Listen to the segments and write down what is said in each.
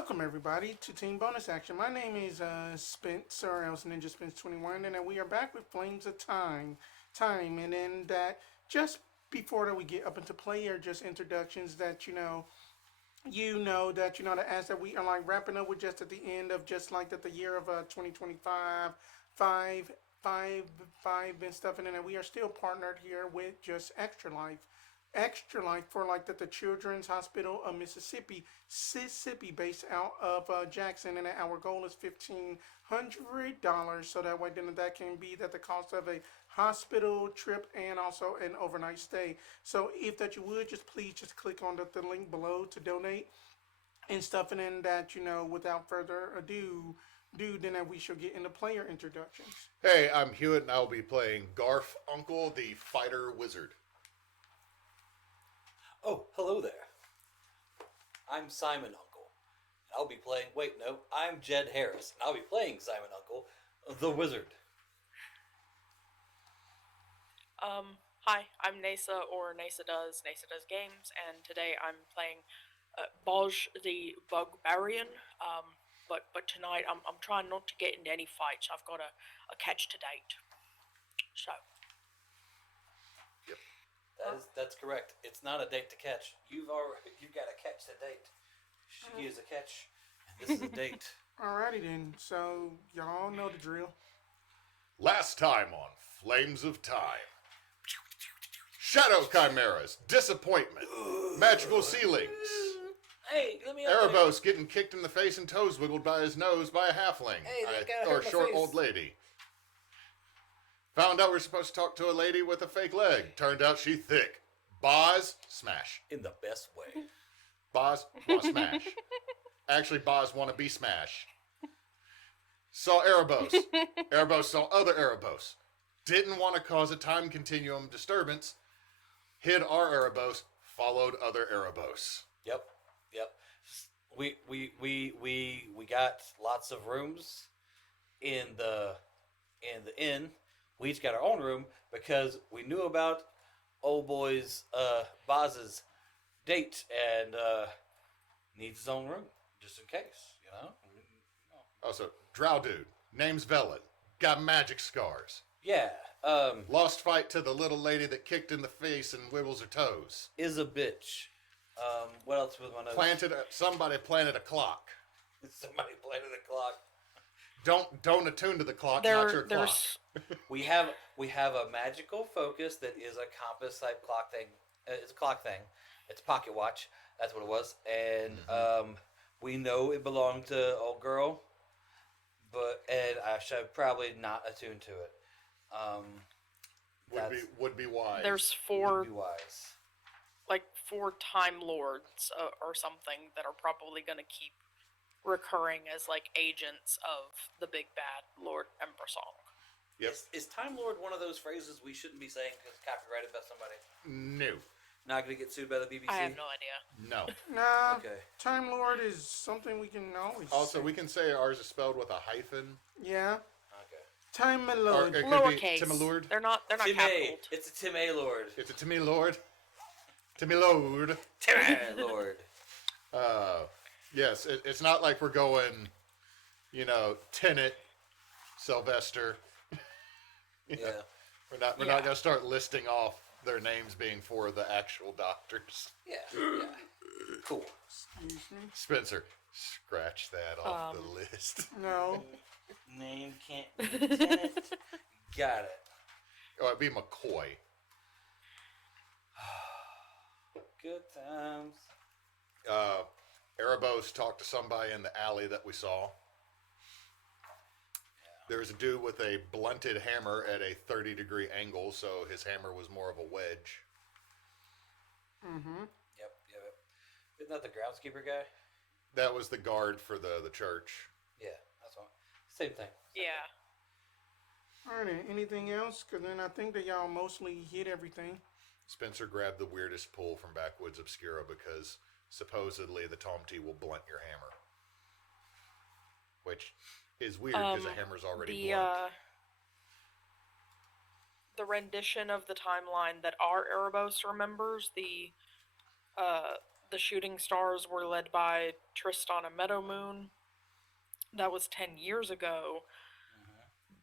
Welcome everybody to Team Bonus Action. My name is Spence, or else Ninjaspence 21, and we are back with Flames of and then that just before that we get up into player just introductions that to ask that we are like wrapping up with just at the end of just like that the year of 2025, five, five, five and stuff, and then we are still partnered here with just Extra Life for like that the Children's Hospital of Mississippi, based out of Jackson, and our goal is $1,500. So that way, then that can be that the cost of a hospital trip and also an overnight stay. So if that you would just please just click on the link below to donate and stuff, and then that without further ado. Then we shall get into player introductions. Hey, I'm Hewitt, and I'll be playing Garf Uncle, the Fighter Wizard. Oh, hello there. I'm Simon Uncle, and I'll be playing... Wait, no, I'm Jed Harris, and I'll be playing Simon Uncle, the Wizard. Hi, I'm Neysa, or Neysadoes Games, and today I'm playing Bois, the Barbarian. But tonight I'm trying not to get into any fights. I've got a catch to date. So... That's correct. It's not a date to catch. You've got a catch to date. She is a catch, and this is a date. Alrighty then. So y'all know the drill. Last time on Flames of Time. Shadow Chimeras, Disappointment, Magical Ceilings, Hey, let me Erebos getting kicked in the face and toes wiggled by his nose by a halfling, Hey, that guy or hurt a my short face. old lady. Found out we're supposed to talk to a lady with a fake leg. Turned out she thick. Boz, smash. In the best way. Boz, smash. Actually, Boz wanna be smash. Saw Erebos. Erebos saw other Erebos. Didn't want to cause a time continuum disturbance. Hid our Erebos. Followed other Erebos. Yep. We got lots of rooms in the inn. We each got our own room because we knew about old boy's Boz's date and needs his own room just in case, Also, Drow dude. Name's Velen. Got magic scars. Yeah. Lost fight to the little lady that kicked in the face and wiggles her toes. Is a bitch. What else with my notes? Somebody planted a clock. Somebody planted a clock. Don't attune to the clock, not your clock. We have a magical focus that is a compass type clock thing. It's a clock thing. It's a pocket watch. That's what it was. And we know it belonged to old girl, and I should probably not attune to it. Would be wise. there's Would be wise. four Time Lords or something that are probably going to keep recurring as agents of the big bad Lord Emperor Song. Yep. Is Time Lord one of those phrases we shouldn't be saying because it's copyrighted by somebody? No. Not going to get sued by the BBC? I have no idea. No. Nah. Okay. Time Lord is something we can always. Also, say. we can say ours is spelled with a hyphen. Yeah. Okay. Time Or Lord. it could be Lowercase. Timilord. They're not Tim A. capital. It's a Tim A. Lord. It's a Timmy Lord. Timmy Lord. Tim A. Lord. Yes, it's not like we're going, Tenet, Sylvester. Yeah. We're not going to start listing off their names being for the actual doctors. Yeah. Cool. Excuse me. Spencer, scratch that off the list. No. Name can't be Tenet. Got it. Oh, it'd be McCoy. Good times. Erebos talked to somebody in the alley that we saw. There was a dude with a blunted hammer at a 30-degree angle, so his hammer was more of a wedge. Mm-hmm. Yep. Isn't that the groundskeeper guy? That was the guard for the church. Yeah, that's one. Same thing. Yeah. Alright, anything else? Because then I think that y'all mostly hit everything. Spencer grabbed the weirdest pull from Backwoods Obscura because supposedly the Tomty will blunt your hammer. Which is weird because a hammer's already blunt. The rendition of the timeline that our Erebos remembers, the the shooting stars were led by Tristan and Meadowmoon. That was 10 years ago.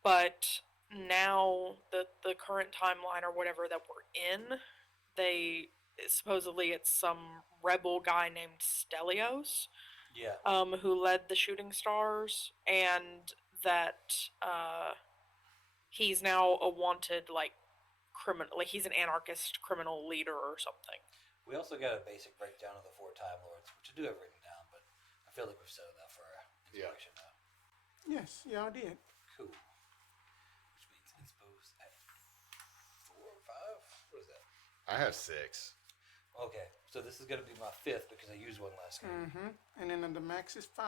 But now, the current timeline or whatever that we're in, supposedly it's some rebel guy named Stelios, Yeah. who led the shooting stars, and that he's now a wanted criminal, like he's an anarchist criminal leader or something. We also got a basic breakdown of the 4 Time Lords, which I do have written down, but I feel like we've set enough for our introduction now. Yes, y'all did. Cool. Which means Inspo's at 4 or 5? What is that? I have 6. Okay, so this is going to be my 5th because I used one last game. Mm-hmm. And then the max is 5.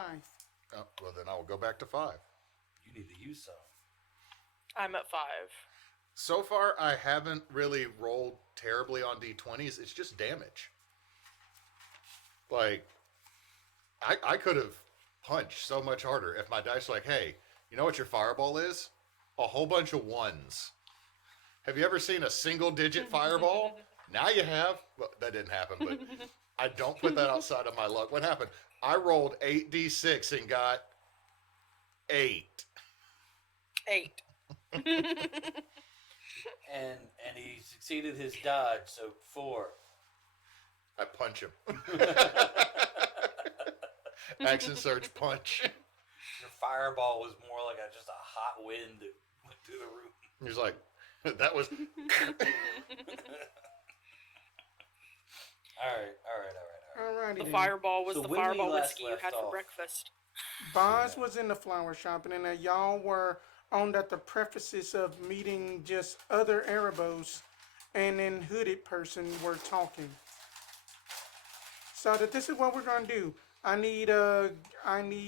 Oh, well, then I will go back to 5. You need to use some. I'm at 5. So far, I haven't really rolled terribly on D20s. It's just damage. Like, I could have punched so much harder if my dice were like, hey, you know what your fireball is? A whole bunch of 1s. Have you ever seen a single-digit fireball? Now you have. Well, that didn't happen, but I don't put that outside of my luck. What happened? I rolled 8d6 and got 8. 8. And he succeeded his dodge, so 4. I punch him. Action surge punch. Your fireball was more like just a hot wind that went through the room. He's like, that was. All right. Alrighty. The fireball was So the when we fireball last whiskey you left had for off- breakfast. Boz was in the flower shop, and then y'all were on the prefaces of meeting just other Erebos, and then hooded person were talking. So that this is what we're gonna do. I need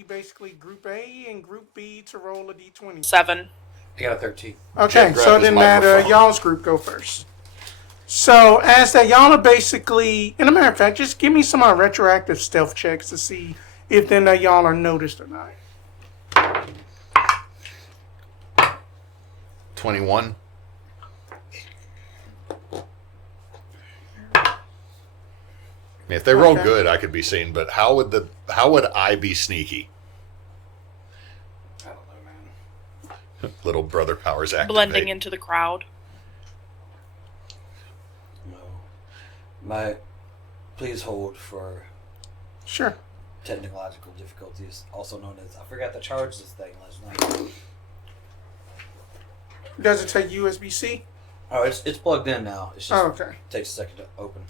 basically Group A and Group B to roll a D20. 7. I got a 13. Okay, Grab so his then that microphone. y'all's group go first. So as that y'all are basically, and a matter of fact, just give me some retroactive stealth checks to see if then y'all are noticed or not. 21. If they roll Okay. good, I could be seen. But how would I be sneaky? I don't know, man. Little brother powers activate. Blending into the crowd. No. Please hold for Sure. technological difficulties, also known as I forgot to charge this thing last night. Does it take USB-C? Oh, it's plugged in now. It's just Oh, okay. takes a second to open.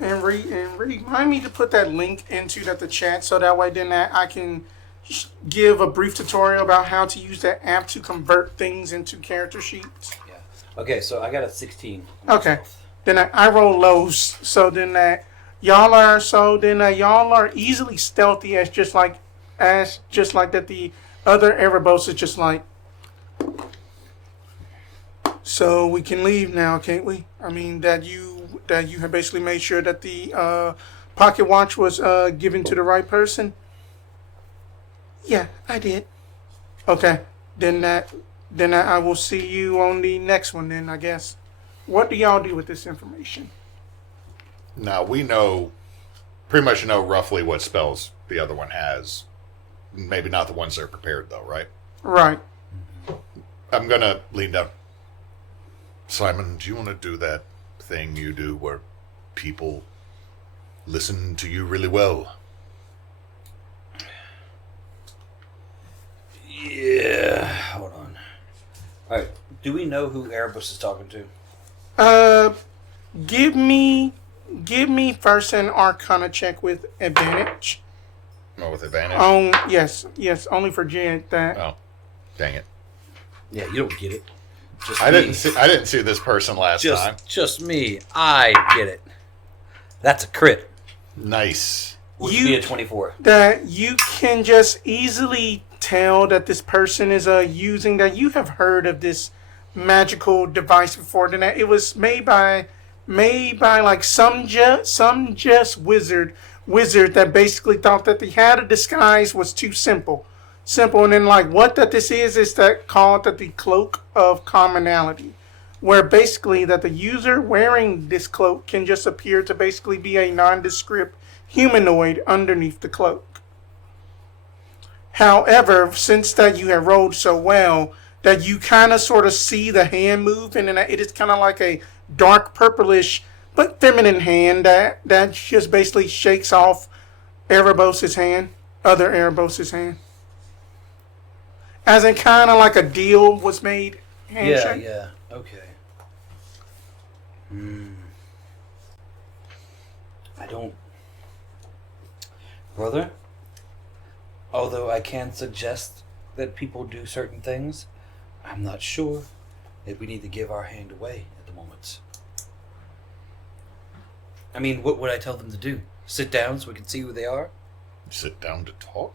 And remind me to put that link into the chat so that way then I can give a brief tutorial about how to use that app to convert things into character sheets. Yeah. Okay, so I got a 16. Okay. Then I roll lows, so then y'all are easily stealthy as just like that the other Erebos is just like. So we can leave now, can't we? I mean that you have basically made sure that the pocket watch was given to the right person. Yeah, I did. Okay, then I will see you on the next one. Then I guess. What do y'all do with this information? Now we pretty much know roughly what spells the other one has. Maybe not the ones that are prepared though, right? Right. I'm gonna lean down. Simon, do you want to do that thing you do where people listen to you really well? Yeah. Hold on. All right. Do we know who Erebus is talking to? Give me first an Arcana check with advantage. Oh, with advantage? Yes, only for Jed. That Oh, dang it! Yeah, you don't get it. Just I me. didn't see this person last time. Just me. I get it. That's a crit. Nice. Would You- be a 24. that you can just easily tell that this person is using that you have heard of this magical device before. Then it was made by like some just wizard that basically thought that the how to disguise was too simple, and then like what that this is that called that the cloak of commonality. where basically that the user wearing this cloak can just appear to basically be a nondescript humanoid underneath the cloak. However, since that you have rolled so well, that you kind of sort of see the hand move, and then it is kind of like a dark purplish but feminine hand that just basically shakes off Erebos' hand, other Erebos' hand. As in kind of like a deal was made handshake. Yeah, okay. I don't... Brother, although I can suggest that people do certain things, I'm not sure that we need to give our hand away at the moment. I mean, what would I tell them to do? Sit down so we can see who they are? Sit down to talk?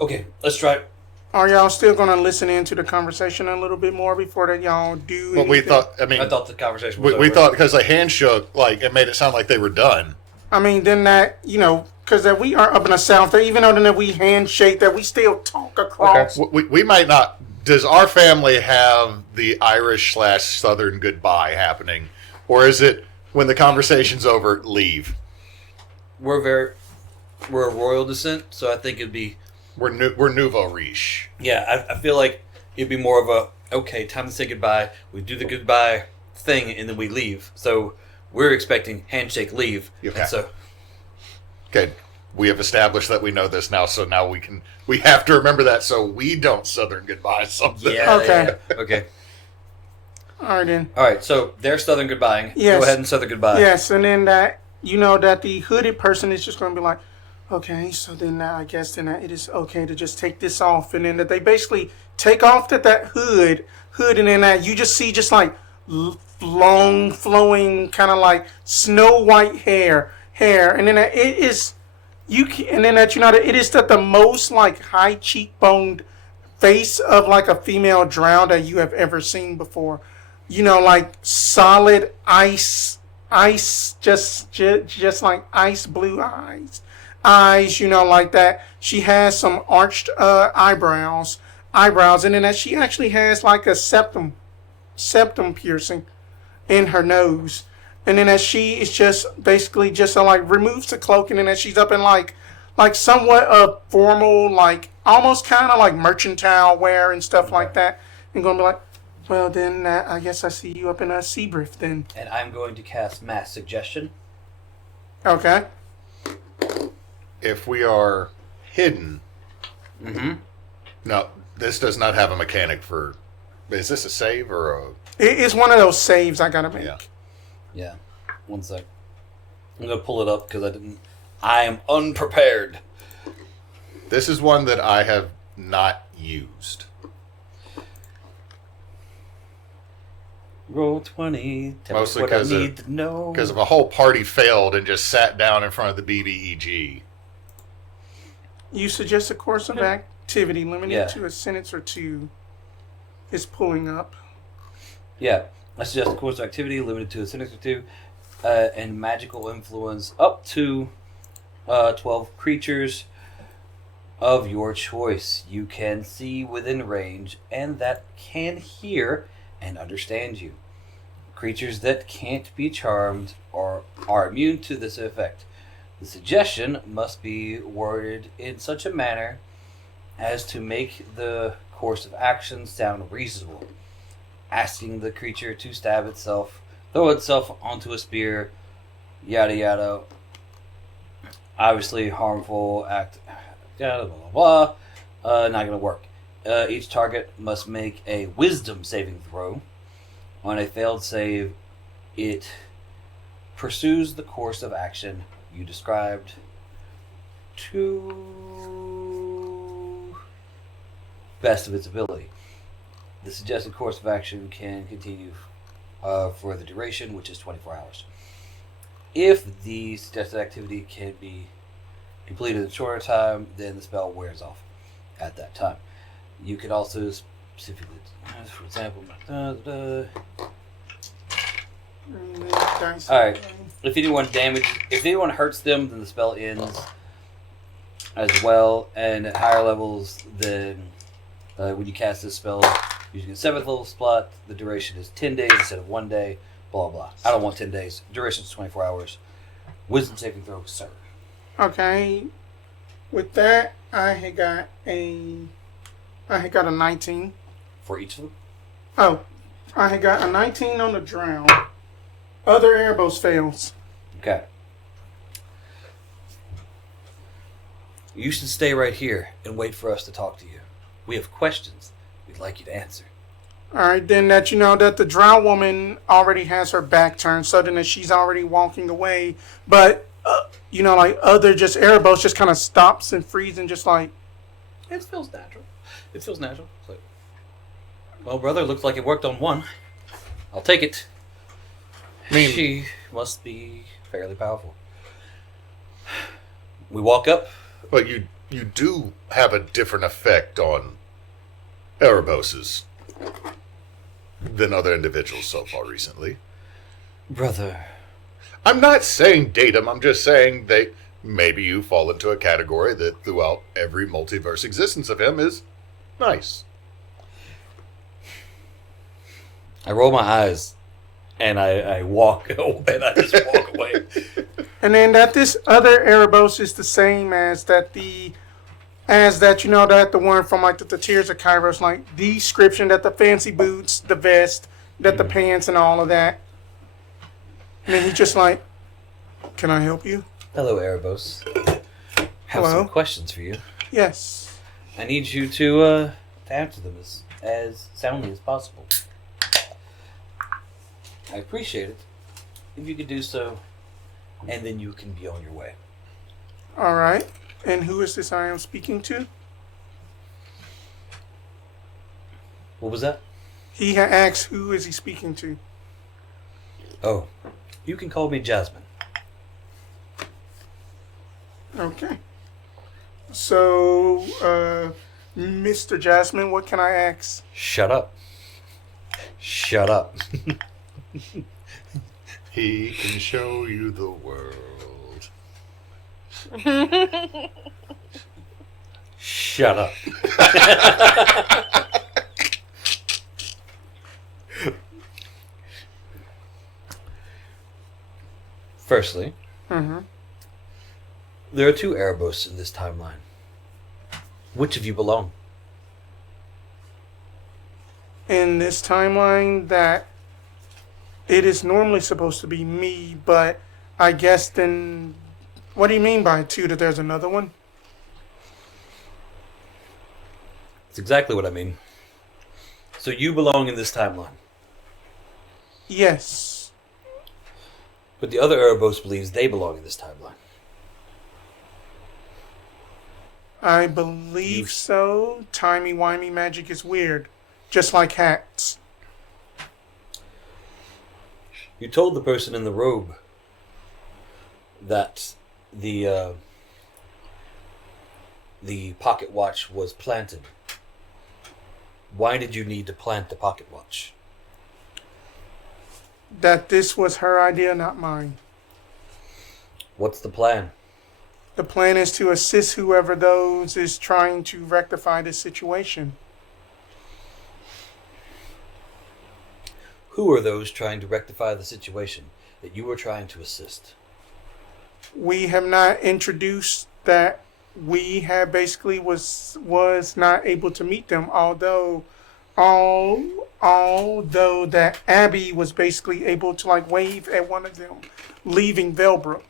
Okay, let's try it. Are y'all still going to listen into the conversation a little bit more before that y'all do Well, we anything? thought, I mean, I thought the conversation was we over. thought because the hand shook, like, it made it sound like they were done. I mean, then that, because that we are up in the South, that even though that we handshake, that we still talk across. We might not. Does our family have the Irish/Southern goodbye happening? Or is it when the conversation's over, leave? We're of royal descent, so I think it'd be... We're nouveau riche. Yeah, I feel like it'd be more of a, okay, time to say goodbye. We do the goodbye thing, and then we leave. So we're expecting handshake, leave. Okay. And so, Okay, we have established that we know this now, so now we have to remember that so we don't Southern goodbye something. yeah. Okay. Yeah. Okay. All right, then. All right, so they're Southern goodbying. Yes. Go ahead and Southern goodbye. Yes, and then that, that the hooded person is just going to be like, okay, so then I guess then it is okay to just take this off. And then that they basically take off that hood, and then that you just see just like long, flowing, kind of like snow white hair. And then that it is, and then that, that it is the most like high cheekboned face of like a female drow that you have ever seen before. Like solid ice, just like ice blue eyes, like that. She has some arched eyebrows, and then that she actually has like a septum piercing in her nose, and then that she is just basically just like removes the cloak, and then that she's up in like somewhat of formal, like almost kind of like mercantile wear and stuff like that, and gonna be like, well, then I guess I see you up in a Seabrief then. And I'm going to cast Mass Suggestion. Okay. If we are hidden, Mm-hmm. no, this does not have a mechanic for. Is this a save or a? It's one of those saves I gotta make. Yeah. Yeah. One sec. I'm going to pull it up because I am unprepared. This is one that I have not used. Roll 20. Tell Mostly me what I 'cause of- need to know. Because if a whole party failed and just sat down in front of the BBEG. You suggest a course of activity limited Yeah. to a sentence or two. Is pulling up. Yeah. I suggest a course of activity limited to a sentence or two, and magical influence up to 12 creatures of your choice. You can see within range and that can hear and understand you. Creatures that can't be charmed or are immune to this effect. The suggestion must be worded in such a manner as to make the course of action sound reasonable. Asking the creature to stab itself, throw itself onto a spear, yada yada. Obviously harmful act, yada blah blah blah. Not gonna work. Each target must make a wisdom saving throw. On a failed save, it pursues the course of action you described to best of its ability. The suggested course of action can continue for the duration, which is 24 hours. If the suggested activity can be completed in shorter time, then the spell wears off at that time. You can also specifically, for example, Alright. if anyone hurts them, then the spell ends as well. And at higher levels, then when you cast this spell, Using a 7th level slot, the duration is 10 days instead of 1 day. Blah blah. I don't want 10 days. Duration is 24 hours. Wisdom saving throw, sir. Okay. With that, I had got a 19. For each of them. Oh, I had got a 19 on the drown. Other Erebos fails. Okay. You should stay right here and wait for us to talk to you. We have questions we'd like you to answer. All right, then that you know that the drow woman already has her back turned, so then that she's already walking away. But you know, like other just Erebos just kind of stops and freezes and just like. It feels natural. It feels natural. It's like, well, brother, looks like it worked on one. I'll take it. I mean, She must be fairly powerful. We walk up. but you do have a different effect on Ereboses than other individuals so far recently. Brother. I'm not saying date them. I'm just saying they maybe you fall into a category that throughout every multiverse existence of him is nice. I roll my eyes and I walk and I just walk away. And then that this other Erebos is the same as that you know that the one from like the Tears of Kairos, like the description that the fancy boots, the vest, that the pants and all of that. And then he's just like, "Can I help you?" Hello, Erebos. Have Hello? some questions for you. Yes. I need you to answer them as soundly as possible. I appreciate it if you could do so, and then you can be on your way. All right. And who is this I am speaking to? What was that? He had asked who is he speaking to. Oh, you can call me Jasmine. Okay. So, Mr. Jasmine, what can I ask? Shut up. Shut up. He can show you the world. Shut up. Firstly, there are 2 Erebos in this timeline. Which of you belong? In this timeline, that it is normally supposed to be me, but I guess then, what do you mean by 2, that there's another one? That's exactly what I mean. So you belong in this timeline. Yes. But the other Erebos believes they belong in this timeline. I believe so. Timey-wimey magic is weird. Just like hats. You told the person in the robe that the pocket watch was planted. Why did you need to plant the pocket watch? That this was her idea, not mine. What's the plan? The plan is to assist whoever those is trying to rectify this situation. Who are those trying to rectify the situation that you were trying to assist? We have not introduced that we have basically was not able to meet them, although that Abby was basically able to like wave at one of them leaving Velbrook.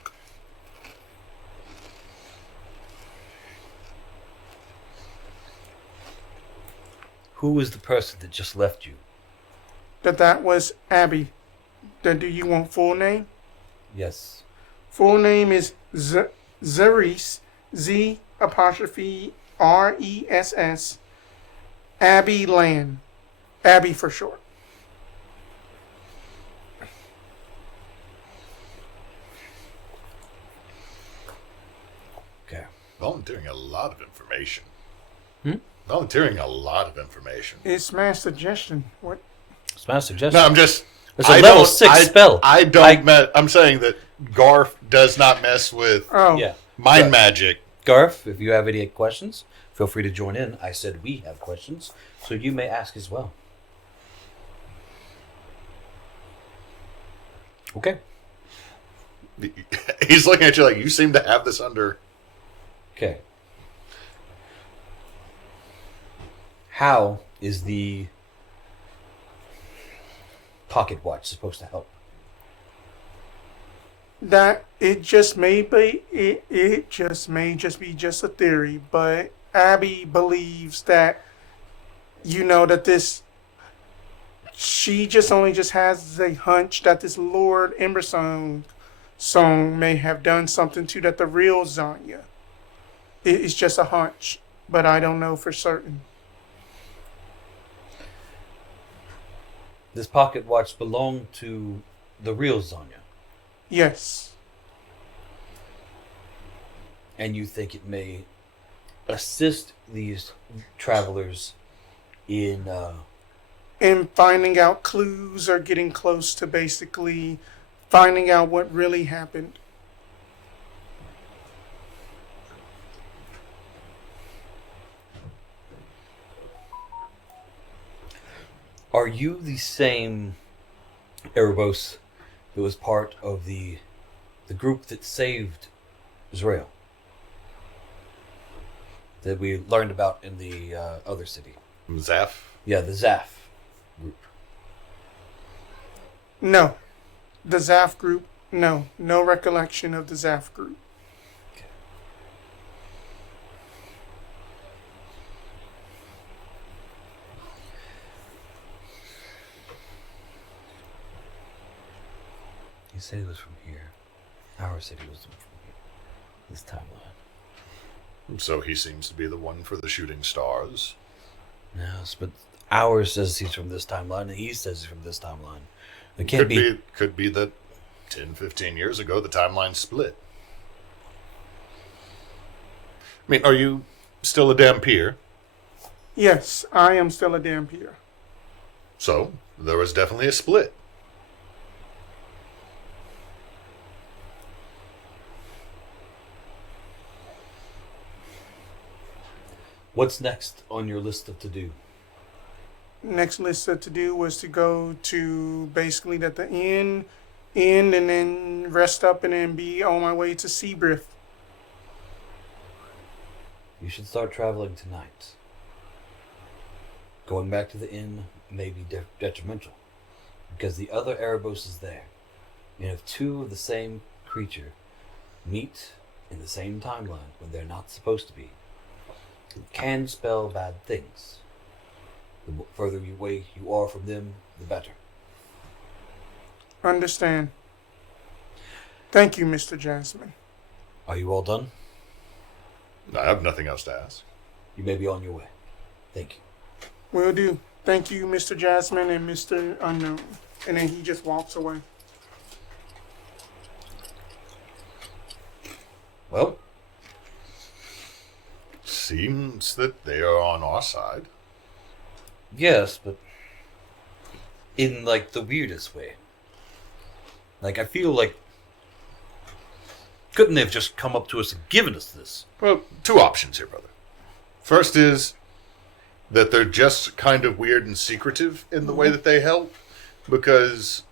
Who was the person that just left you? That was Abby. Then do you want full name? Yes. Full name is Zeres, Z''RESS, Abby Land. Abby for short. Okay. Volunteering a lot of information. Hmm? Volunteering a lot of information. It's my suggestion. What? It's my suggestion. No, I'm just. It's a I level don't- 6 spell. I'm saying that Garf does not mess with Oh, Yeah. mind magic. Garf, if you have any questions, feel free to join in. I said we have questions, so you may ask as well. Okay. He's looking at you like, you seem to have this under. Okay. How is the pocket watch supposed to help? That it just may be it just may just be just a theory, but Abby believes that that this she just only just has a hunch that this Lord Embersong song may have done something to that the real Zanya. It's just a hunch, but I don't know for certain. This pocket watch belonged to the real Zanya, Yes. and you think it may assist these travelers in And finding out clues or getting close to basically finding out what really happened. Are you the same Erebos that was part of the group that saved Israel? That we learned about in the other city? Zaf? Yeah, the Zaf group. No. The Zaf group, no. No recollection of the Zaf group. You said it was from here. Our city was from here. This timeline. So he seems to be the one for the shooting stars. Yes, but ours says he's from this timeline, and he says he's from this timeline. It can't be. Could be that 10, 15 years ago the timeline split. I mean, are you still a Dampier? Yes, I am still a Dampier. So there was definitely a split. What's next on your list of to do? Next list to do was to go to basically at the end and then rest up and then be on my way to Seabriff. You should start traveling tonight. Going back to the inn may be detrimental, because the other Erebos is there. And if two of the same creature meet in the same timeline when they're not supposed to be, it can spell bad things. The further away you are from them, the better. Understand. Thank you, Mr. Jasmine. Are you all done? I have nothing else to ask. You may be on your way. Thank you. Will do. Thank you, Mr. Jasmine and Mr. Unknown. And then he just walks away. Well, Seems that they are on our side. yes, but in like the weirdest way. Like I feel like couldn't they have just come up to us and given us this? Well, two options here, brother. First is that they're just kind of weird and secretive in the way that they help, because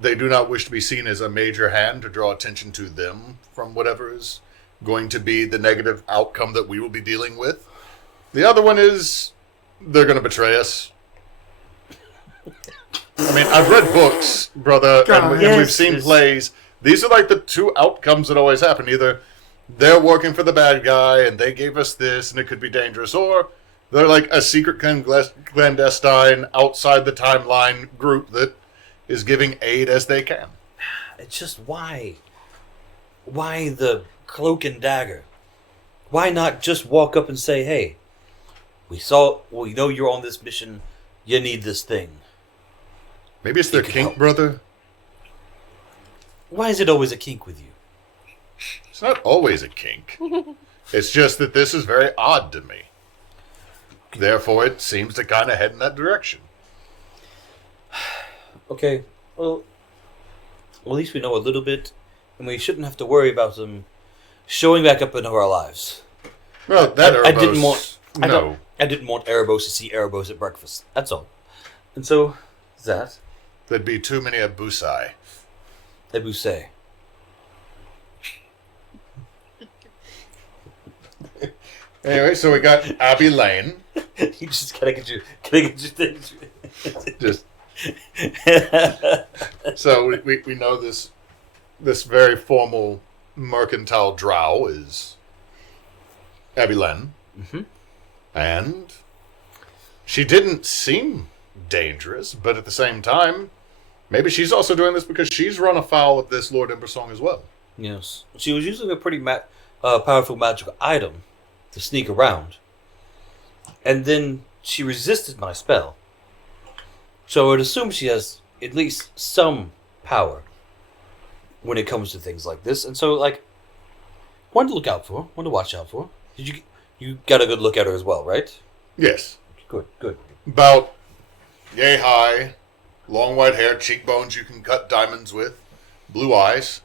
they do not wish to be seen as a major hand to draw attention to them from whatever is going to be the negative outcome that we will be dealing with. The other one is they're going to betray us. I mean, I've read books, brother, and we've seen plays. These are like the two outcomes that always happen. Either they're working for the bad guy and they gave us this and it could be dangerous, or they're like a secret clandestine outside the timeline group that is giving aid as they can. It's just why? Why the cloak and dagger? Why not just walk up and say, hey, we know you're on this mission, you need this thing. Maybe it's their could kink, help. brother. Why is it always a kink with you? It's not always a kink. It's just that this is very odd to me. Therefore, it seems to kind of head in that direction. Okay, well, at least we know a little bit, and we shouldn't have to worry about them showing back up into our lives. Well, that Erebos, I didn't want. no. I didn't want Erebos to see Erebos at breakfast. That's all. And so, that. There'd be too many Abusai. Ebuse. Anyway, so we got Abbey Lane. You just gotta get your things. Just so we know this very formal mercantile drow is Abbey Lane. Mm-hmm. And she didn't seem dangerous, but at the same time, maybe she's also doing this because she's run afoul of this Lord Embersong as well. Yes. She was using a pretty powerful magical item to sneak around. And then she resisted my spell. So I would assume she has at least some power when it comes to things like this. And so, like, one to look out for, one to watch out for. You got a good look at her as well, right? Yes. Good. About yay high, long white hair, cheekbones you can cut diamonds with, blue eyes.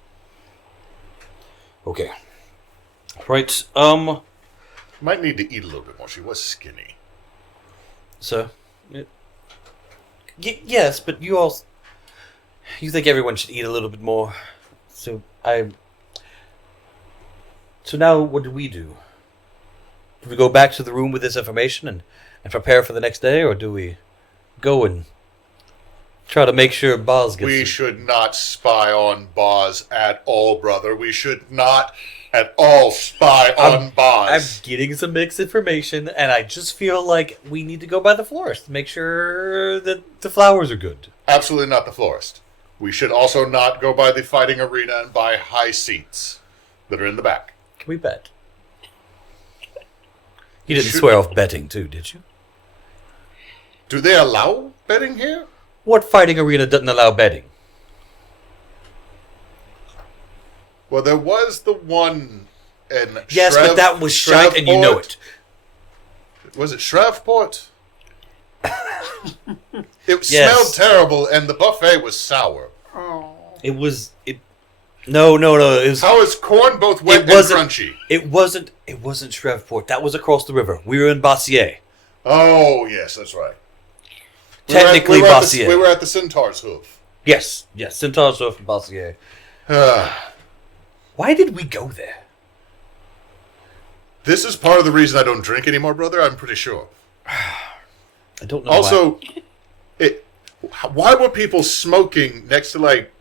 Okay. Right, Might need to eat a little bit more. She was skinny. so... yes, but you think everyone should eat a little bit more. So now what do? Do we go back to the room with this information and prepare for the next day, or do we go and try to make sure Boz gets... We should not spy on Boz at all, brother. We should not at all spy on Boz. I'm getting some mixed information, and I just feel like we need to go by the florist to make sure that the flowers are good. Absolutely not the florist. We should also not go by the fighting arena and buy high seats that are in the back. Can we bet? You didn't swear off betting, too, did you? Do they allow betting here? What fighting arena doesn't allow betting? Well, there was the one in Yes, but that was shite, and you know it. Was it Shreveport? It Yes. smelled terrible, and the buffet was sour. Oh. It was... No. It was... How is corn both wet and crunchy? It wasn't Shreveport. That was across the river. We were in Bossier. Oh, yes, that's right. Technically, Bossier. We were at the Centaur's Hoof. Yes. Centaur's Hoof and Bossier. Why did we go there? This is part of the reason I don't drink anymore, brother. I'm pretty sure. I don't know. Also, why were people smoking next to like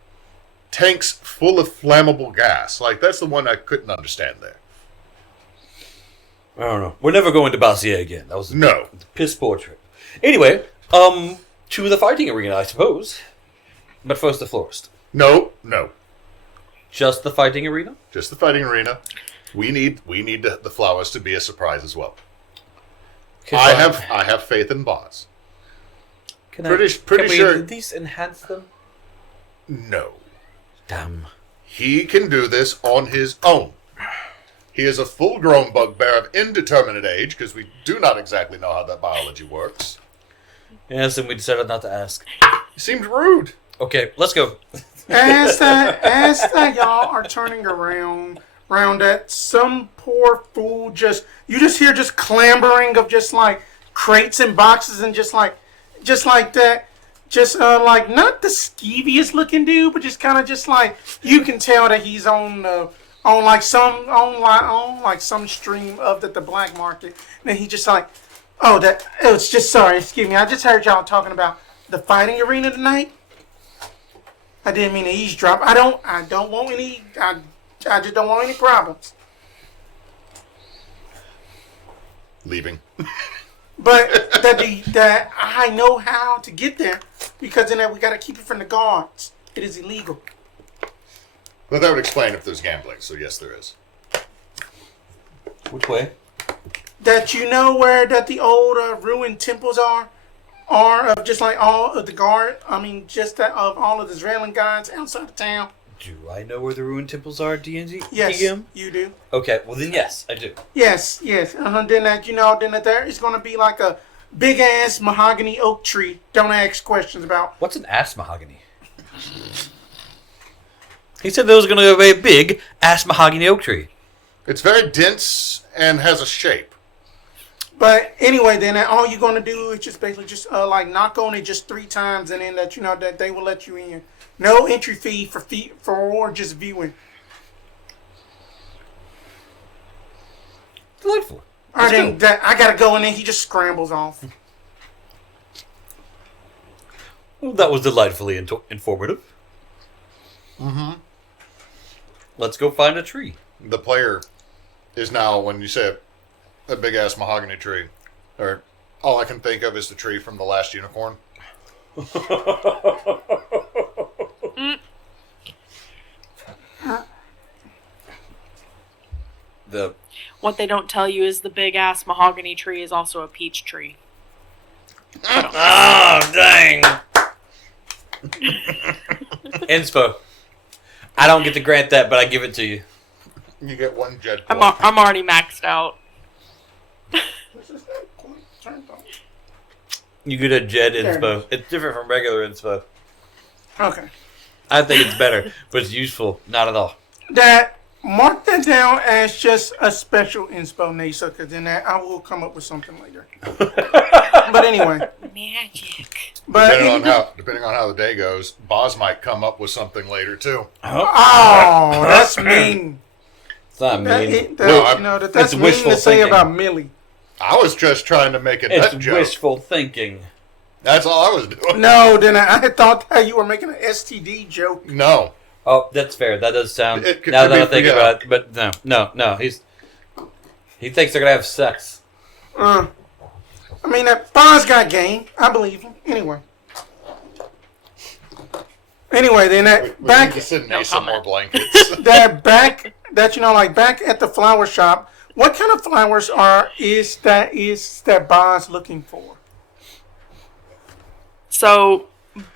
tanks full of flammable gas? Like that's the one I couldn't understand there. I don't know. We're never going to Bossier again. That was No. piss poor trip. Anyway, to the fighting arena, I suppose. But first, the florist. No. Just the fighting arena? Just the fighting arena. We need the flowers to be a surprise as well. Okay, I fine. have faith in Boz. Can pretty we sure- at least enhance them? No. Damn. He can do this on his own. He is a full-grown bugbear of indeterminate age, because we do not exactly know how that biology works. Yes, and we decided not to ask. He seemed rude. Okay, let's go. As the y'all are turning around that, some poor fool you just hear clambering of just like crates and boxes and just like that, like not the skeeviest looking dude, but just kind of just like you can tell that he's on some stream of the black market, and he just like, it's just sorry, excuse me, I just heard y'all talking about the fighting arena tonight. I didn't mean to eavesdrop. I don't want any. I just don't want any problems. Leaving. But that I know how to get there because then we got to keep it from the guards. It is illegal. But that would explain if there's gambling. So yes, there is. Which way? That you know where that the old ruined temples are of just like all of the guard. I mean, just that of all of the Israeli guards outside of town. Do I know where the ruined temples are, D&D? Yes, DM? you do. Okay, well then yes, I do. Yes. Then that there is going to be like a big ass mahogany oak tree. Don't ask questions about. What's an ass mahogany? He said there was going to be a big ass mahogany oak tree. It's very dense and has a shape. But anyway, then all you're gonna do is just basically just like knock on it just 3 times, and then that that they will let you in. No entry fee for just viewing. Delightful. All right, then I gotta go, and then he just scrambles off. Well, that was delightfully informative. Mm-hmm. Let's go find a tree. The player is now, when you say a big ass mahogany tree, or all I can think of is the tree from The Last Unicorn. What they don't tell you is the big ass mahogany tree is also a peach tree. Oh, dang. Inspo. I don't get to grant that, but I give it to you. You get 1 Jed point. I'm already maxed out. You get a Jed inspo. It's different from regular inspo. Okay. I think it's better, but it's useful. Not at all. Mark that down as just a special inspo, Neysa, because then I will come up with something later. But anyway. Magic. But depending on how the day goes, Boz might come up with something later too. Oh, that's mean. It's not mean. That's mean to say about Millie. I was just trying to make a It's nut joke. wishful thinking. That's all I was doing. No, then I thought that you were making an STD joke. No. Oh, that's fair. That does sound. It could Now that be- I think yeah. about it, but no. He thinks they're gonna have sex. I mean, that Boz got game. I believe him. Anyway, then We need to send Nate some more blankets. back at the flower shop. What kind of flowers is that Boz looking for? So,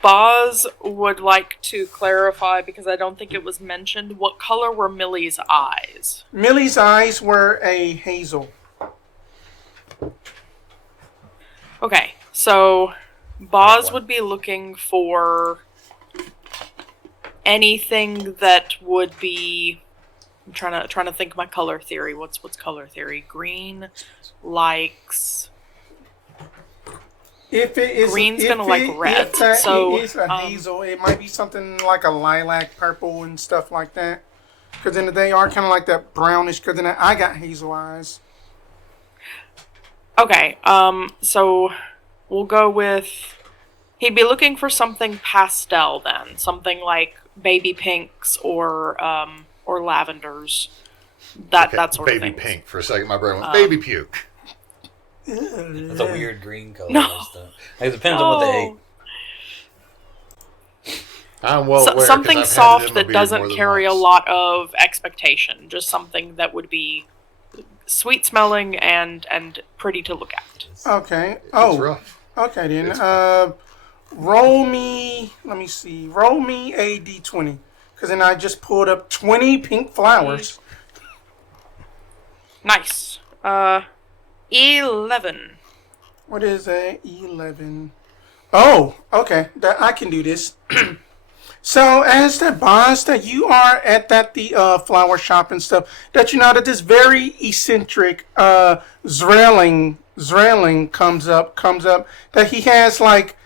Boz would like to clarify, because I don't think it was mentioned, what color were Millie's eyes? Millie's eyes were a hazel. Okay, so Boz would be looking for anything that would be. I'm trying to think of my color theory. What's color theory? Green likes. If it is Green's gonna like red, If so, it is a hazel, it might be something like a lilac purple and stuff like that. Because then they are kind of like that brownish. Because then I got hazel eyes. Okay, so we'll go with. He'd be looking for something pastel then, something like baby pinks or lavenders, that sort of Baby thing. pink. For a second, my brain went baby puke. That's a weird green color. No. It depends on what they ate. I'm well aware. 'cause Something I've had it in soft my that beard doesn't more than carry a once. lot of expectation. Just something that would be sweet smelling and pretty to look at. Okay. It's Oh. rough. Okay then. It's Roll me. Let me see. Roll me a d20. Because then I just pulled up 20 pink flowers. Nice. 11. What is a 11? Oh, okay. I can do this. So, as the boss that you are at the flower shop and stuff, that you know that this very eccentric Zraling comes up that he has like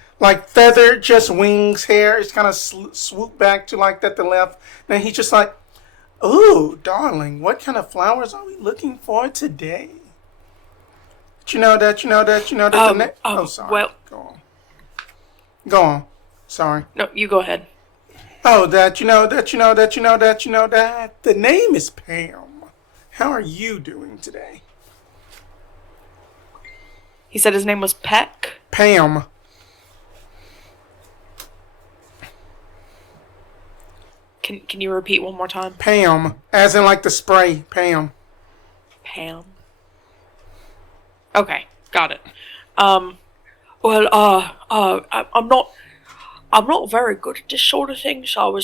feathered just wings, hair. It's kind of swoop back to like that the left. Then he's just like, "Ooh, darling, what kind of flowers are we looking for today?" You know that. Oh, sorry. Well, Go on. Sorry. no, you go ahead. Oh, that the name is Pam. How are you doing today? He said his name was Peck. Pam. Can you repeat one more time? Pam. As in like the spray. Pam. Pam. Okay, got it. I'm not very good at this sort of thing, so I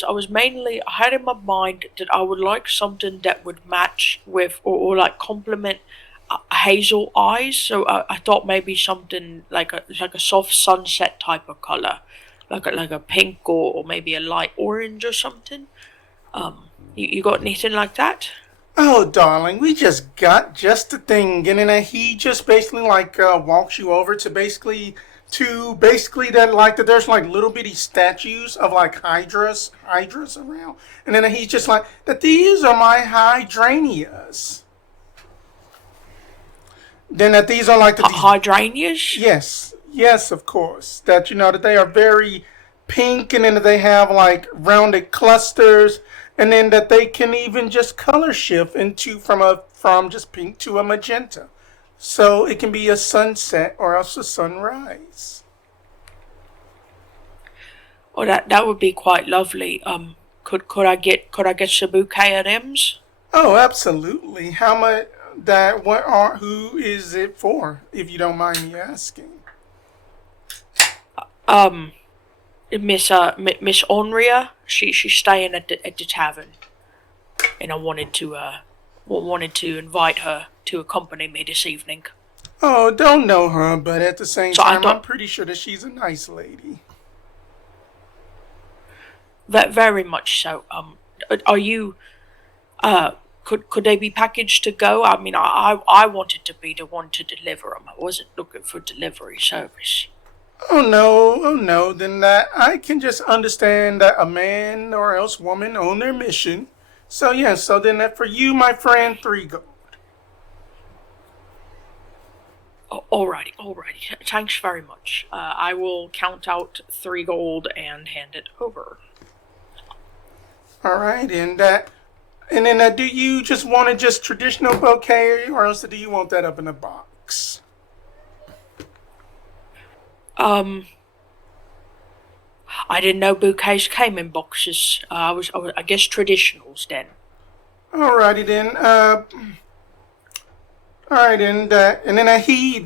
had in my mind that I would like something that would match with or like complement hazel eyes. So I thought maybe something like a soft sunset type of color, like a pink or maybe a light orange or something. You got anything like that? Oh, darling, we just got just the thing, and then he just basically like walks you over to basically that like that there's like little bitty statues of like hydras around, and then he's just like that these are my hydrangeas. Then that these are like these Hydrangeas? yes, of course. That that they are very pink, and then they have like rounded clusters, and then that they can even just color shift into from just pink to a magenta, so it can be a sunset or else a sunrise. Oh, that would be quite lovely. Could I get a bouquet of them's? Oh, absolutely. How much? That what are who is it for? If you don't mind me asking. Um, Miss Onria, she's staying at the tavern, and I wanted to invite her to accompany me this evening. Oh, don't know her, but at the same So I time, thought- I'm pretty sure that she's a nice lady. Very much so. Are you? Could they be packaged to go? I mean, I wanted to be the one to deliver them. I wasn't looking for delivery service. Oh no, then that I can just understand that a man or else woman on their mission. So yeah, so then that for you, my friend, 3 gold. Oh, alrighty. Thanks very much. I will count out 3 gold and hand it over. All right, and then do you just want a just traditional bouquet, or else do you want that up in a box? I didn't know bouquets came in boxes. I guess traditionals then. Alrighty then. All right, and he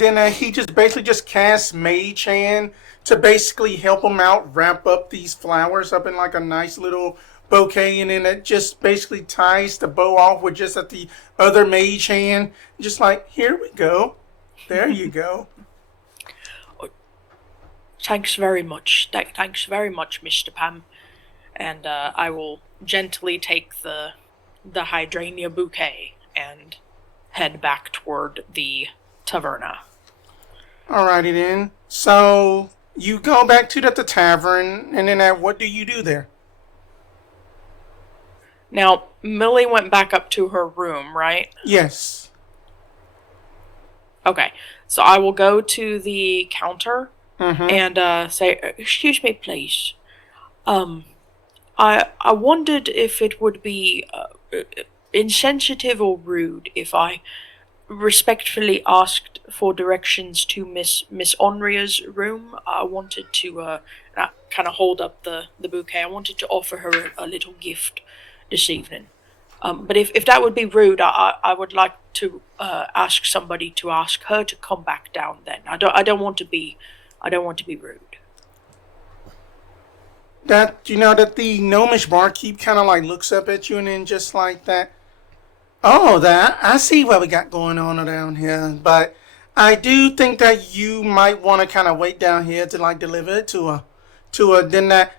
just basically just casts Mage Hand to basically help him out wrap up these flowers up in like a nice little bouquet, and then it just basically ties the bow off with just at the other Mage Hand, just like here we go, there you go. Thanks very much. Thanks very much, Mr. Pam. And I will gently take the hydrangea bouquet and head back toward the taverna. Alrighty then. So you go back to the tavern, and then what do you do there? Now, Millie went back up to her room, right? Yes. Okay, so I will go to the counter Mm-hmm. and say, "Excuse me, please. I wondered if it would be insensitive or rude if I respectfully asked for directions to Miss Onria's room. I wanted to kind of hold up the bouquet. I wanted to offer her a little gift this evening. But if that would be rude, I would like to ask somebody to ask her to come back down. Then I don't want to be rude." That that the gnomish barkeep kind of like looks up at you and then just like that. Oh, that I see what we got going on around here, but I do think that you might want to kind of wait down here to like deliver it to a then that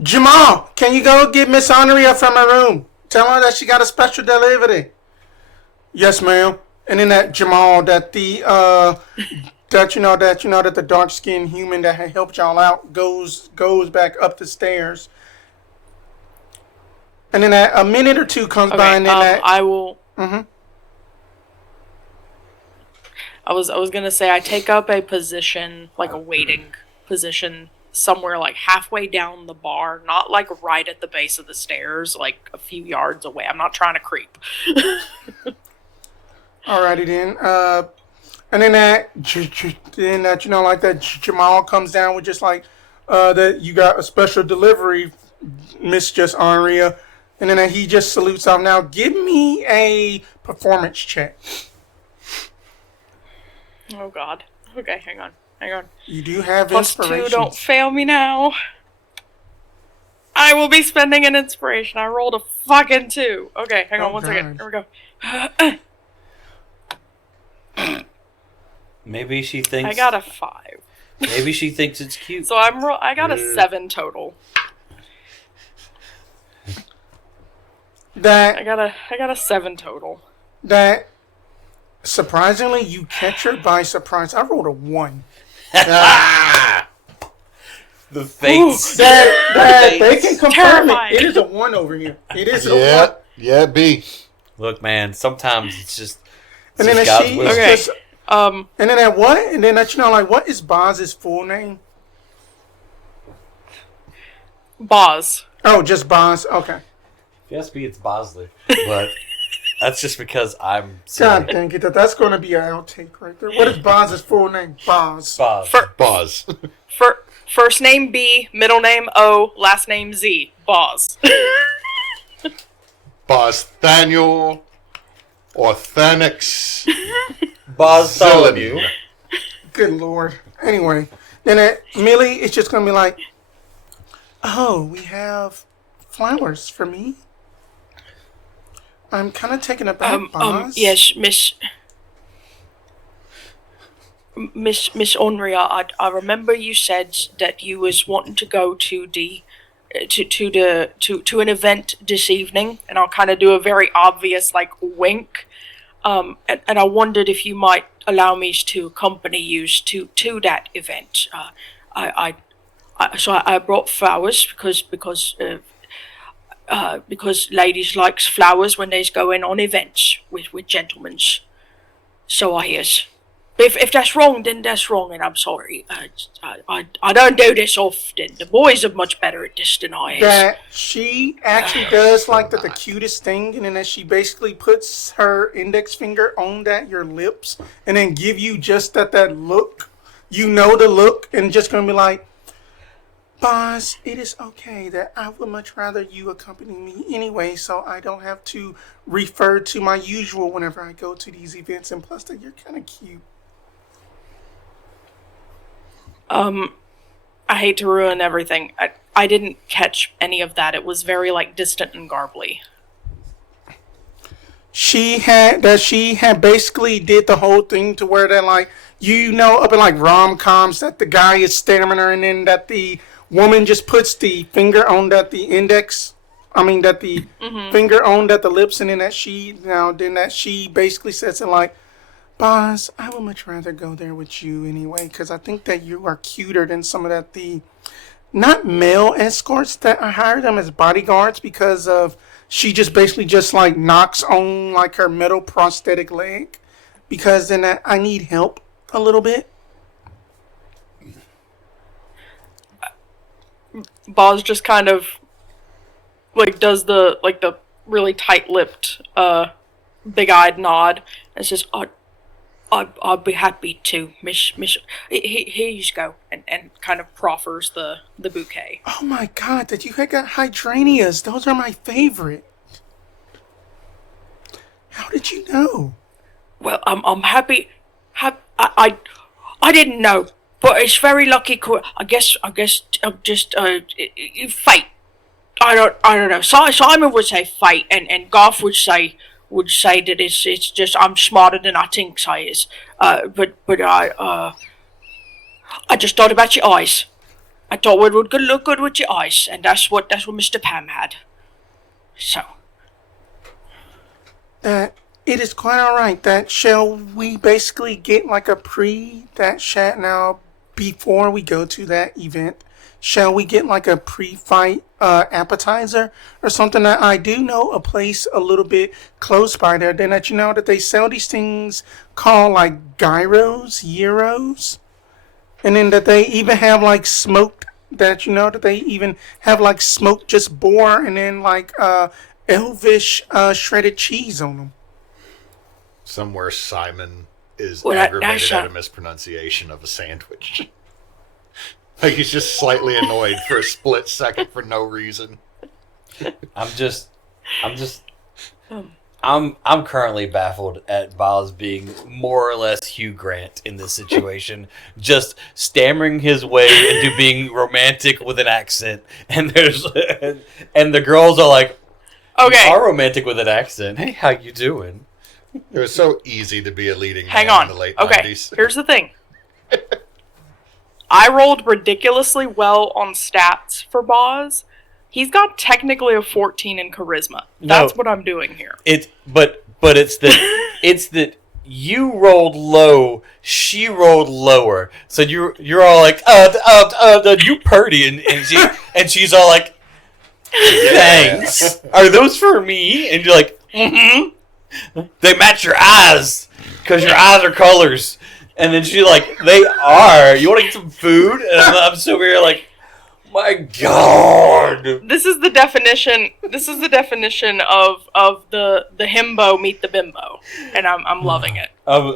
Jamal, can you go get Miss Honoria from her room? Tell her that she got a special delivery. Yes, ma'am. And then that Jamal, that the that the dark skinned human that had helped y'all out goes back up the stairs. And then a minute or two comes by, and then I will. Mm-hmm. I was gonna say I take up a position, like a waiting position, somewhere like halfway down the bar, not like right at the base of the stairs, like a few yards away. I'm not trying to creep. Alrighty then. And then that like that Jamal comes down with just like that you got a special delivery, Miss Just Aria, and then he just salutes off. Now give me a performance check. Oh God. Okay, hang on. You do have +2, inspiration. don't fail me now. I will be spending an inspiration. I rolled a fucking 2. Okay, hang on one second. Here we go. Maybe she thinks. I got a 5. Maybe she thinks it's cute. So I got a 7 total. that I got a 7 total. that surprisingly you catch her by surprise. I rolled a 1. Ah! The fates. That they can confirm Terrifying. it. It is a 1 over here. It is a 1. Yeah, B. Look, man. Sometimes it's just. And then just that God's she will. is Okay. just. Um, And then that what? And then that like what is Boz's full name? Boz. Oh, just Boz. Okay. If you ask me, it's Bosley. But that's just because I'm. God silly. dang it! That's going to be an outtake right there. What is Boz's full name? Boz. Boz. Boz. First name B, middle name O, last name Z. Boz. Bosthaniel. Orthanix. Bartholomew. Good lord. Anyway, then that Millie is just going to be like, "Oh, we have flowers for me." I'm kind of taken aback, Boz. Yes, Miss Onria, I remember you said that you was wanting to go to the to an event this evening, and I'll kind of do a very obvious like wink, and I wondered if you might allow me to accompany you to that event. So I brought flowers because ladies likes flowers when they's going on events with gentlemen. So I hears. If that's wrong, then that's wrong, and I'm sorry. I don't do this often. The boys are much better at this than I is. That she actually does like the cutest thing, and then that she basically puts her index finger on your lips, and then give you just that look. You know the look, and just gonna be like, Boz, it is okay that I would much rather you accompany me anyway, so I don't have to refer to my usual whenever I go to these events, and plus that you're kind of cute. I hate to ruin everything. I didn't catch any of that. It was very like distant and garbly. She had basically did the whole thing to where that like up in like rom-coms that the guy is staring her, and then that the woman just puts the finger on that the index. I mean that the finger on that the lips, and then that she basically says it like, Boz, I would much rather go there with you anyway, because I think that you are cuter than some of the not male escorts that I hire them as bodyguards, because of she just basically just like knocks on like her metal prosthetic leg, because then I need help a little bit. Boz just kind of like does the really tight-lipped, big-eyed nod and says, I'd be happy to, Miss. Here you go, and kind of proffers the bouquet. Oh my God, that you had got hydrangeas. Those are my favorite. How did you know? Well, I'm happy. I didn't know, but it's very lucky. I guess just fate. I don't know. Simon would say fate, and Garf would say that it's just I'm smarter than I think I is. But I just thought about your eyes. I thought it would look good with your eyes, and that's what Mr. Pam had. So. That it is quite all right. That shall we basically get like a that chat now before we go to that event? Shall we get like a pre-fight appetizer or something? That I do know a place a little bit close by there. Then that you know that they sell these things called like gyros, and then that they even have like smoked. That you know that they even have like smoked just boar, and then like elvish shredded cheese on them. Somewhere Simon is Well, aggravated that's at a mispronunciation of a sandwich. Like he's just slightly annoyed for a split second for no reason. I'm currently baffled at Boz being more or less Hugh Grant in this situation, just stammering his way into being romantic with an accent, and the girls are like, Okay. "You are romantic with an accent. Hey, how you doing?" It was so easy to be a leading Hang man on. in the late Okay, 90s. here's the thing. I rolled ridiculously well on stats for Boz, He's got technically a 14 in charisma. No. That's what I'm doing here. But it's that you rolled low, she rolled lower. So you're all like, you purdy, and she's all like, thanks. Are those for me? And you're like, mm-hmm. They match your eyes because your eyes are colors. And then she's like, they are. You want to get some food? And I'm so over here like, my God. This is the definition. This is the definition of the himbo meet the bimbo, and I'm loving it. I'm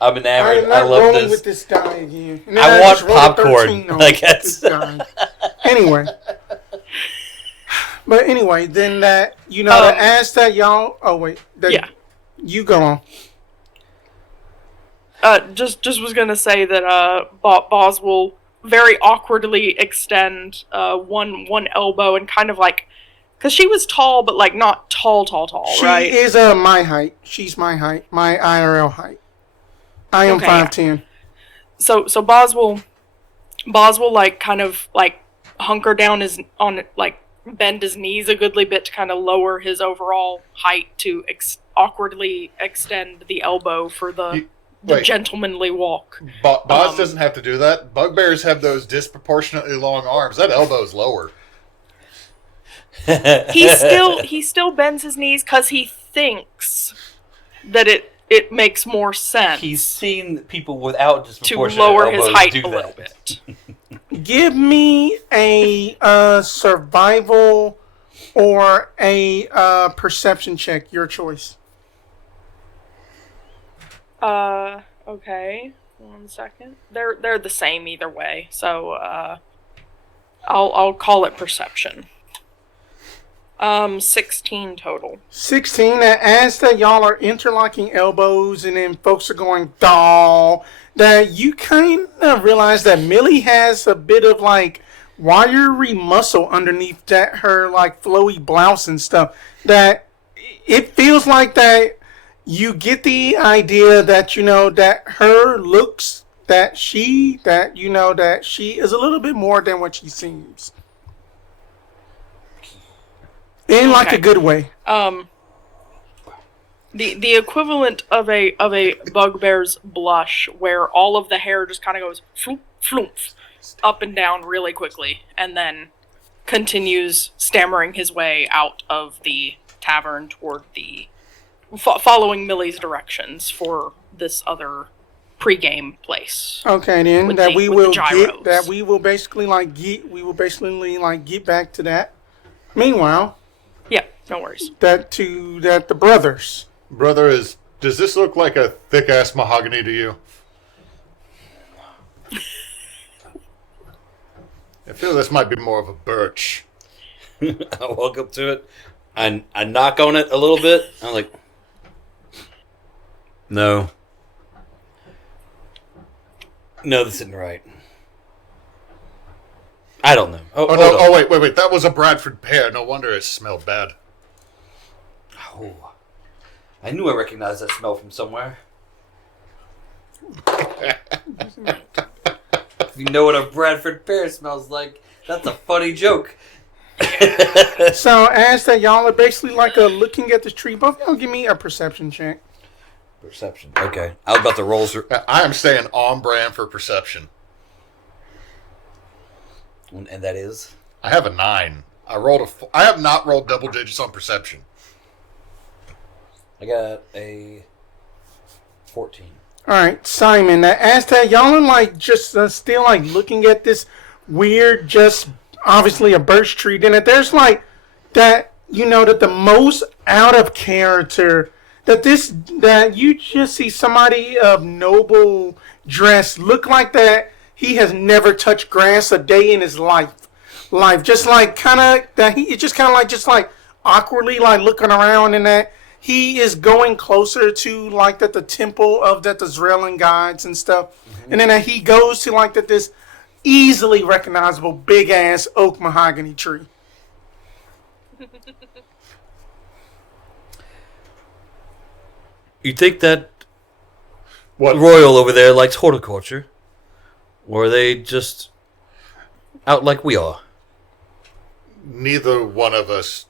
enamored. I'm not I love rolling this. with this die again. And then I just want rolled a popcorn. 13 on Like this that's. die. Anyway. But anyway, then that, to ask that y'all... Oh, wait. Yeah. You go on. Just was gonna say that Boz will very awkwardly extend one elbow and kind of like, because she was tall, but like not tall, right? She is my height. She's my height, my IRL height. I am 5'10". So Boz will like kind of like hunker down bend his knees a goodly bit to kind of lower his overall height to awkwardly extend the elbow for the gentlemanly walk. Boz doesn't have to do that. Bugbears have those disproportionately long arms. That elbow's lower. He still bends his knees because he thinks that it makes more sense. He's seen people without to disproportionate lower his elbows height do a that. little bit. Give me a survival or a perception check. Your choice. Okay. 1 second. They're the same either way. So I'll call it perception. 16 total. 16. As that y'all are interlocking elbows and then folks are going, "Daw," that you kind of realize that Millie has a bit of like wiry muscle underneath that her like flowy blouse and stuff. That it feels like that you get the idea that that her looks that she is a little bit more than what she seems. In like a good way. The equivalent of a bugbear's blush, where all of the hair just kind of goes floop, floop, up and down really quickly, and then continues stammering his way out of the tavern toward the following Millie's directions for this other pre-game place. Okay, then we will basically get back to that. Meanwhile, yeah, no worries. That the brothers. Brother, does this look like a thick ass mahogany to you? I feel this might be more of a birch. I walk up to it. I knock on it a little bit. I'm like, no, this isn't right. I don't know. Oh, wait. That was a Bradford pear. No wonder it smelled bad. Oh, I knew I recognized that smell from somewhere. If you know what a Bradford pear smells like, that's a funny joke. So as that y'all are basically like looking at the tree, both y'all give me a perception check. Perception. Okay. I was about to roll. I am staying on brand for perception. And that is? I have a 9. I have not rolled double digits on perception. I got a 14. All right, Simon. As that y'all are like just still like looking at this weird, just obviously a birch tree. Then there's like that that the most out of character that you just see somebody of noble dress look like that he has never touched grass a day in his life. Just like kind of that he it's just kind of like awkwardly like looking around and that he is going closer to like the temple of the Zrelin gods and stuff. Mm-hmm. And then he goes to like this easily recognizable big ass oak mahogany tree. You think that what Royal over there likes horticulture? Or are they just out like we are? neither one of us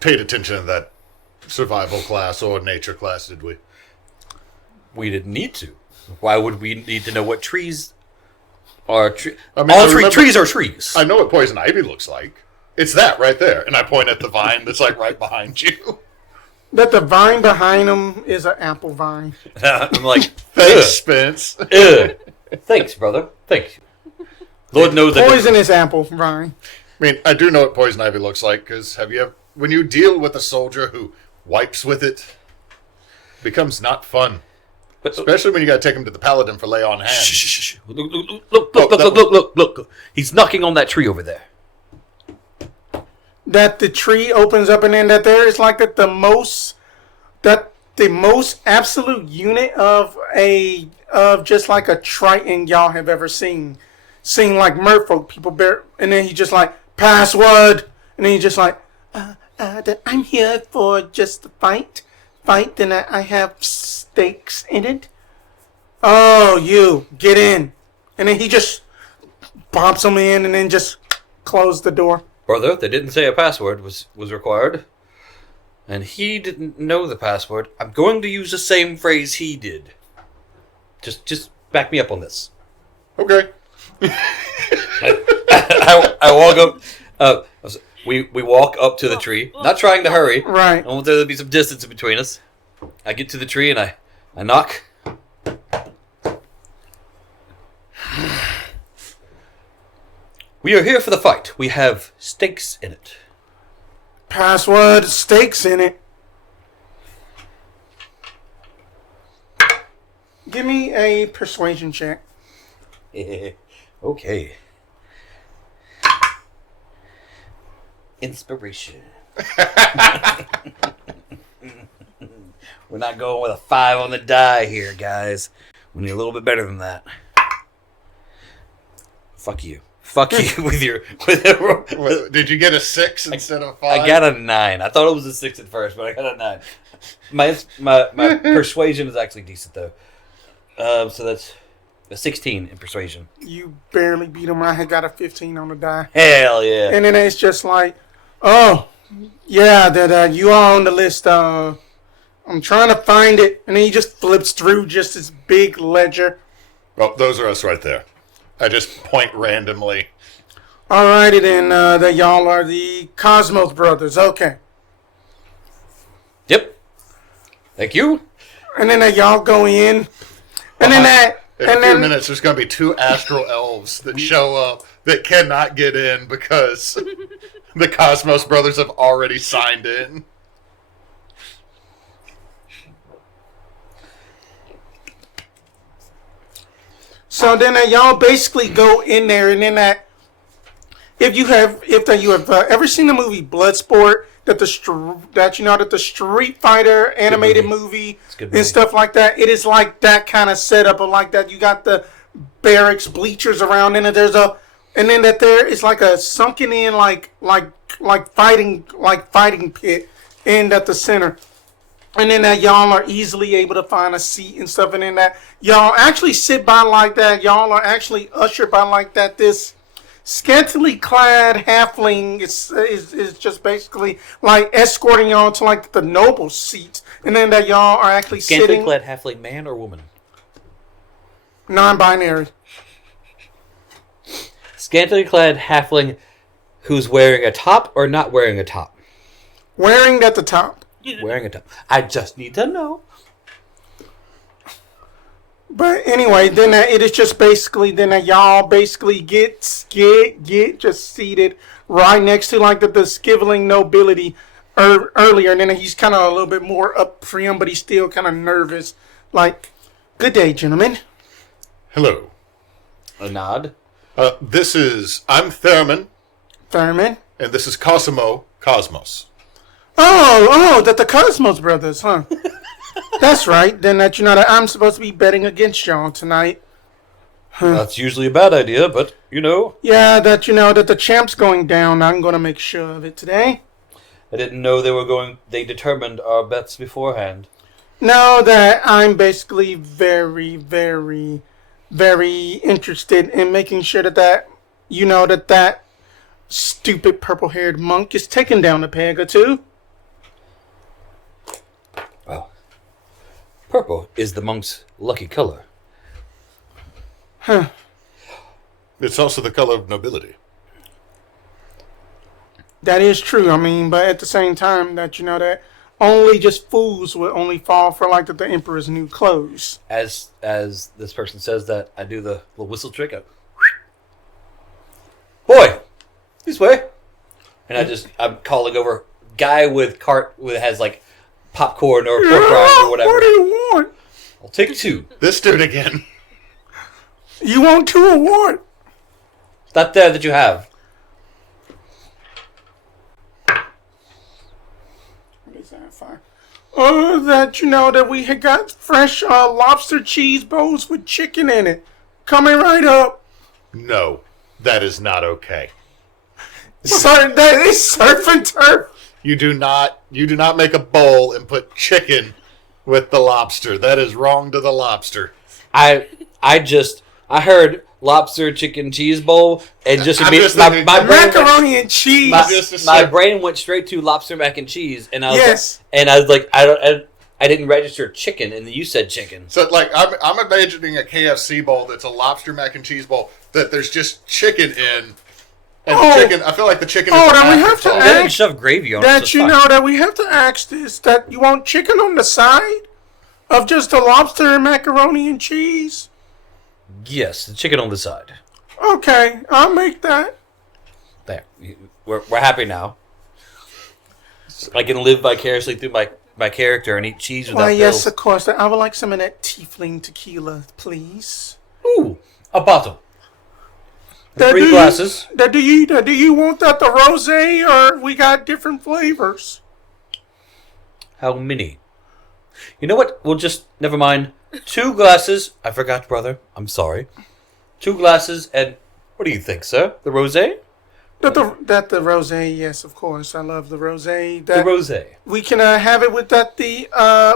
paid attention to that survival class or nature class, did we? We didn't need to. Why would we need to know what trees are? I mean, All I remember- trees are trees. I know what poison ivy looks like. It's that right there. And I point at the vine that's like right behind you. That the vine behind him is an apple vine. I'm like, Thanks, ugh, Spence. ugh. Thanks, brother. Thank you. Lord knows that. Poisonous apple vine. I mean, I do know what poison ivy looks like, because when you deal with a soldier who wipes with it, it becomes not fun. But, Especially when you gotta take him to the paladin for lay on hands. shh, shh, shh. Look. He's knocking on that tree over there. That the tree opens up and then that there is like that the most absolute unit of just like a triton y'all have ever seen. Seen like merfolk people bear, and then he just like password, and then he just like that I'm here for just the fight, then I have stakes in it. Oh, you get in, and then he just bumps him in, and then just close the door. Brother, they didn't say a password was required. And he didn't know the password. I'm going to use the same phrase he did. Just back me up on this. Okay. I walk up. We walk up to the tree, not trying to hurry. Right. I want there to be some distance in between us. I get to the tree and I knock. We are here for the fight. We have stakes in it. Password stakes in it. Give me a persuasion check. Okay. Inspiration. We're not going with a 5 on the die here, guys. We need a little bit better than that. Fuck you. Fuck you with your... Did you get a 6 instead of a 5? I got a 9. I thought it was a 6 at first, but I got a 9. My persuasion is actually decent, though. So that's a 16 in persuasion. You barely beat him. I had got a 15 on the die. Hell yeah. And then it's just like, oh, yeah, that you are on the list. I'm trying to find it. And then he just flips through just this big ledger. Well, those are us right there. I just point randomly. Alrighty then, that y'all are the Cosmos brothers. Okay. Yep. Thank you. And then y'all go in. And then that... In a few minutes, there's going to be 2 astral elves that show up that cannot get in because the Cosmos brothers have already signed in. So then y'all basically go in there, and then if you have ever seen the movie Bloodsport, that the Street Fighter animated movie and stuff like that, it is like that kind of setup of like that. You got the barracks bleachers around, and then that there is like a sunken in like fighting pit in at the center. And then that y'all are easily able to find a seat and stuff. And then that y'all actually sit by like that. Y'all are actually ushered by like that. This scantily clad halfling is just basically like escorting y'all to like the noble seats. And then that y'all are actually Scantily sitting. clad halfling man or woman? Non-binary. Scantily clad halfling who's wearing a top or not wearing a top? Wearing at the top. Wearing a top. I just need to know. But anyway, then it is just basically then y'all basically get just seated right next to like the skiveling nobility earlier, and then he's kind of a little bit more up for him, but he's still kind of nervous. Like, good day, gentlemen. Hello. A nod. I'm Thurman, Thurman. and this is Cosimo Cosmos. Oh, that the Cosmos brothers, huh? That's right. Then that that I'm supposed to be betting against y'all tonight. That's usually a bad idea, but you know. Yeah, that that the champ's going down. I'm gonna make sure of it today. I didn't know they determined our bets beforehand. No, that I'm basically very, very, very interested in making sure that stupid purple-haired monk is taken down a peg or two. Well, purple is the monk's lucky color. Huh. It's also the color of nobility. That is true. I mean, but at the same time, that that only just fools would only fall for like the emperor's new clothes. As this person says that, I do the little whistle trick. Boy, this way. And I'm calling over guy with cart with has like popcorn or pork rinds or whatever. What do you want? I'll take 2. This dude again. You want 2 or what? It's not there that you have. What is that? Fine. That that we had got fresh lobster cheese bowls with chicken in it. Coming right up. No, that is not okay. Sorry, that is surf and turf. You do not make a bowl and put chicken with the lobster. That is wrong to the lobster. I heard lobster chicken cheese bowl and just I'm immediately just thinking my brain Macaroni and cheese. my brain went straight to lobster mac and cheese, and I was Yes. and I was like, I didn't register chicken, and you said chicken. So like I'm imagining a KFC bowl that's a lobster mac and cheese bowl that there's just chicken in, and the chicken. I feel like the chicken. Oh, is then we have to afterthought. They didn't ask shove gravy on it. that So it's fine. that we have to ask this, that you want chicken on the side of just the lobster and macaroni and cheese. Yes, the chicken on the side. Okay, I'll make that. There, we're happy now. I can live vicariously through my character and eat cheese without Why, yes, pills. of course. I would like some of that tiefling tequila, please. Ooh, a bottle. That 3 glasses. Do you want that the rosé, or we got different flavors? How many? You know what? We'll just never mind. 2 glasses. I forgot, brother. I'm sorry. 2 glasses, and what do you think, sir? The rosé? That the rosé, yes, of course. I love the rosé. The That rosé. we can have it with that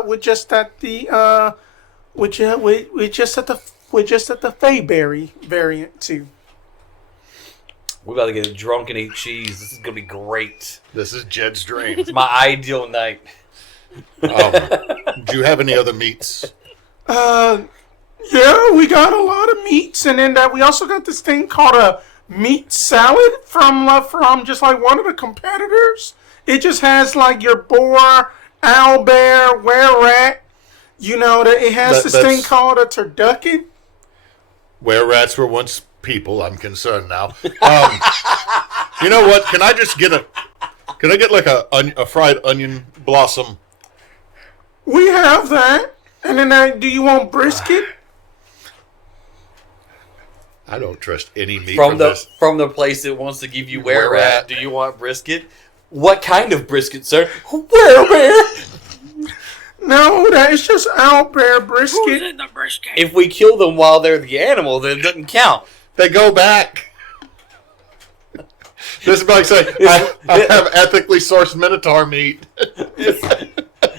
with just at the Fayberry variant too. We're about to get drunk and eat cheese. This is gonna be great. This is Jed's dream. It's my ideal night. Do you have any other meats? Yeah, we got a lot of meats, and then we also got this thing called a meat salad from just like one of the competitors. It just has like your boar, owlbear, were-rat. It has this thing called a turducken. Were-rats were once people. I'm concerned now. You know what? Can I get like a fried onion blossom? We have that. And then do you want brisket? I don't trust any meat from this. From the place that wants to give you Were were rat. rat. Do you want brisket? What kind of brisket, sir? Were bear. No, that is just owlbear Who's brisket. in the brisket? If we kill them while they're the animal, then it doesn't count. They go back. This is like saying, I have ethically sourced minotaur meat.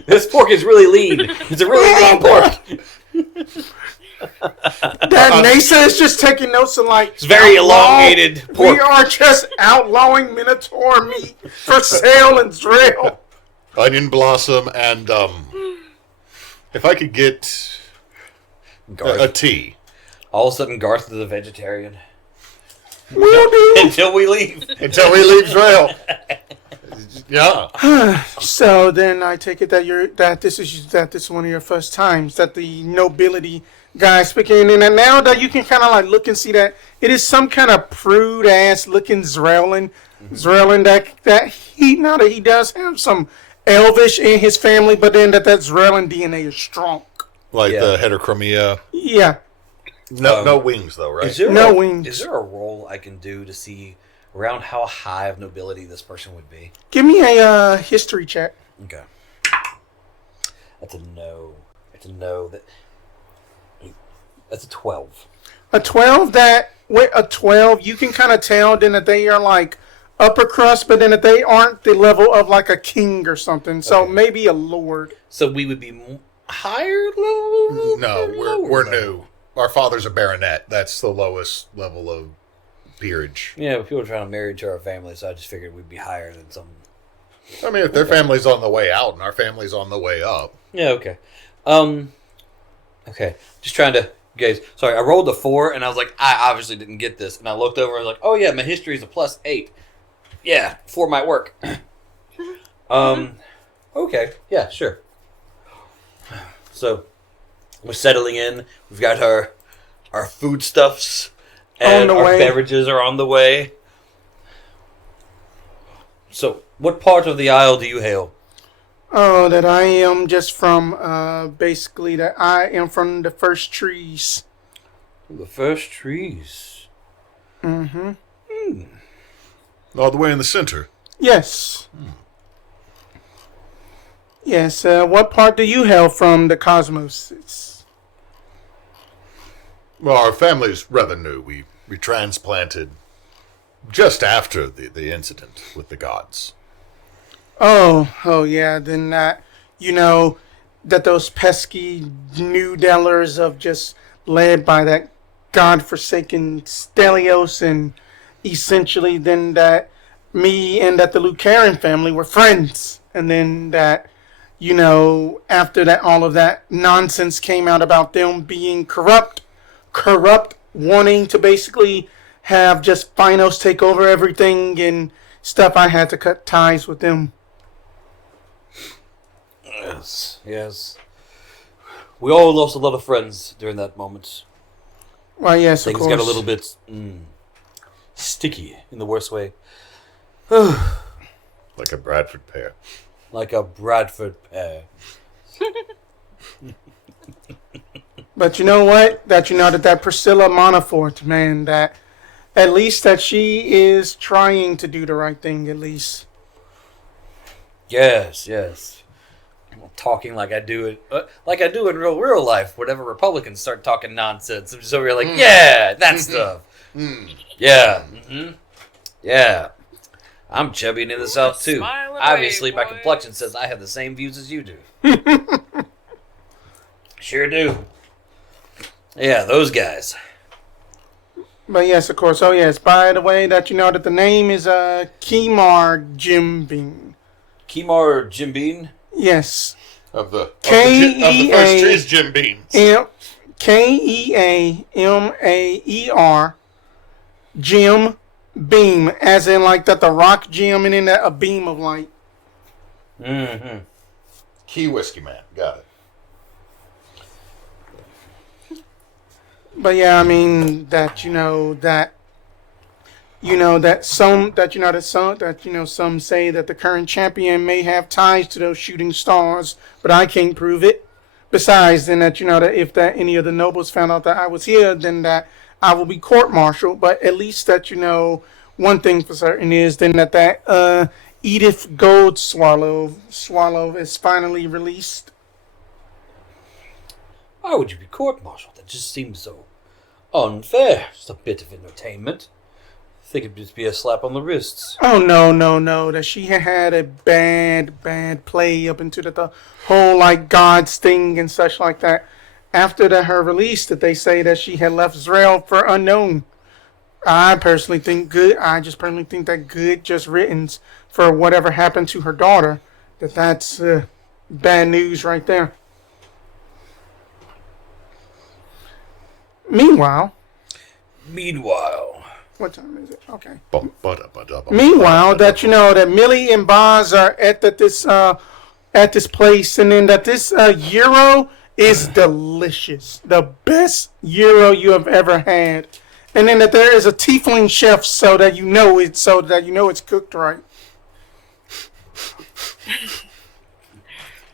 This pork is really lean. It's a really lean pork. That Neysa is just taking notes and like It's very outlaw- elongated pork. We are just outlawing minotaur meat for sale and drill. Onion blossom and if I could get Garth. a tea. All of a sudden, Garth is a vegetarian. Will do. Until we leave. Until we leave trail. Yeah. So then I take it that this is one of your first times that the nobility guy speaking, and now that you can kind of like look and see that it is some kind of prude ass looking Zrelin that he does have some Elvish in his family, but then that Zrelin DNA is strong. Like Yeah. the heterochromia. Yeah. No wings though, right? No wings. Is there a roll I can do to see around how high of nobility this person would be? Give me a history check. Okay. That's a no. It's a no. That's a 12. A 12 with a 12 you can kind of tell then that they are like upper crust, but then that they aren't the level of like a king or something. So Okay. maybe a lord. So we would be higher level? No, we're new. Our father's a baronet. That's the lowest level of peerage. Yeah, but people are trying to marry into our family, so I just figured we'd be higher than some. I mean, if their family's on the way out and our family's on the way up. Yeah, okay. Okay. Just trying to, guys. Sorry, I rolled a 4, and I was like, I obviously didn't get this, and I looked over, and I was like, oh yeah, my history is a +8. Yeah, 4 might work. Okay, yeah, sure. So, we're settling in. We've got our foodstuffs, and On the our way. beverages are on the way. So, what part of the Isle do you hail? Oh, that I am just from, basically, that I am from the first trees. The first trees. Mm-hmm. All the way in the center. Yes. Yes, what part do you hail from the cosmos? Well, our family's rather new. We transplanted just after the incident with the gods. Oh, yeah, then that, that those pesky New Dellers of just led by that godforsaken Stelios, and essentially then that me and that the Lucaran family were friends. And then that, after that, all of that nonsense came out about them being corrupt, wanting to basically have just Finos take over everything and stuff, I had to cut ties with them. Yes. We all lost a lot of friends during that moment. Well, yes, Things of course. got a little bit sticky in the worst way. Like a Bradford pear. Like a Bradford pear. But you know what? That Priscilla Monafort, man, that at least that she is trying to do the right thing, at least. Yes. I'm talking like I do it, like I do in real life. Whenever Republicans start talking nonsense, I'm just over here like, yeah, that stuff. Yeah. Yeah. I'm chubby and in the South too. Smile away, Obviously, my boys. complexion says I have the same views as you do. Sure do. Yeah, those guys. But yes, of course. Oh yes. By the way, that the name is Kimar Jim Bean. Kimar Jim Bean. Yes. Of the K-E-A- first trees, Jim Beans. Keamaer Jim Beam, as in like that the rock gym, and in that a beam of light. Mm-hmm. Key Whiskey Man. Got it. But yeah, I mean that some say that the current champion may have ties to those shooting stars, but I can't prove it. Besides, then that that if that any of the nobles found out that I was here, then that I will be court-martialed. But at least that one thing for certain is then that Edith Gold Swallow is finally released. Why would you be court-martialed? That just seems so unfair. Just a bit of entertainment. I think it'd just be a slap on the wrists. Oh no! That she had a bad play up into the whole like gods thing and such like that. After her release, that they say that she had left Zrael for unknown. I personally think good. I just personally think that good just written for whatever happened to her daughter. That's bad news right there. Meanwhile, what time is it? Okay. Meanwhile, that that Millie and Boz are at this place, and then that this gyro is delicious, the best gyro you have ever had, and then that there is a tiefling chef, so that it's cooked right.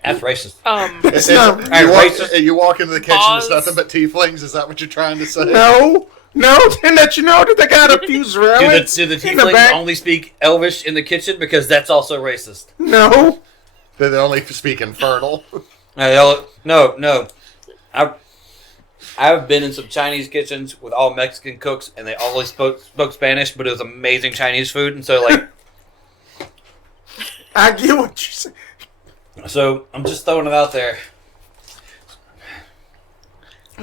That's racist. It's not. You walk into the kitchen, it's Oz. nothing but tieflings. Is that what you're trying to say? No, then that that they got a few Do Zraelans the in the tieflings back. only speak Elvish in the kitchen? Because that's also racist. No. They only speak infernal. No. I've been in some Chinese kitchens with all Mexican cooks, and they always spoke Spanish, but it was amazing Chinese food, and so like. I get what you say. So I'm just throwing it out there.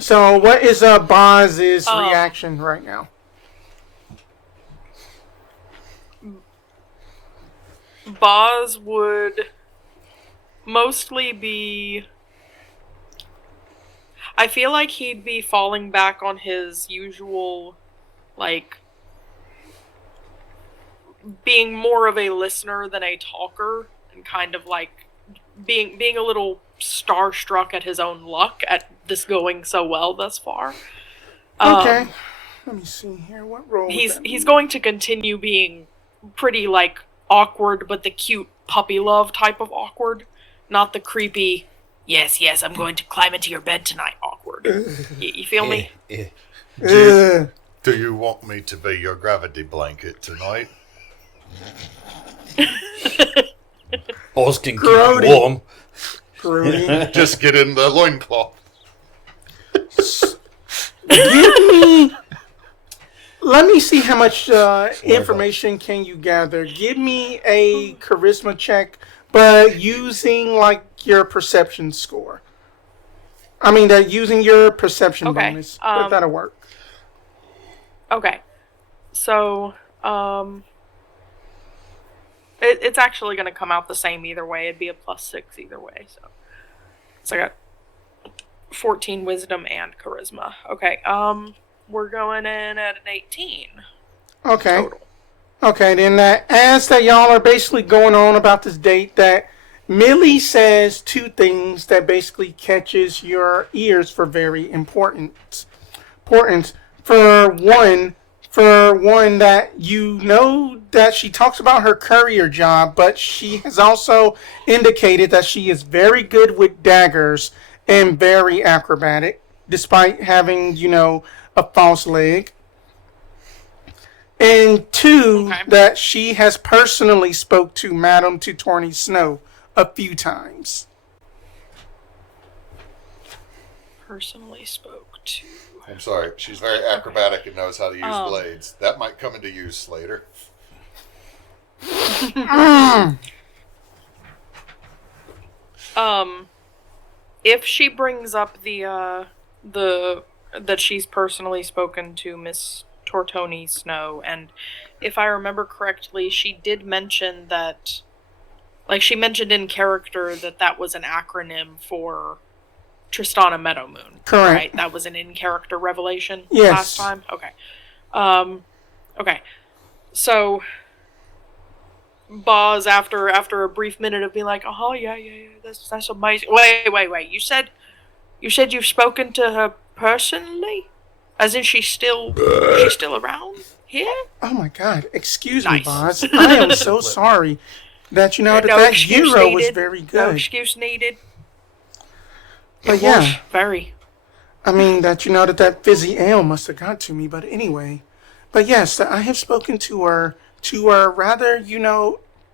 So what is Boz's reaction right now? Boz would mostly be. I feel like he'd be falling back on his usual, like, being more of a listener than a talker, and kind of like being a little starstruck at his own luck at this going so well thus far. Okay. Let me see here. What role? He's going to continue being pretty like awkward, but the cute puppy love type of awkward, not the creepy. Yes, I'm going to climb into your bed tonight. Awkward. You feel me? Do you want me to be your gravity blanket tonight? Boys can keep Grody. warm. Grody. Just get in the loincloth. Let me see how much information can you gather. Give me a charisma check, but using like your perception score. I mean, using your perception bonus. But that'll work. Okay. So, it's actually going to come out the same either way. It'd be a +6 either way. So I got 14 wisdom and charisma. Okay. We're going in at an 18. Okay. Total. Okay, then as that y'all are basically going on about this date, that Millie says two things that basically catches your ears for very importance. For one, that you know that she talks about her courier job, but she has also indicated that she is very good with daggers and very acrobatic, despite having, a false leg. And two, that she has personally spoke to Madame Tutorny Snow a few times. Personally spoke to. I'm sorry, she's very acrobatic and knows how to use blades. That might come into use later. If she brings up the that she's personally spoken to Miss Tortoni Snow, and if I remember correctly, she did mention that, like, she mentioned in character that was an acronym for Tristana Meadowmoon. Correct. Right? That was an in-character revelation Yes. last time? Okay. Okay. So, Boz, after a brief minute of being like, oh, yeah, that's amazing. Wait. You said you've spoken to her personally? As in she's still around here? Oh my God! Excuse me, Nice. Boz. I am so sorry that that Euro was very good. No excuse needed. But It yeah, was very. I mean that fizzy ale must have got to me. But anyway, but yes, I have spoken to her rather,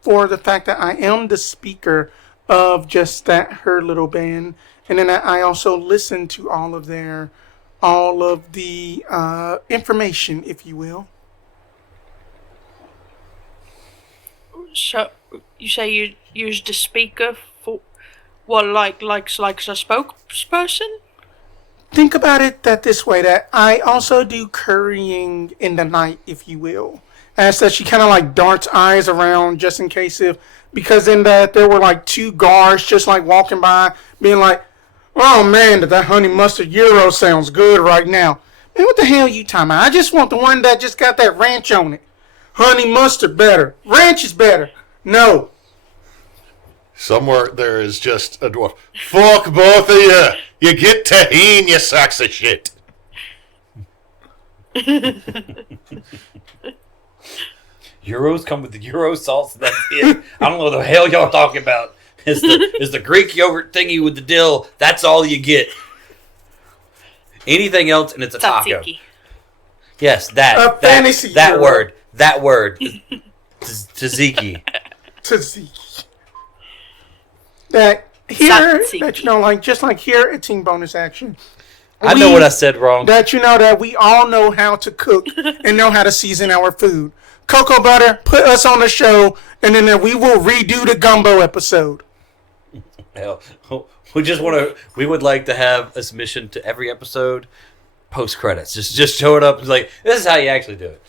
for the fact that I am the speaker of just her little band, and then I also listen to all of the information, if you will. So you say you used a speaker for what, like a spokesperson? Think about it this way, that I also do currying in the night, if you will. As that she kind of like darts eyes around just in case because in that there were like two guards just like walking by being like, oh man, that honey mustard Euro sounds good right now. Man, what the hell you talking about? I just want the one that just got that ranch on it. Honey mustard better. Ranch is better. No. Somewhere there is just a dwarf. Fuck both of you. You get tahine, you sacks of shit. Euros come with the Euro salts. That's it. I don't know what the hell y'all talking about. Is the Greek yogurt thingy with the dill? That's all you get. Anything else, and it's a taco. Tzatziki. Yes, that fantasy that Euro. word. That word. Tzatziki. Tzatziki. That here, Tzatziki. just like here at Team Bonus Action. I know what I said wrong. That that we all know how to cook and know how to season our food. Cocoa Butter, put us on the show, and then we will redo the gumbo episode. Hell, we would like to have a submission to every episode post credits. Just show it up and like, this is how you actually do it.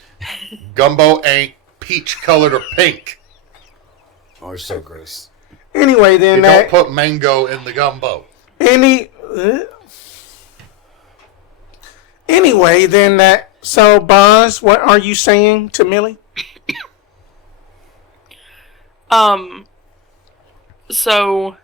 Gumbo ain't peach colored or pink. Oh, it's so gross. Anyway, then You don't put mango in the gumbo. Anyway, then that. So, Boz, what are you saying to Millie? So,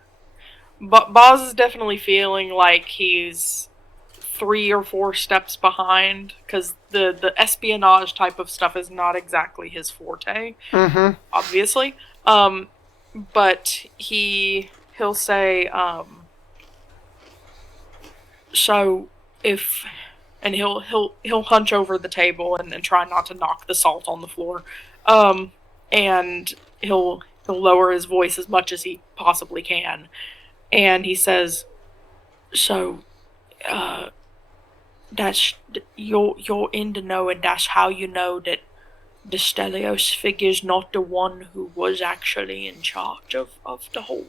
Boz is definitely feeling like he's 3 or 4 steps behind, because the espionage type of stuff is not exactly his forte, obviously. But he'll say, so if, and he'll hunch over the table and try not to knock the salt on the floor, and he'll lower his voice as much as he possibly can, and he says, so, that's, you're in the know, and that's how you know that the Stelios figure's not the one who was actually in charge of the whole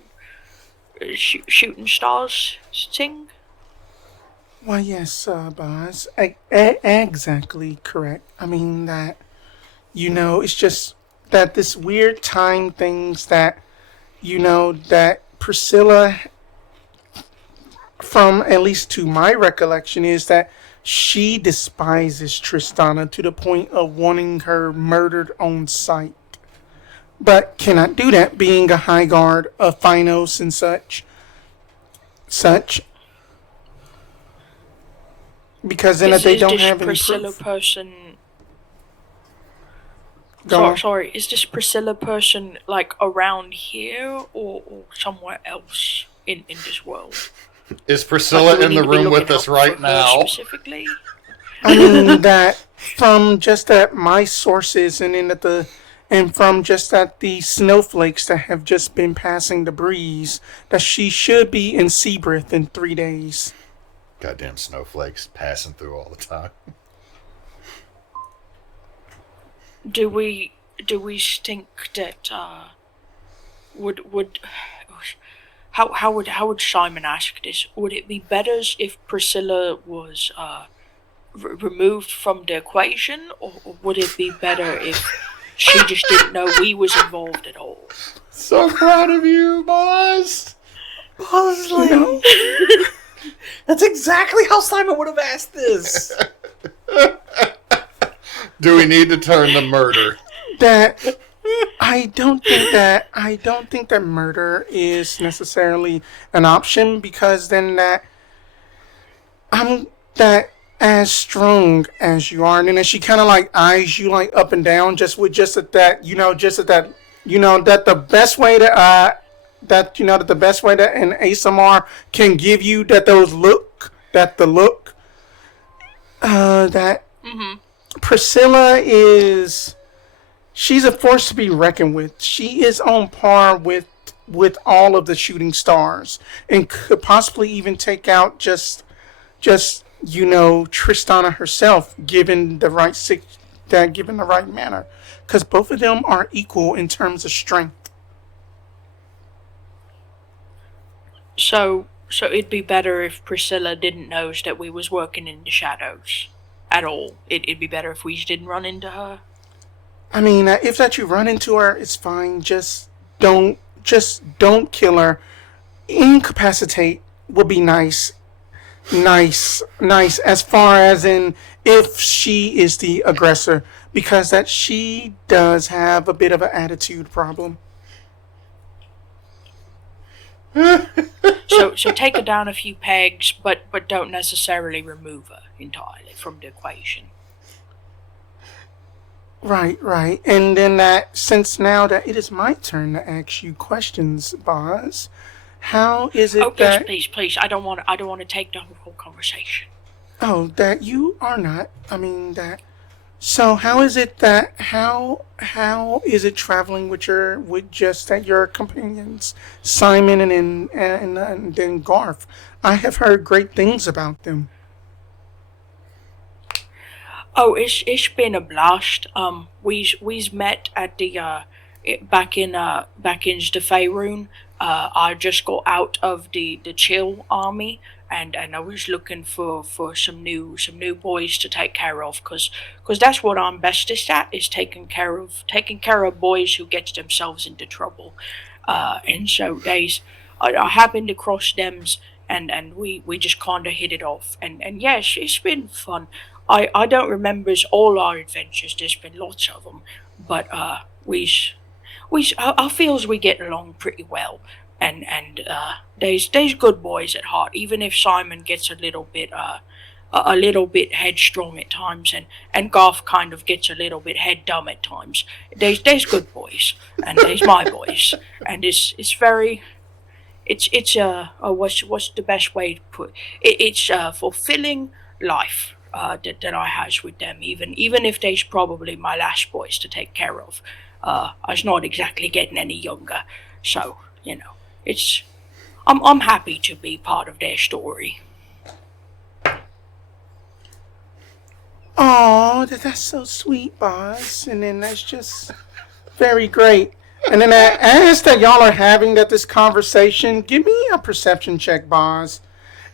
shooting stars thing? Well, yes, Boz. Exactly correct. I mean, that, it's just that this weird time things that, that Priscilla, from at least to my recollection, is that she despises Tristana to the point of wanting her murdered on sight, but cannot do that, being a high guard of Phinos and such. Because then if they don't have any Priscilla proof. person. Go on. Sorry, is this Priscilla person like around here or somewhere else in this world? Is Priscilla Like, do we in need the to be room looking with us out right for her now? specifically? I mean that from just that my sources, and then from just that the snowflakes that have just been passing the breeze, that she should be in Seabrith in 3 days. Goddamn snowflakes passing through all the time. Do we think that would how would Simon ask this? Would it be better if Priscilla was removed from the equation, or would it be better if she just didn't know we was involved at all? So proud of you, boss. Bosley. That's exactly how Simon would have asked this. Do we need to turn the murder? That I don't think that murder is necessarily an option, because then that I'm that as strong as you are, and then she kind of like eyes you like up and down, just at that that the best way that that the best way that an ASMR can give you that Priscilla she's a force to be reckoned with. She is on par with all of the shooting stars, and could possibly even take out just Tristana herself, given the right manner, because both of them are equal in terms of strength. So it'd be better if Priscilla didn't know that we was working in the shadows at all. It'd be better if we just didn't run into her. I mean, if that you run into her, it's fine. Just don't kill her. Incapacitate would be nice. As far as in if she is the aggressor, because that she does have a bit of an attitude problem. So take her down a few pegs, but don't necessarily remove her entirely from the equation. Right. And then that, since now that it is my turn to ask you questions, Boz, how is it that... yes, please. I don't want to take the whole conversation. Oh, that you are not. I mean that. So how is it that how is it traveling with your companions, Simon and then Garf? I have heard great things about them. Oh, it's been a blast. We's met at the back in the Faerun. I just got out of the Chill army, and I was looking for some new boys to take care of, cause that's what I'm bestest at, is taking care of boys who get themselves into trouble. And so I happened across them's, and we just kind of hit it off, and yes, it's been fun. I don't remember all our adventures. There's been lots of them, but I feels we get along pretty well, and there's good boys at heart. Even if Simon gets a little bit headstrong at times, and Garf kind of gets a little bit head dumb at times. There's good boys, and there's my boys, and it's very. It's what's the best way to put it? It's a fulfilling life that I has with them. Even if they's probably my last boys to take care of. I was not exactly getting any younger, so it's. I'm happy to be part of their story. Oh, that's so sweet, Boss. And then that's just very great. And then as that y'all are having this conversation, give me a perception check, Boz.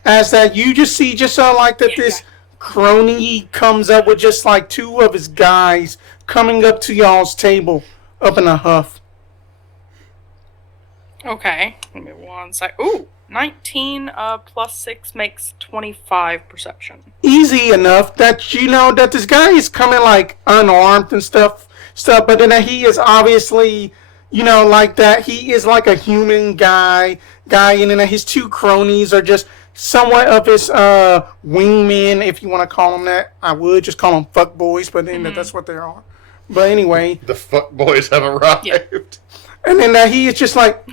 As that you just see this crony comes up with just like two of his guys coming up to y'all's table up in a huff. Okay, give me one sec. Ooh, 19 plus 6 makes 25 perception. Easy enough that that this guy is coming like unarmed and stuff, but then he is obviously like that. He is like a human guy, and then his two cronies are just somewhat of his wingmen, if you want to call them that. I would just call them fuck boys, but then that's what they are. But anyway, The fuck boys have arrived. Yeah. and then he is just like,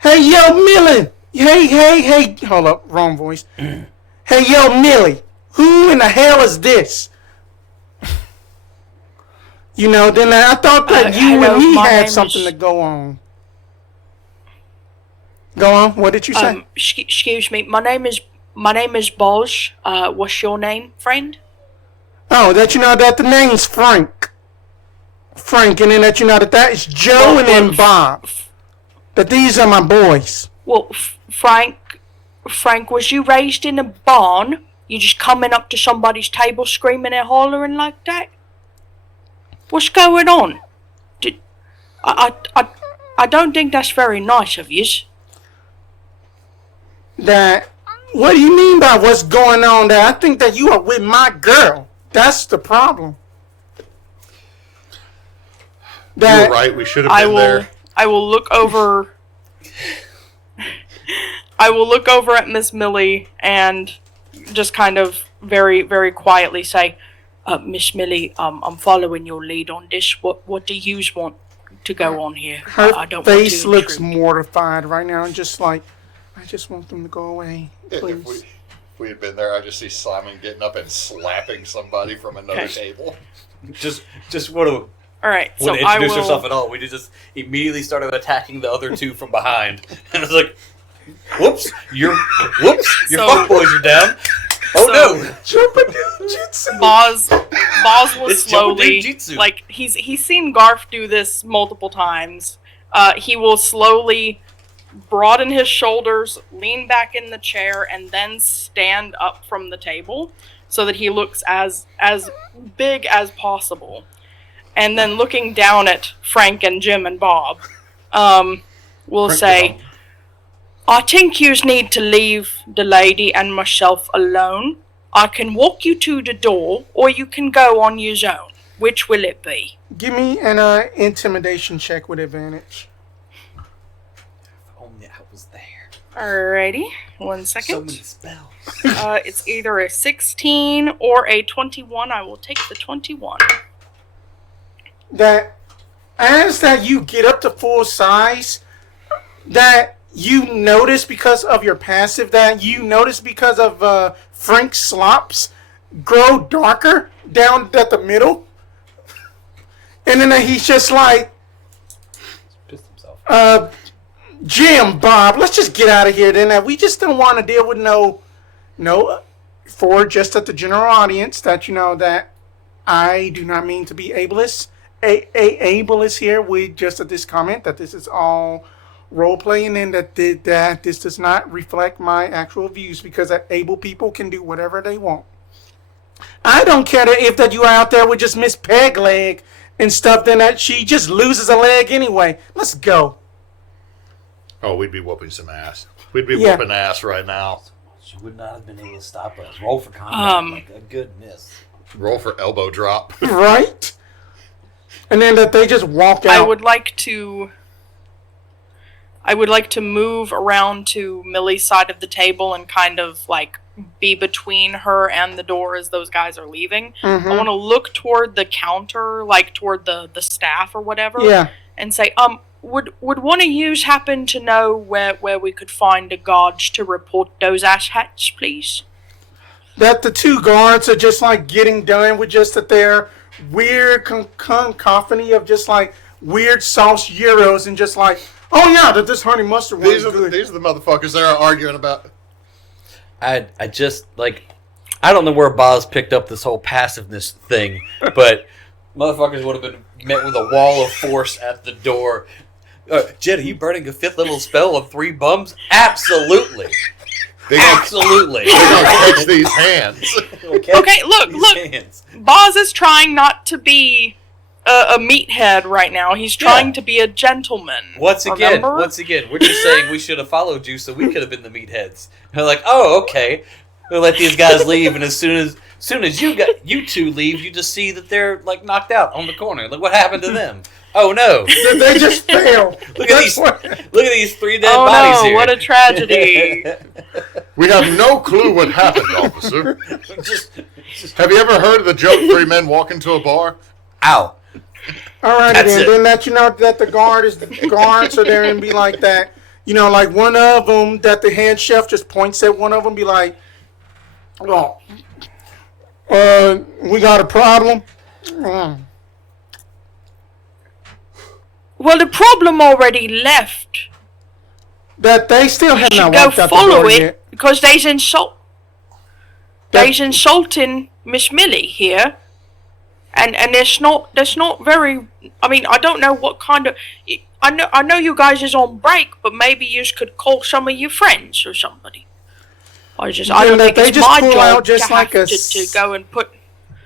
hey yo Millie, hey, hold up, wrong voice. Hey yo Millie, who in the hell is this? Then I thought that you hello, and me my had name something is- to go on. Go on. What did you say? Excuse me. My name is Boz. What's your name, friend? Oh, that that the name's Frank. Frank, and then that is Joe Well, and then Bob. That these are my boys. Well, Frank, was you raised in a barn? You just coming up to somebody's table screaming and hollering like that? What's going on? I don't think that's very nice of yous. That, what do you mean by what's going on there? I think that you are with my girl. That's the problem. You were right. We should have been there. I will look over. I will look over at Miss Millie and just kind of very, very quietly say, Miss Millie, I'm following your lead on this. What do yous want to go on here? Her I don't face want to looks intrude. mortified right now, and just like, I just want them to go away, If please. we had been there, I just see Simon getting up and slapping somebody from another Okay. table. Just want to All right, so wouldn't I introduce will. herself at all. We just immediately started attacking the other two from behind, and it's like, whoops, your So- fuckboys are down. Oh so- no! Jumping jutsu. Boz will It's slowly, Jutsu. like he's seen Garf do this multiple times. He will slowly broaden his shoulders, lean back in the chair, and then stand up from the table so that he looks as big as possible. And then looking down at Frank and Jim and Bob, will say, I think yous need to leave the lady and myself alone. I can walk you to the door, or you can go on your own. Which will it be? Give me an intimidation check with advantage. Only I was there. Alrighty, 1 So second. many spells. It's either a 16 or a 21. I will take the 21. That as that you get up to full size, that you notice because of your passive, that you notice because of Frank's slops grow darker down at the middle, and then he's just like, Pissed himself. Jim, Bob, let's just get out of here. Then we just don't want to deal with no, for just at the general audience that that I do not mean to be ableist. Ableist here. We just at this comment that this is all role playing and that this does not reflect my actual views because able people can do whatever they want. I don't care if that you are out there with just Miss Peg Leg and stuff, then that she just loses a leg anyway. Let's go. Oh, we'd be whooping some ass. We'd be whooping ass right now. She would not have been able to stop us. Roll for combat. Like a good miss. Roll for elbow drop. Right? And then that they just walk out. I would like to move around to Millie's side of the table and kind of like be between her and the door as those guys are leaving. Mm-hmm. I want to look toward the counter, like toward the staff or whatever. Yeah. And say, would one of yous happen to know where we could find a guard to report those asshats, please? That the two guards are just like getting done with just that their weird cacophony of just like weird sauce gyros and just like, oh yeah, that this honey mustard was good. These are the motherfuckers that are arguing about. I just, like, I don't know where Boz picked up this whole passiveness thing, but motherfuckers would have been met with a wall of force at the door. Jed, are you burning a fifth level spell of 3 bums? Absolutely. Absolutely. They're going to catch these hands. Okay, look. Boz is trying not to be a meathead right now. He's trying to be a gentleman. Once again, remember? we're just saying we should have followed you so we could have been the meatheads. They're like, oh, okay. We'll let these guys leave, and as soon as you two leave, you just see that they're like knocked out on the corner. Like, what happened to them? Oh no! They just failed. Look at these 3 dead bodies Oh no! here. What a tragedy! We have no clue what happened, officer. Have you ever heard of the joke 3 men walk into a bar? Ow! Alrighty That's then. it. Then that you know that the guards are there and be like that. You know, like one of them that the head chef just points at one of them, be like, "Oh, we got a problem." Well, the problem already left. That they still have You not go walked out the follow door it yet. because they's insulting Miss Millie here, and that's not very. I mean, I don't know what kind of. I know you guys is on break, but maybe you could call some of your friends or somebody. I don't think it's my job just to like have to go and put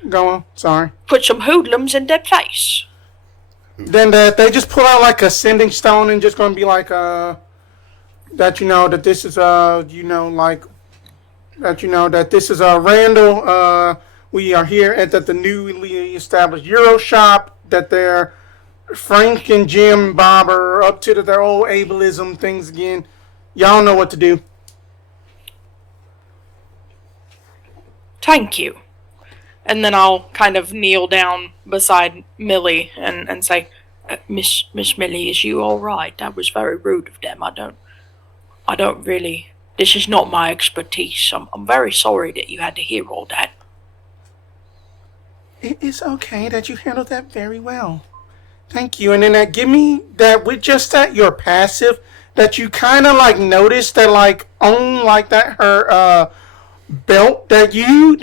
Go on. Sorry. some hoodlums in their place. Then that they just pull out like a sending stone and just gonna be like that you know that this is like that you know that this is Randall. We are here at the newly established Euro shop. That they're Frank and Jim Bob are up to their old ableism things again. Y'all know what to do. Thank you. And then I'll kind of kneel down beside Millie and say, Miss Millie, is you all right? That was very rude of them. I don't really. This is not my expertise. I'm very sorry that you had to hear all that. It is okay that you handled that very well. Thank you. And then give me that with just that your passive that you kind of like notice that like on like that her belt that you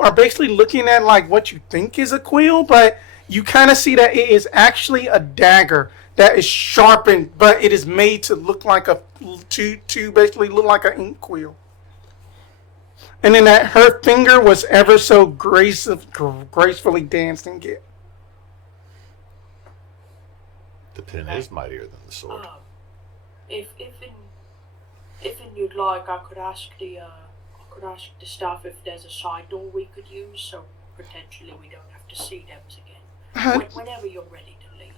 are basically looking at like what you think is a quill, but you kind of see that it is actually a dagger that is sharpened, but it is made to look like to basically look like an ink quill. And then that her finger was ever so gracefully danced and get. The pin is mightier than the sword. If you'd like, I could ask the staff if there's a side door we could use, so potentially we don't have to see them again. Whenever you're ready to leave.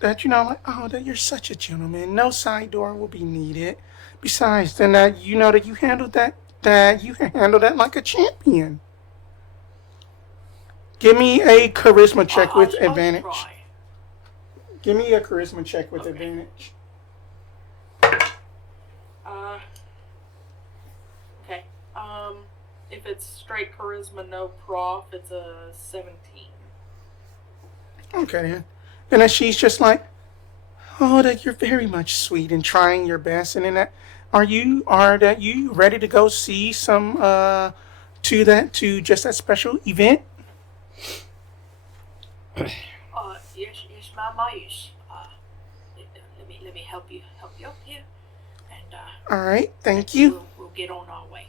That you know, like, oh, that you're such a gentleman. No side door will be needed. Besides, then that you know that you handled that like a champion. Give me a charisma check with advantage. I'll try. Give me a charisma check with advantage. Okay. If it's straight charisma, no prof, it's a 17. Okay then. And then she's just like, oh, that you're very much sweet and trying your best. And then that, are you ready to go see some to just that special event? Yes, ma'am, I is. maybe help you up here, and All right, thank you. We'll get on our way.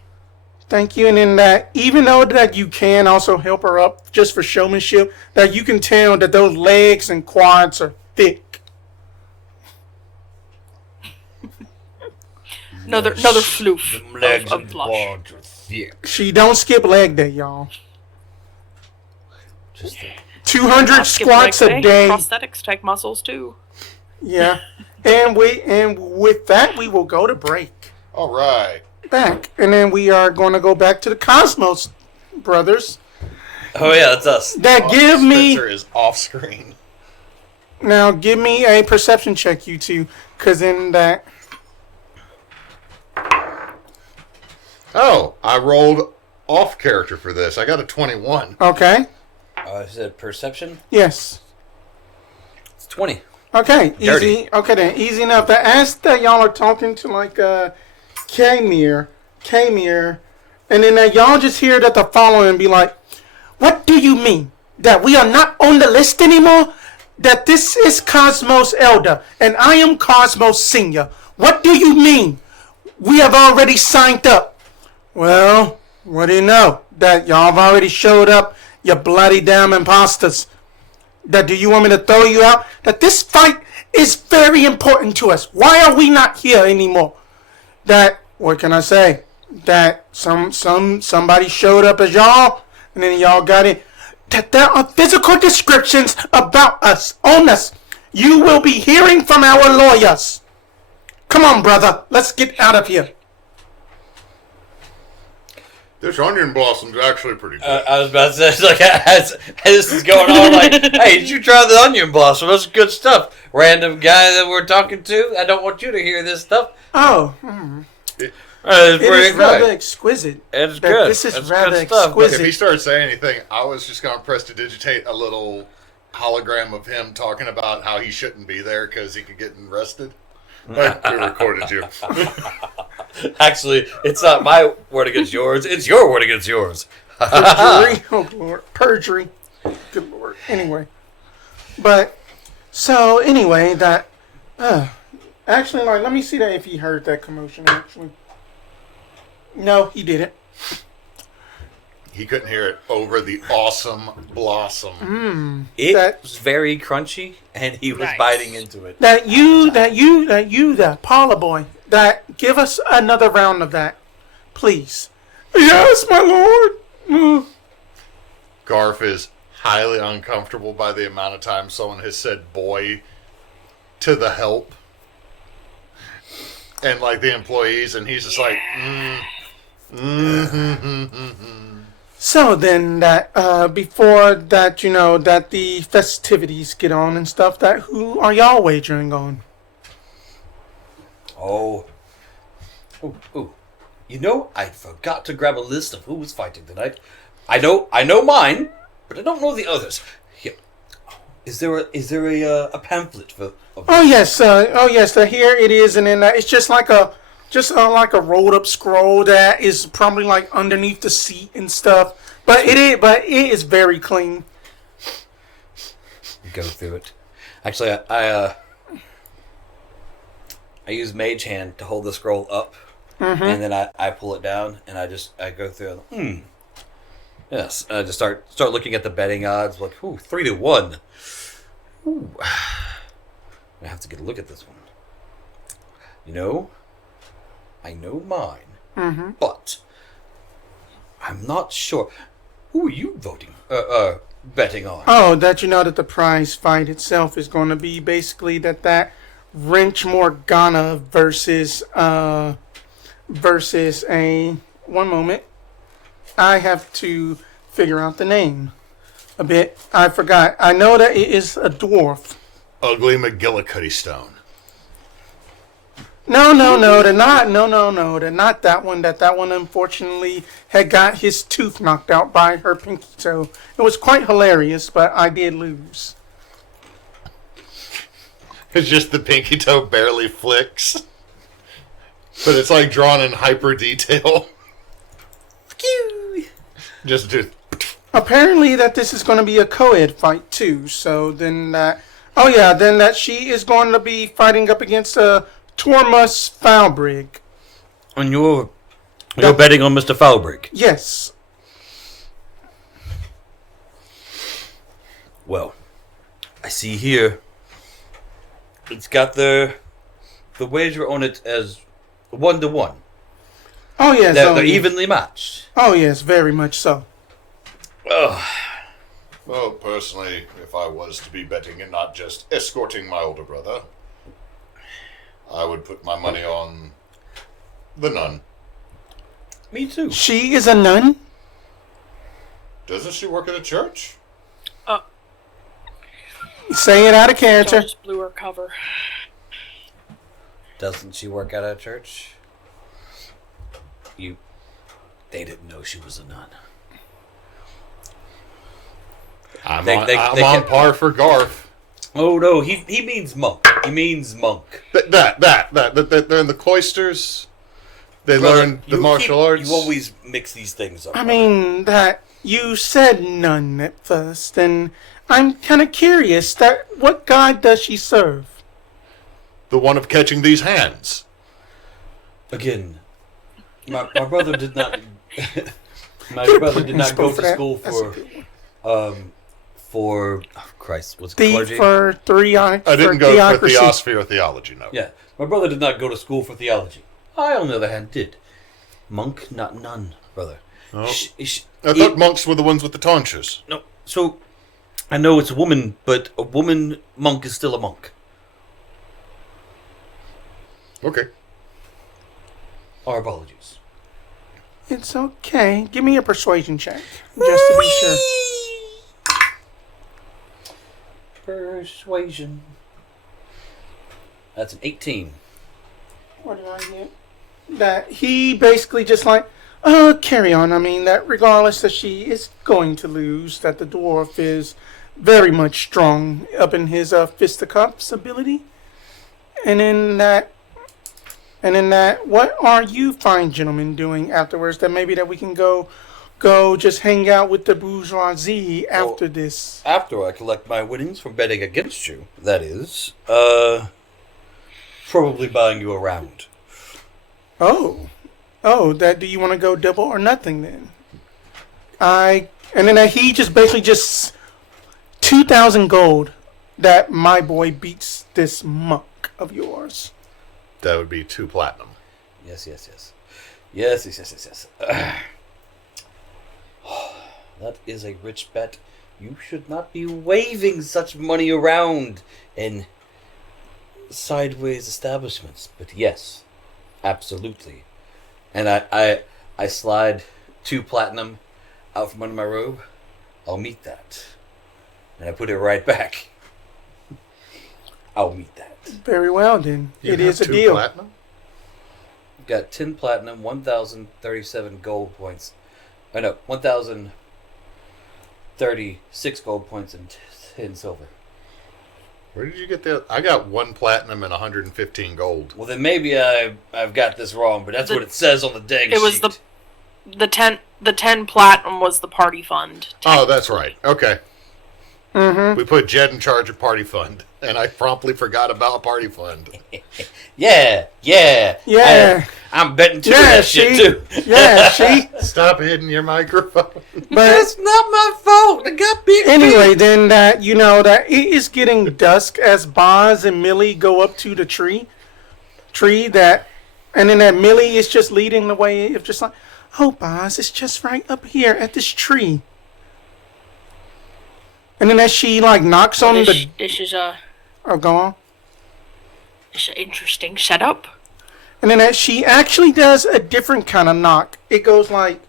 Thank you. And then that, even though that you can also help her up just for showmanship, that you can tell that those legs and quads are thick. Another floof Them legs of and blush. quads are thick. She don't skip leg day, y'all. Just the 200 Not skip squats leg a day. Prosthetics take muscles too. Yeah. And with that we will go to break. All right. Back. And then we are going to go back to the Cosmos brothers. Oh yeah, that's us. That give me Spencer is off screen. now give me a perception check, you two, cuz in that Oh, I rolled off character for this. I got a 21. okay. I said perception. Yes. It's 20. Okay, Dirty. easy. Okay then, easy enough. But as that y'all are talking to like Kamir, and then y'all just hear that the following be like, "What do you mean that we are not on the list anymore? That this is Cosmos Elder and I am Cosmos Senior. What do you mean? We have already signed up." Well, what do you know? That y'all have already showed up, you bloody damn imposters. That do you want me to throw you out? That this fight is very important to us. Why are we not here anymore? That, what can I say? That somebody showed up as y'all, and then y'all got it. That there are physical descriptions about us, on us. You will be hearing from our lawyers. Come on, brother. Let's get out of here. This onion blossom's actually pretty good. I was about to say, it's like, as this is going on, like, hey, did you try the onion blossom? That's good stuff. Random guy that we're talking to, I don't want you to hear this stuff. Oh, It's it pretty is rather good. exquisite. It's That good. This is It's rather good stuff. exquisite. If he started saying anything, I was just going to press to digitate a little hologram of him talking about how he shouldn't be there because he could get arrested. Like, we recorded you. Actually, it's not my word against yours. It's your word against yours. Perjury. Oh, Lord. Perjury. Good Lord. Anyway. But, so, anyway, that, actually, like, let me see that if he heard that commotion, actually. No, he didn't. He couldn't hear it over the awesome blossom. It That- was very crunchy, and he was Nice. biting into it. That Paula boy, that, give us another round of that, please. Yes, my lord. Garf is highly uncomfortable by the amount of time someone has said boy to the help. And, like, the employees, and he's just like, So then, that before that, you know, that the festivities get on and stuff, that who are y'all wagering on? Oh. Ooh. You know, I forgot to grab a list of who was fighting tonight. I know mine, but I don't know the others. Here. Is there a pamphlet for? Oh yes, here it is, and then it's just like a rolled up scroll that is probably like underneath the seat and stuff. But it is very clean. Go through it. Actually, I use Mage Hand to hold the scroll up, and then I pull it down, and I go through. Yes, I just start looking at the betting odds. Like, 3-1. Ooh. I have to get a look at this one. You know, I know mine, but I'm not sure. Who are you voting? Betting on? Oh, that you know that the prize fight itself is going to be basically that Wrench Morgana versus a 1 moment. I have to figure out the name a bit. I forgot. I know that it is a dwarf. Ugly McGillicuddy Stone. No, they're not. No, they're not that one. That one unfortunately had got his tooth knocked out by her pinky toe. It was quite hilarious, but I did lose. It's just the pinky toe barely flicks. But it's like drawn in hyper detail. Just do. Apparently that this is going to be a co-ed fight too, so then Oh yeah, then that she is going to be fighting up against Tormus Falbrig. And you're betting on Mr. Falbrig. Yes. Well, I see here. It's got the wager on it as 1-to-1. Oh yes. They're evenly matched. Oh yes, very much so. Ugh. Well, personally, if I was to be betting and not just escorting my older brother, I would put my money on the nun. Me too. She is a nun? Doesn't she work at a church? Say it out of character. Just blew her cover. Doesn't she work at a church? They didn't know she was a nun. I'm on par for Garf. Oh no, he means monk. He means monk. That they're in the cloisters. They learn the martial arts. You always mix these things up. I mean, that you said nun at first, and I'm kind of curious that what god does she serve? The one of catching these hands. Again, my brother did not. My brother did not go to school for Christ, what's it clergy? For I didn't go for theosophy or theology, no. Yeah, my brother did not go to school for theology. I, on the other hand, did. Monk, not nun, brother. Oh. I thought monks were the ones with the tonsures. No, so I know it's a woman, but a woman monk is still a monk. Okay. Our apologies. It's okay. Give me a persuasion check, just to be sure. Persuasion. That's an 18. What did I get? That he basically just like, carry on. I mean, that regardless that she is going to lose, that the dwarf is very much strong up in his fisticuffs ability. And in that, what are you fine gentlemen doing afterwards? That maybe that we can go just hang out with the bourgeoisie after this. After I collect my winnings from betting against you, that is, probably buying you a round. Oh, that do you want to go double or nothing then? And then he just basically just 2,000 gold that my boy beats this monk of yours. That would be 2 platinum. Yes. That is a rich bet. You should not be waving such money around in sideways establishments. But yes, absolutely. And I slide 2 platinum out from under my robe. I'll meet that. And I put it right back. I'll meet that. Very well then. It is a 2 deal. platinum? Got 10 platinum, 1,037 gold points. I know, 1,036 gold points and 10 silver. Where did you get that? I got 1 platinum and 115 gold. Well, then maybe I've got this wrong, but that's what it says on the dang sheet. It was the 10 platinum was the party fund. Oh, that's right. Okay. Mm-hmm. We put Jed in charge of party fund, and I promptly forgot about party fund. Yeah. I'm betting too that shit too. Yeah, she. Stop hitting your microphone. But It's not my fault. I got big anyway, then that that it is getting dusk as Boz and Millie go up to the tree that, and then that Millie is just leading the way. It's just like, oh, Boz, it's just right up here at this tree. And then as she like knocks on This the, is go on. it's an interesting setup. And then as she actually does a different kind of knock. It goes like,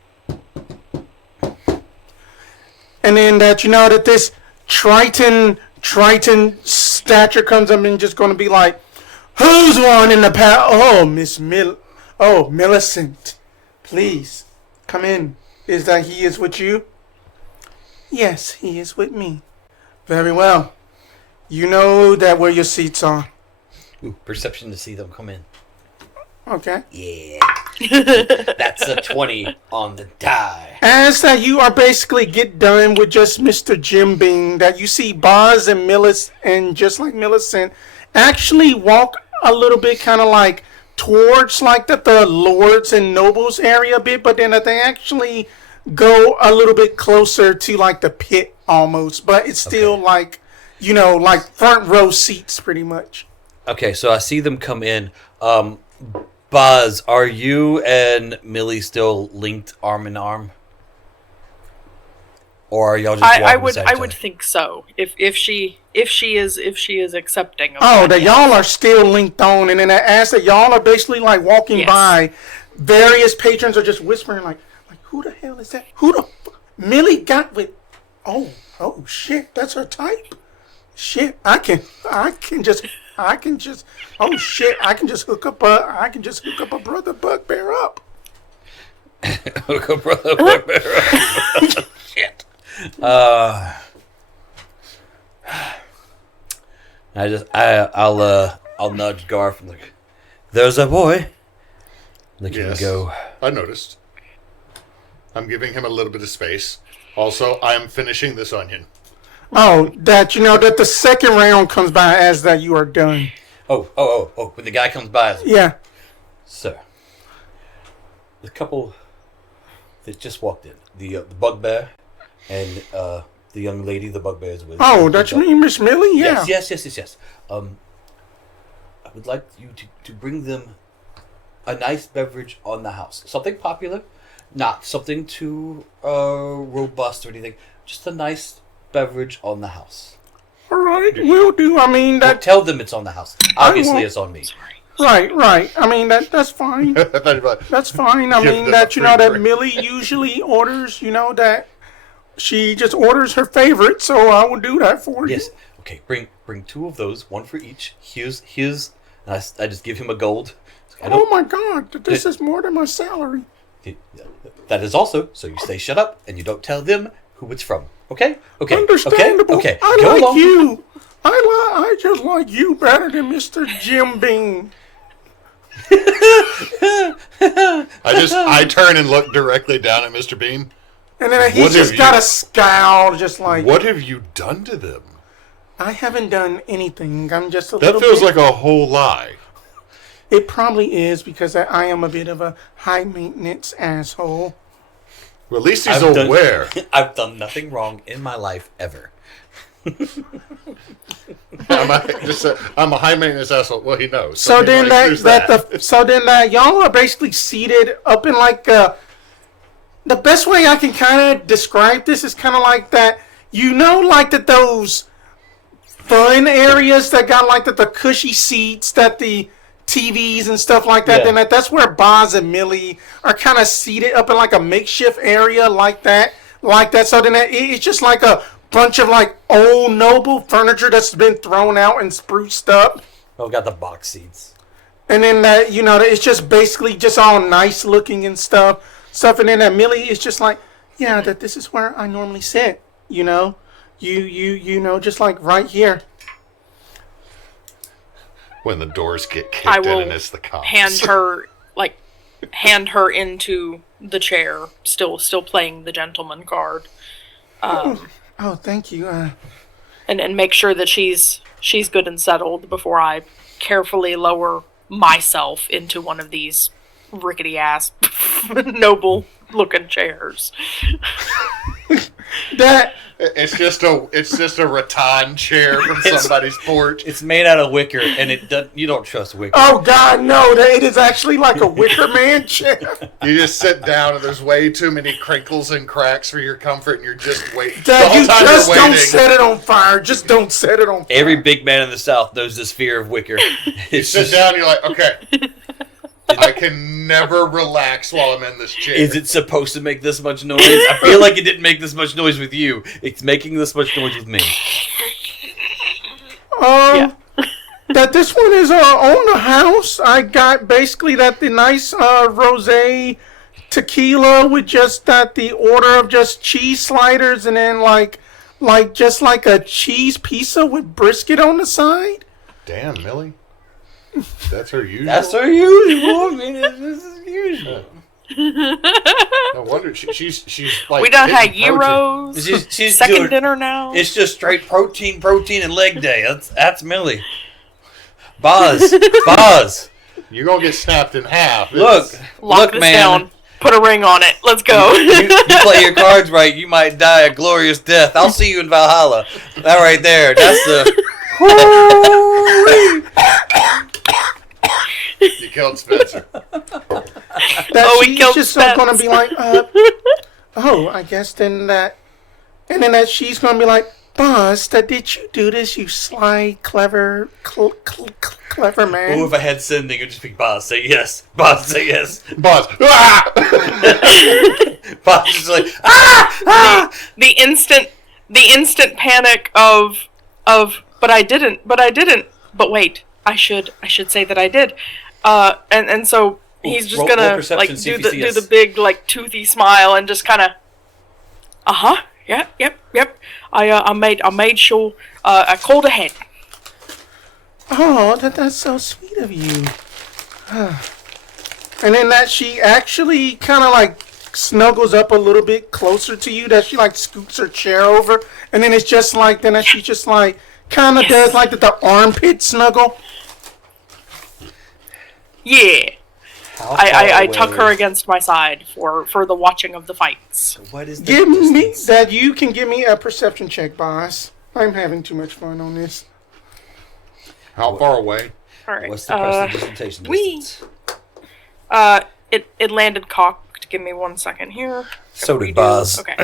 and then that that this Triton stature comes up and just going to be like, who's one in the Oh, Millicent, please come in. Is that he is with you? Yes, he is with me. Very well. You know that where your seats are. Ooh, perception to see them come in. Okay. Yeah. That's a 20 on the die. As that you are basically get done with just Mr. Jim Beam, that you see Boz and Millicent, and just like Millicent, actually walk a little bit kind of like towards like the lords and nobles area a bit, but then that they actually go a little bit closer to like the pit almost, but it's still like, you know, like front row seats pretty much. Okay, so I see them come in. Boz, are you and Millie still linked arm in arm? Or are y'all just walking I beside each would other? think so. If she is accepting of Oh, that, that yes. y'all are still linked on, and then as that y'all are basically like walking Yes. by, various patrons are just whispering like who the hell is that? Who the Millie got with? Oh shit, that's her type. Shit, I can just oh shit, I can just hook up a brother bugbear up. Brother, brother. Shit. I'll nudge Garf and look. There's a boy. Look at him Yes, go. I noticed. I'm giving him a little bit of space. Also, I am finishing this onion. Oh, that you know that the second round comes by as that you are done. Oh! When the guy comes by, Yeah. sir, the couple that just walked in, the bugbear and the young lady the bugbear is with. Oh, that you mean Miss Millie? Yeah. Yes. I would like you to bring them a nice beverage on the house. Something popular, not something too robust or anything. Just a nice beverage on the house. All right, will do. I mean Don't that. tell them it's on the house. Obviously, won't. it's on me. Right. I mean that's fine. That's fine. I Give mean them that a you know free that drink. Millie usually orders. You know that she just orders her favorite, so I will do that for you. Yes. Okay. Bring two of those, one for each. Here's. And I just give him a gold. I don't, Oh my God, this is more than my salary. That is also so you stay shut up and you don't tell them who it's from. Okay. Understandable. Okay. I Go like along. you. I just like you better than Mr. Jim Beam. I turn and look directly down at Mr. Bean. And then he What just have got you- a scowl, just like What have you done to them? I haven't done anything. I'm just a That little feels bit. like a whole lie. It probably is because I am a bit of a high maintenance asshole. Well, at least he's I've done- aware. I've done nothing wrong in my life ever. I'm a high maintenance asshole. Well, he knows. So he then likes that y'all are basically seated up in like the best way I can kind of describe this is kind of like that. You know, like that those fun areas that got like the cushy seats that the TVs and stuff like that. Yeah. Then that's where Boz and Millie are kind of seated up in like a makeshift area like that. So then it's just like a bunch of like old noble furniture that's been thrown out and spruced up. I've got the box seats. And then that, you know, it's just basically just all nice looking and stuff. And then that Millie is just like, yeah, that this is where I normally sit, you know? You know, just like right here. When the doors get I kicked in will and it's the cops. hand her into the chair, still playing the gentleman card, Oh, thank you. and make sure that she's good and settled before I carefully lower myself into one of these rickety ass noble looking chairs. That It's just a rattan chair from somebody's porch. It's made out of wicker, and you don't trust wicker. oh God, no! That it is actually like a wicker man chair. You just sit down and there's way too many crinkles and cracks for your comfort, and you're just waiting. The That whole you time just you're don't waiting, set it on fire. Just don't set it on fire. Every big man in the South knows this fear of wicker. you It's sit just, down, and you're like, okay, I can never relax while I'm in this chair. is it supposed to make this much noise? I feel like it didn't make this much noise with you. It's making this much noise with me. Yeah. That this one is on the house. I got basically that the nice rosé tequila with just that the order of just cheese sliders and then like just like a cheese pizza with brisket on the side. Damn, Millie. That's her usual. That's our usual. I mean, unusual. No wonder she's like. We done had hitting protein. gyros. She's Second doing, dinner now. It's just straight protein, and leg day. That's Millie. Boz. You're gonna get snapped in half. Look, Lock this man. down. Put a ring on it. Let's go. You play your cards right, you might die a glorious death. I'll see you in Valhalla. That right there. That's the. You killed Spencer. She's killed just Spence. gonna be like, oh, I guess then that, and then that she's gonna be like, Boss, that did you do this? You sly, clever, clever man. Oh, if I had sending, it would just be Boz. Say yes. Boz, say yes. Boss. Ah! Boz is like, ah! the instant panic of, but I didn't, but wait, I should say that I did, and so he's just roll gonna perception, like see do if you the see the big like toothy smile and just kind of, yep. I made sure I called ahead. Oh, that's so sweet of you. And then that she actually kind of like snuggles up a little bit closer to you. That she like scoots her chair over, and then it's just like then that she just like kind of does like the armpit snuggle. Yeah. How I far tuck away- her against my side for the watching of the fights. What is the Give me distance? that. You can give me a perception check, boss. I'm having too much fun on this. How far away? All right. What's the prestidigitation we- distance? It landed cocked. Give me 1 second here. So did Redo. Boz. Okay.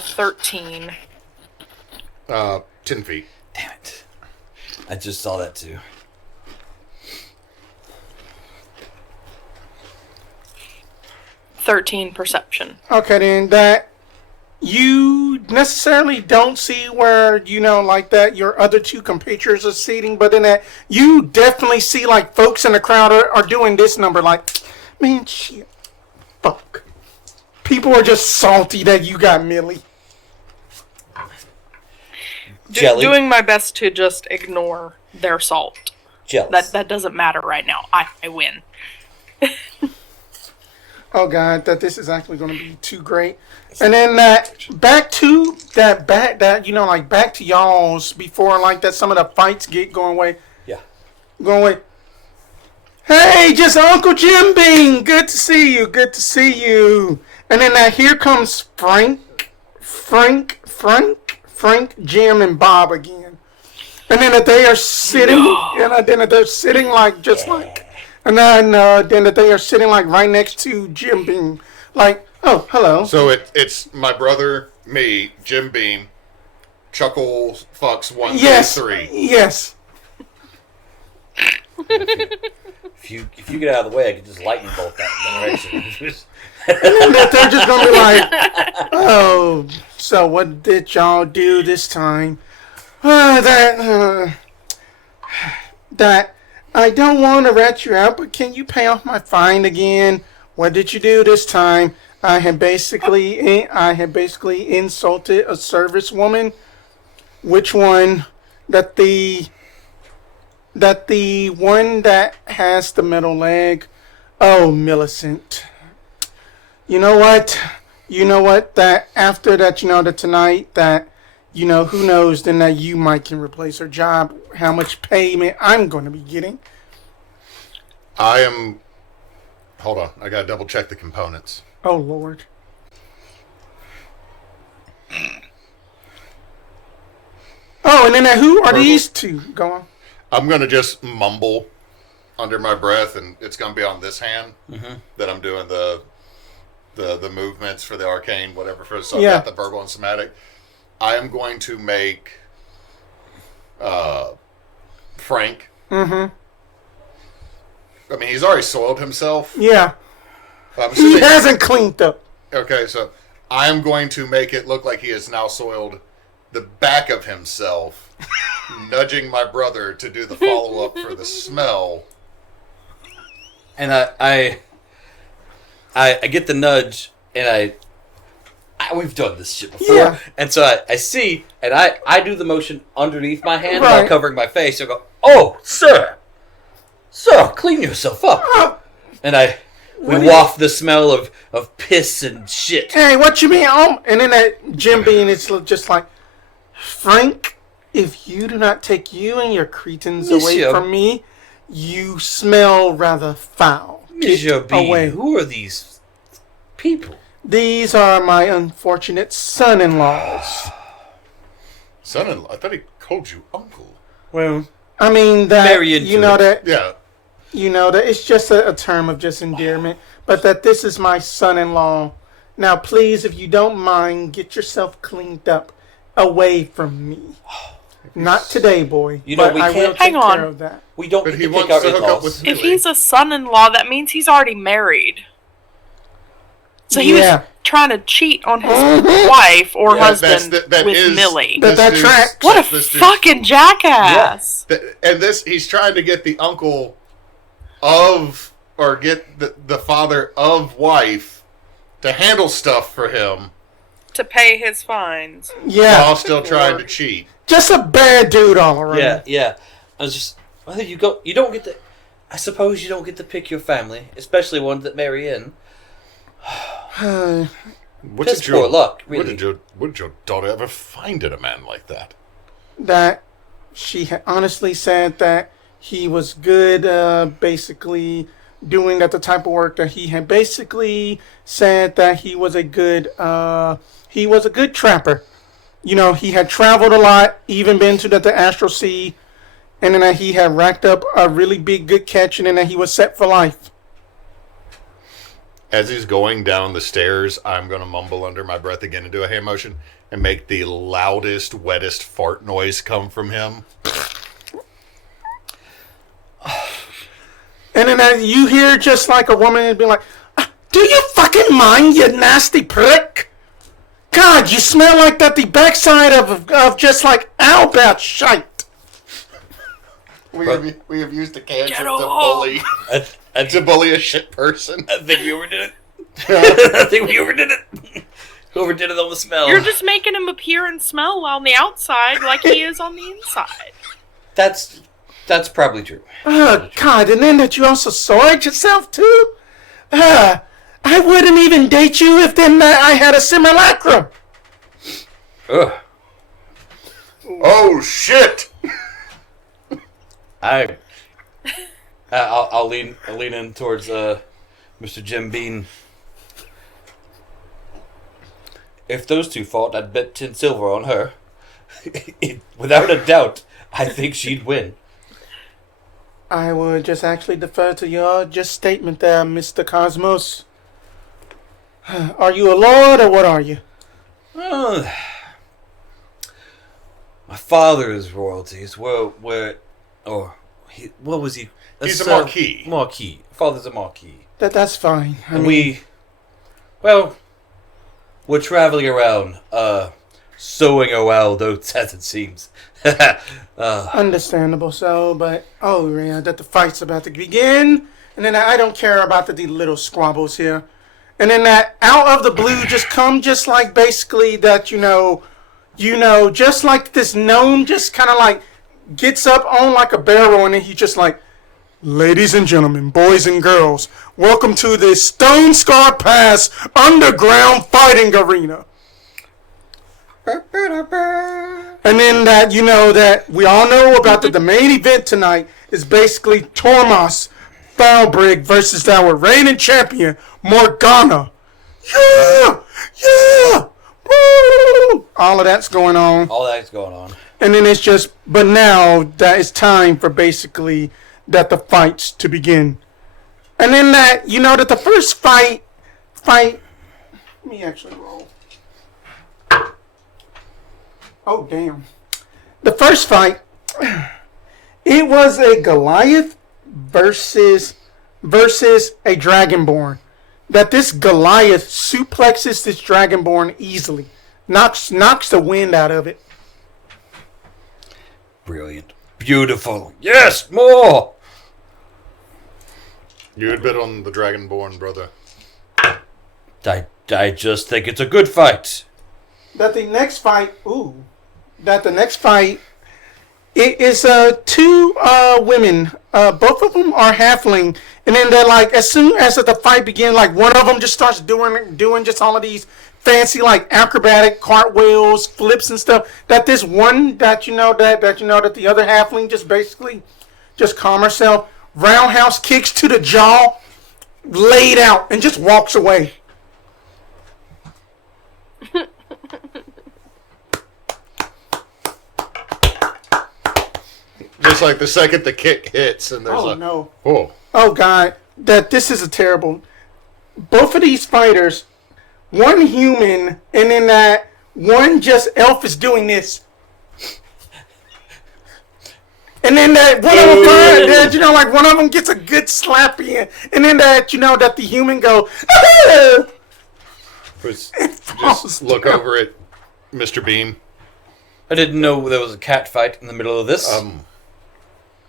13. 10 feet. Damn it. I just saw that too. 13 perception. Okay, then that you necessarily don't see where like that your other two compatriots are sitting, but then that you definitely see like folks in the crowd are doing this number like, man, shit, fuck. People are just salty that you got Millie. Jelly. Doing my best to just ignore their salt. Jealous. That doesn't matter right now. I win. Oh god, that this is actually going to be too great. And then back to y'all's before like that some of the fights get going away. Yeah. Going away. Hey, just Uncle Jim Bean. Good to see you. Good to see you. And then here comes Frank, Jim, and Bob again. And then that they are sitting, and then that they're sitting like just like, and then that they are sitting like right next to Jim Beam, like, oh, hello. So it's my brother, me, Jim Beam, Chuckle Fucks 1, Yes. 2, 3. Yes. If you get out of the way, I could just lightning bolt that direction. And then that they're just gonna be like, oh, so what did y'all do this time? That I don't want to rat you out, but can you pay off my fine again? What did you do this time? I had basically insulted a service woman. Which one? That the one that has the metal leg. Oh, Millicent. You know what? That after that, that tonight, that, who knows, then that you might can replace her job. How much payment I'm going to be getting. Hold on, I gotta double check the components. Oh, Lord. Oh, and then who are these two? Go on. I'm gonna just mumble under my breath, and it's gonna be on this hand that I'm doing the movements for the arcane, whatever. So I've got the verbal and somatic. I am going to make Frank. Mm-hmm. I mean, he's already soiled himself. Yeah. I'm He assuming- hasn't cleaned up. Okay, so I'm going to make it look like he has now soiled the back of himself, nudging my brother to do the follow-up for the smell. And I get the nudge, and we've done this shit before. Yeah. And so I see, and I do the motion underneath my hand while Right. covering my face. I go, oh, sir, clean yourself up. And I We waft the smell of piss and shit. Hey, what you mean? And then that Jim Bean is just like, Frank, if you do not take you and your cretins away Monsieur. from me, you smell rather foul. Monsieur Bean, away. who are these people? These are my unfortunate son-in-laws. Son-in-law? I thought he called you uncle. Well, I mean that Very into you know it. that Yeah. you know that it's just a term of just endearment, but that this is my son-in-law. Now, please, if you don't mind, get yourself cleaned up away from me. Not today, boy. You know, but we I will can't- take Hang on. care of that. We don't But get he to pick wants our to hook up in-laws. with If Really? he's a son-in-law, that means he's already married. So he Yeah. was trying to cheat on his wife or Yeah, husband that with is- Millie. That this dude's- tracks. What a this dude's- fucking jackass! And this, he's trying to get the uncle of, or get the father of wife to handle stuff for him To pay his fines. Yeah, while still trying to cheat. just a bad dude all around. Yeah, yeah. I was just. I think you don't get to. I suppose you don't get to pick your family, especially ones that marry in. What Piss poor luck, What really. did your daughter ever find in a man like that? That she had honestly said that he was good, basically doing that the type of work that he had basically said that he was a good trapper. You know, he had traveled a lot, even been to the Astral Sea, and then that he had racked up a really big good catch, and then that he was set for life. As he's going down the stairs, I'm going to mumble under my breath again and do a hand motion and make the loudest, wettest fart noise come from him. And then you hear just like a woman and be like, "Do you fucking mind, you nasty prick? God, you smell like that the backside of just like Albert shite." We have used the cantrip Get to off. bully I to bully a shit person. think we overdid it. I think we overdid it. Overdid it on the smell. You're just making him appear and smell on the outside like he is on the inside. That's probably true. Oh, God, and then that you also sword yourself too? I wouldn't even date you if then I had a simulacrum. Ugh. Oh shit! I'll lean in towards Mr. Jim Bean. If those two fought, I'd bet 10 silver on her. Without a doubt, I think she'd win. I would just actually defer to your just statement there, Mr. Cosmos. Are you a lord or what are you? My father is royalties. What was he? He's a marquis. Marquis. Father's a marquis. That's fine. I And mean, we're traveling around, sowing a wild oats, as it seems. understandable so, but oh yeah, that the fight's about to begin, and then I don't care about the little squabbles here, and then that out of the blue just come just like basically that you know, just like this gnome just kind of like gets up on like a barrel, and then he just like, ladies and gentlemen, boys and girls, welcome to the Stone Scar Pass underground fighting arena. And then that, you know, that we all know about the main event tonight is basically Tormos Foulbrig versus our reigning champion, Morgana. Yeah! Yeah! Woo! All of that's going on. All that's going on. And then it's just, but now that it's time for basically that the fights to begin. And then that, you know, that the first fight, let me actually roll. Oh, damn. The first fight, it was a Goliath versus a Dragonborn. That this Goliath suplexes this Dragonborn easily. Knocks the wind out of it. Brilliant. Beautiful. Yes, more! You had bet on the Dragonborn, brother. I just think it's a good fight. That the next fight it is two women. Both of them are halfling, and then they're like, as soon as the fight begins, like one of them just starts doing just all of these fancy like acrobatic cartwheels, flips and stuff. That this one that that the other halfling just basically just calm herself, roundhouse kicks to the jaw, laid out, and just walks away. Just like the second the kick hits, and there's no. Oh, God, that this is a terrible. Both of these fighters, one human, and then that one just elf is doing this. And then that one of them, that, like one of them gets a good slap in, and then that that the human go, just look over at Mr. Beam. I didn't know there was a cat fight in the middle of this.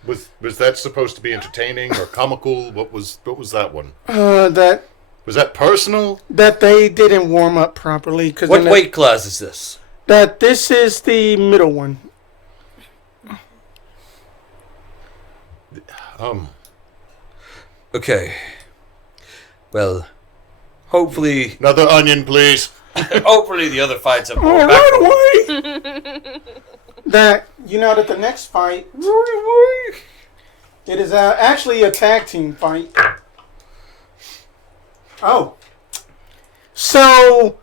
Was that supposed to be entertaining or comical? What was that one? That Was that personal? That they didn't warm up properly. What weight class is this? That this is the middle one. Okay. Well, hopefully... Another onion, please. Hopefully the other fights have more right away. That, that the next fight... It is actually a tag team fight. Oh. So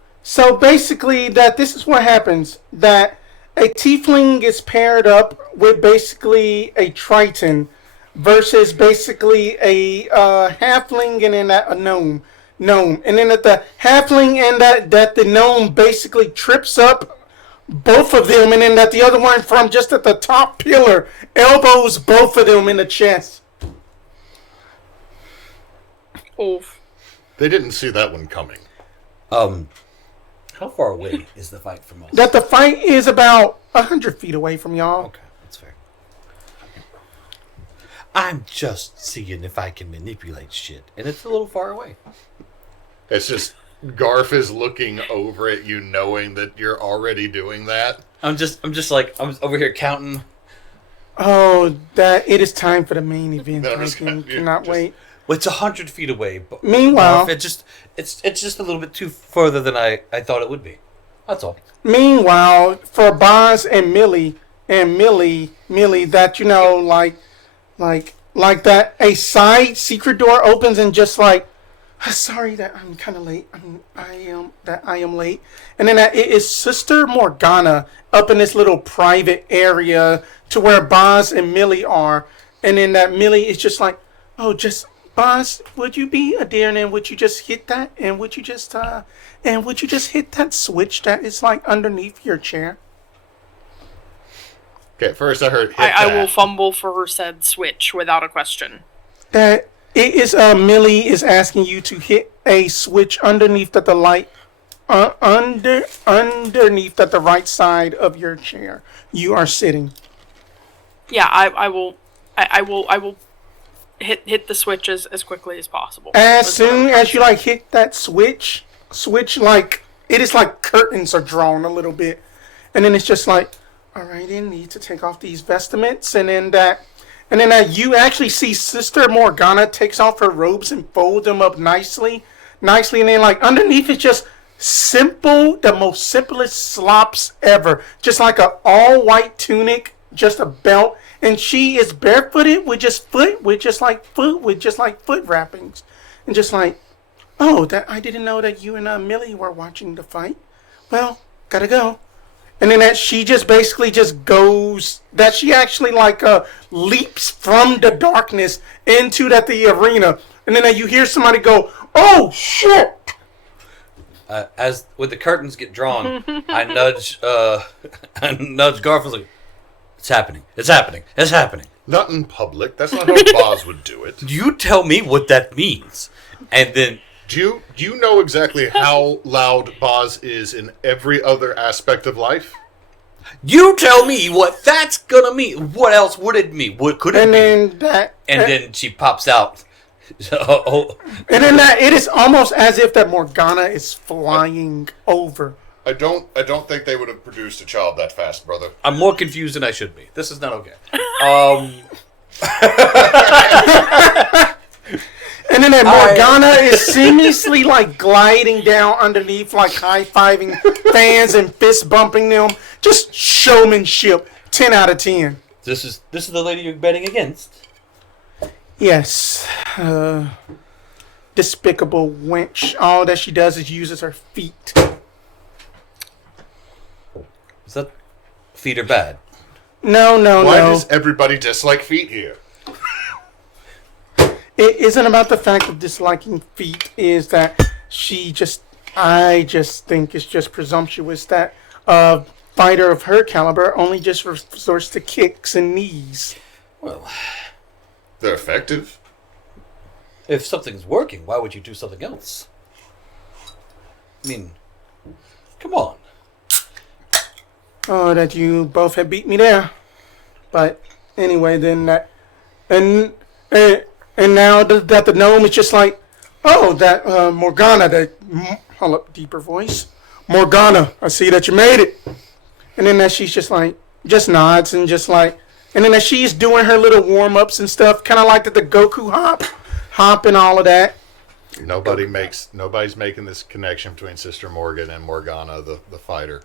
basically that this is what happens. That a tiefling is paired up with basically a triton versus basically a halfling and then a gnome. And then that the halfling and that the gnome basically trips up both of them, and then that the other one from just at the top pillar elbows both of them in the chest. Oof. They didn't see that one coming. How far away is the fight from us? That the fight is about 100 feet away from y'all. Okay, that's fair. I'm just seeing if I can manipulate shit, and it's a little far away. It's just Garf is looking over at you, knowing that you're already doing that. I'm over here counting. Oh, that it is time for the main event. No, I cannot wait. Well, it's 100 feet away. But Meanwhile, it's just a little bit too further than I thought it would be. That's all. Meanwhile, for Boz and Millie, that like that a side secret door opens and just like, sorry that I'm kind of late. I am late. And then it is Sister Morgana up in this little private area to where Boz and Millie are. And then that Millie is just like, oh, just Boz, would you be a dear, and then would you just hit that, and would you just hit that switch that is like underneath your chair? Okay, first I heard. I will fumble for said switch without a question. That it is Millie is asking you to hit a switch underneath the light, underneath at the right side of your chair you are sitting. Yeah, I will hit the switch as quickly as possible. As soon as you like hit that switch like it is like curtains are drawn a little bit, and then it's just like, all right, then need to take off these vestments, and then that you actually see Sister Morgana takes off her robes and fold them up nicely, and then like underneath it's just simple, the most simplest slops ever, just like a all white tunic, just a belt. And she is barefooted with just foot wrappings, and just like, oh, that I didn't know that you and Millie were watching the fight. Well, gotta go. And then that she just basically just goes. That she actually like leaps from the darkness into the arena, and then you hear somebody go, "Oh shit!" As when the curtains get drawn, I nudge Garf. Like, it's happening. Not in public. That's not how Boz would do it. You tell me what that means, and then Do you know exactly how loud Boz is in every other aspect of life? you tell me what that's gonna mean. What else would it mean? What could it mean? And then she pops out. And then that it is almost as if that Morgana is flying over I don't think they would have produced a child that fast, brother. I'm more confused than I should be. This is not okay. And then that Morgana is seamlessly like gliding down underneath, like high-fiving fans and fist bumping them. Just showmanship. 10 out of 10. This is the lady you're betting against. Yes. Despicable wench. All that she does is uses her feet. Is that feet are bad? No. Why does everybody dislike feet here? It isn't about the fact of disliking feet. Is that I just think it's just presumptuous that a fighter of her caliber only just resorts to kicks and knees. Well, They're effective. if something's working, why would you do something else? I mean, come on. Oh, that you both have beat me there. But anyway, then that, and now that the gnome is just like, oh, that Morgana, hold up, deeper voice, Morgana, I see that you made it. And then that she's just like, just nods and just like, and then that she's doing her little warm ups and stuff, kind of like the Goku hop and all of that. Nobody's making this connection between Sister Morgan and Morgana, the fighter.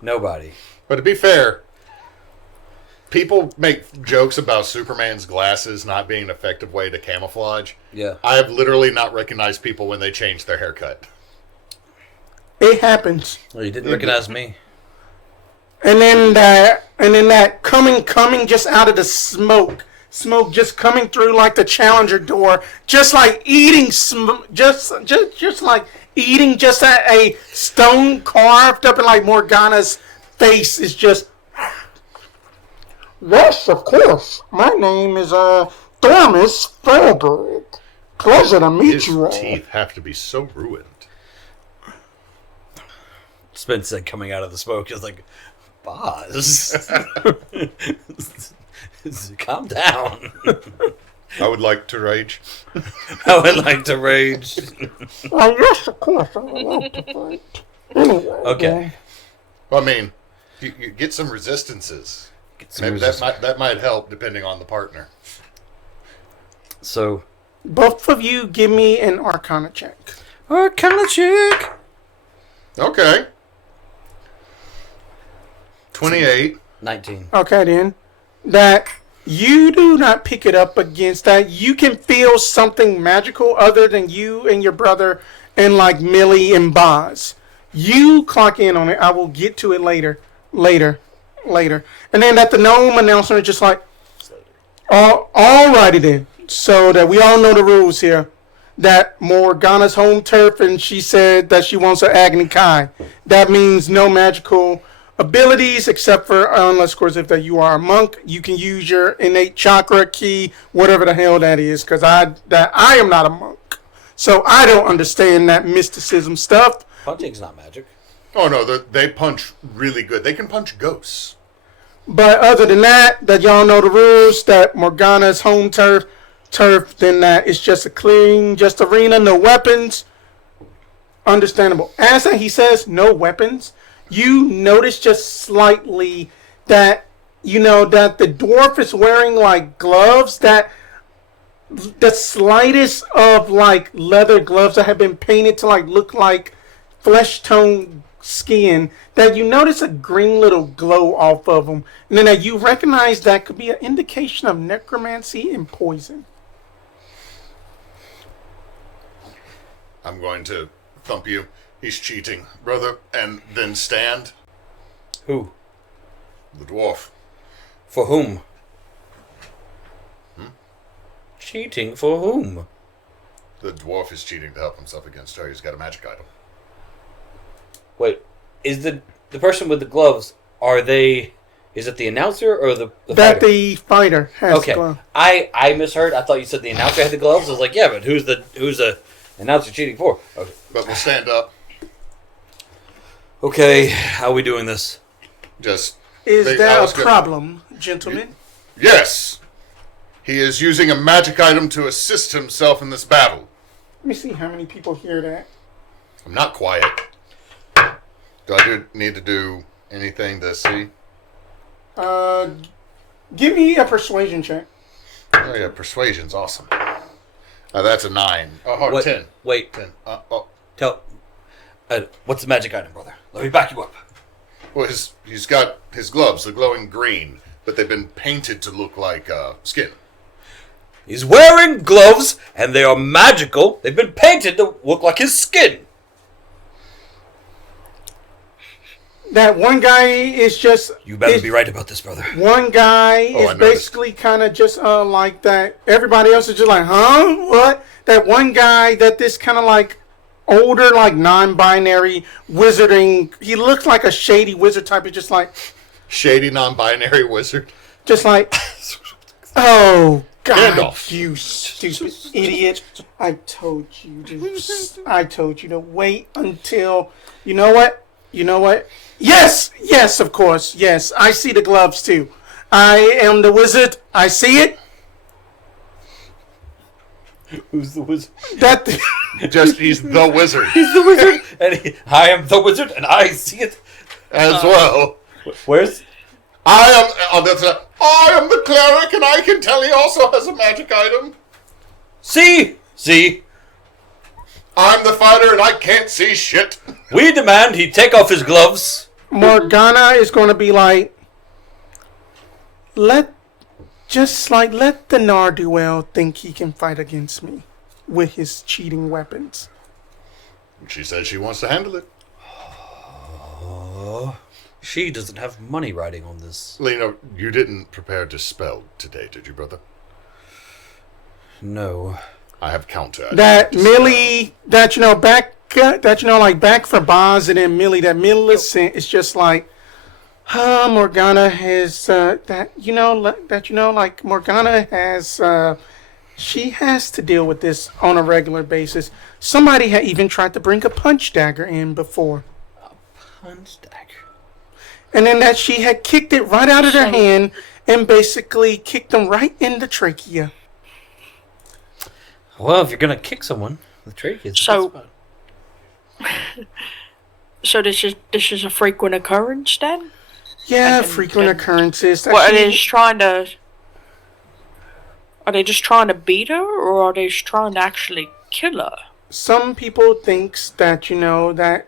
Nobody. But to be fair, people make jokes about Superman's glasses not being an effective way to camouflage. Yeah. I have literally not recognized people when they change their haircut. It happens. Well, you didn't recognize me. And then that coming just out of the smoke just coming through like the Challenger door, just like eating just like eating just a stone carved up in like Morgana's face is just. Yes, of course. My name is Thomas Fairberg. Pleasure to meet His you all. teeth have to be so ruined. Spence said coming out of the smoke is like, Boz. Calm down. I would like to rage. I would like to rage. Yes, of course. I would like to fight. Anyway. Okay. Well, I mean, you get some resistances. Maybe that might help depending on the partner. So, Both of you give me an Arcana check. Arcana check. Okay. 28. 19. Okay, then. That you do not pick it up against that. You can feel something magical other than you and your brother and like Millie and Boz. You clock in on it. I will get to it later. And then that the gnome announcer is just like, alrighty then. So that we all know the rules here. That Morgana's home turf, and she said that she wants her Agni Kai. That means no magical abilities, except for, unless, of course, if that you are a monk, you can use your innate chakra key, whatever the hell that is, because I am not a monk. So I don't understand that mysticism stuff. Punching's not magic. Oh, no, they punch really good. They can punch ghosts. But other than that y'all know the rules, that Morgana's home turf, then that it's just a clean, just arena, no weapons. Understandable. As he says, no weapons. You notice just slightly that, that the dwarf is wearing like gloves, that the slightest of like leather gloves that have been painted to like look like flesh tone skin, that you notice a green little glow off of them. And then that you recognize that could be an indication of necromancy and poison. I'm going to thump you. He's cheating, brother. And then stand. Who? The dwarf. For whom? Cheating for whom? The dwarf is cheating to help himself against her. He's got a magic item. Wait, is the person with the gloves, is it the announcer or the That fighter? the fighter has Okay, gloves. I misheard. I thought you said the announcer had the gloves. I was like, yeah, but who's the announcer cheating for? Okay. But we'll stand up. Okay, how are we doing this? Just. Is I there a was gonna- problem, gentlemen? Yes! He is using a magic item to assist himself in this battle. Let me see how many people hear that. I'm not quiet. Do I need to do anything to see? Give me a persuasion check. Oh yeah, persuasion's awesome. That's a 9. Oh, Wait, 10. Wait. 10. Tell. What's the magic item, brother? Let me back you up. Well, he's got his gloves, they're glowing green, but they've been painted to look like skin. He's wearing gloves, and they are magical. They've been painted to look like his skin. That one guy is just. You better be right about this, brother. One guy Oh, is I noticed. basically kind of just like that. Everybody else is just like, huh? What? That one guy that this kind of like older, like non-binary wizarding. He looks like a shady wizard type. Is just like, Shady non-binary wizard. just like, oh God, Gandalf. you stupid idiot! I told you to wait until. You know what? You know what? Yes, yes, of course, yes. I see the gloves too. I am the wizard. I see it. Who's the wizard? That He's the wizard He's the wizard. I am the wizard, and I see it. as well. Where's? I am the cleric, and I can tell he also has a magic item. See? I'm the fighter, and I can't see shit. We demand he take off his gloves. Morgana is going to be like, let the Narduel think he can fight against me with his cheating weapons. She says she wants to handle it. She doesn't have money riding on this. Lena, you didn't prepare to spell today, did you, brother? No. I have counter. That Millie, back for Boz, and then Millie, that Millicent is just like, Morgana has Morgana has she has to deal with this on a regular basis. Somebody had even tried to bring a punch dagger in before, Punch dagger. and then that she had kicked it right out of their hand and basically kicked them right in the trachea. Well, if you're gonna kick someone, the trachea is the So- best spot. So this is a frequent occurrence then? Yeah, And- frequent and- occurrences. That What, are she- they just trying to? Are they just trying to beat her, or are they just trying to actually kill her? Some people thinks that that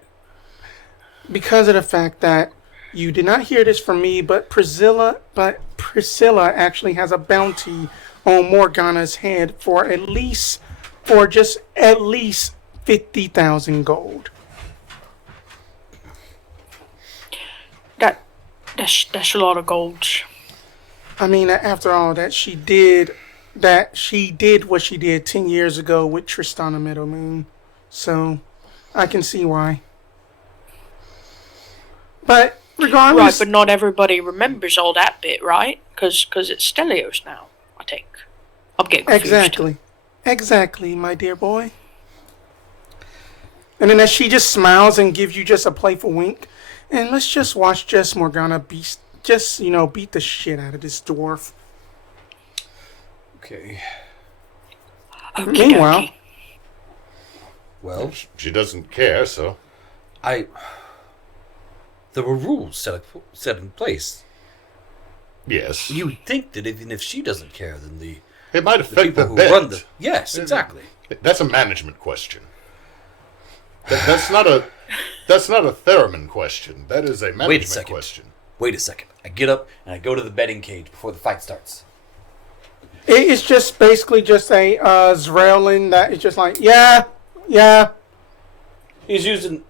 because of the fact that you did not hear this from me, but Priscilla actually has a bounty on Morgana's head for just at least 50,000 gold. That's a lot of gold. I mean, after all that she did what she did 10 years ago with Tristana Meadowmoon, so I can see why. But Right, regardless, but not everybody remembers all that bit, right? Because it's Stelios now, I think. I'm getting confused. Exactly, my dear boy. And then as she just smiles and gives you just a playful wink, and let's just watch Morgana beat the shit out of this dwarf. Okay. Okie Meanwhile, dokie. Well, She doesn't care, so. there were rules set in place. Yes. You would think that even if she doesn't care, then It might the affect people the who bet. run the yes, exactly. That's a management question. That's not a theremin question. That is a management second. question. Wait a second. I get up and I go to the betting cage before the fight starts. it's just basically just a Zraelin that is just like, yeah. He's using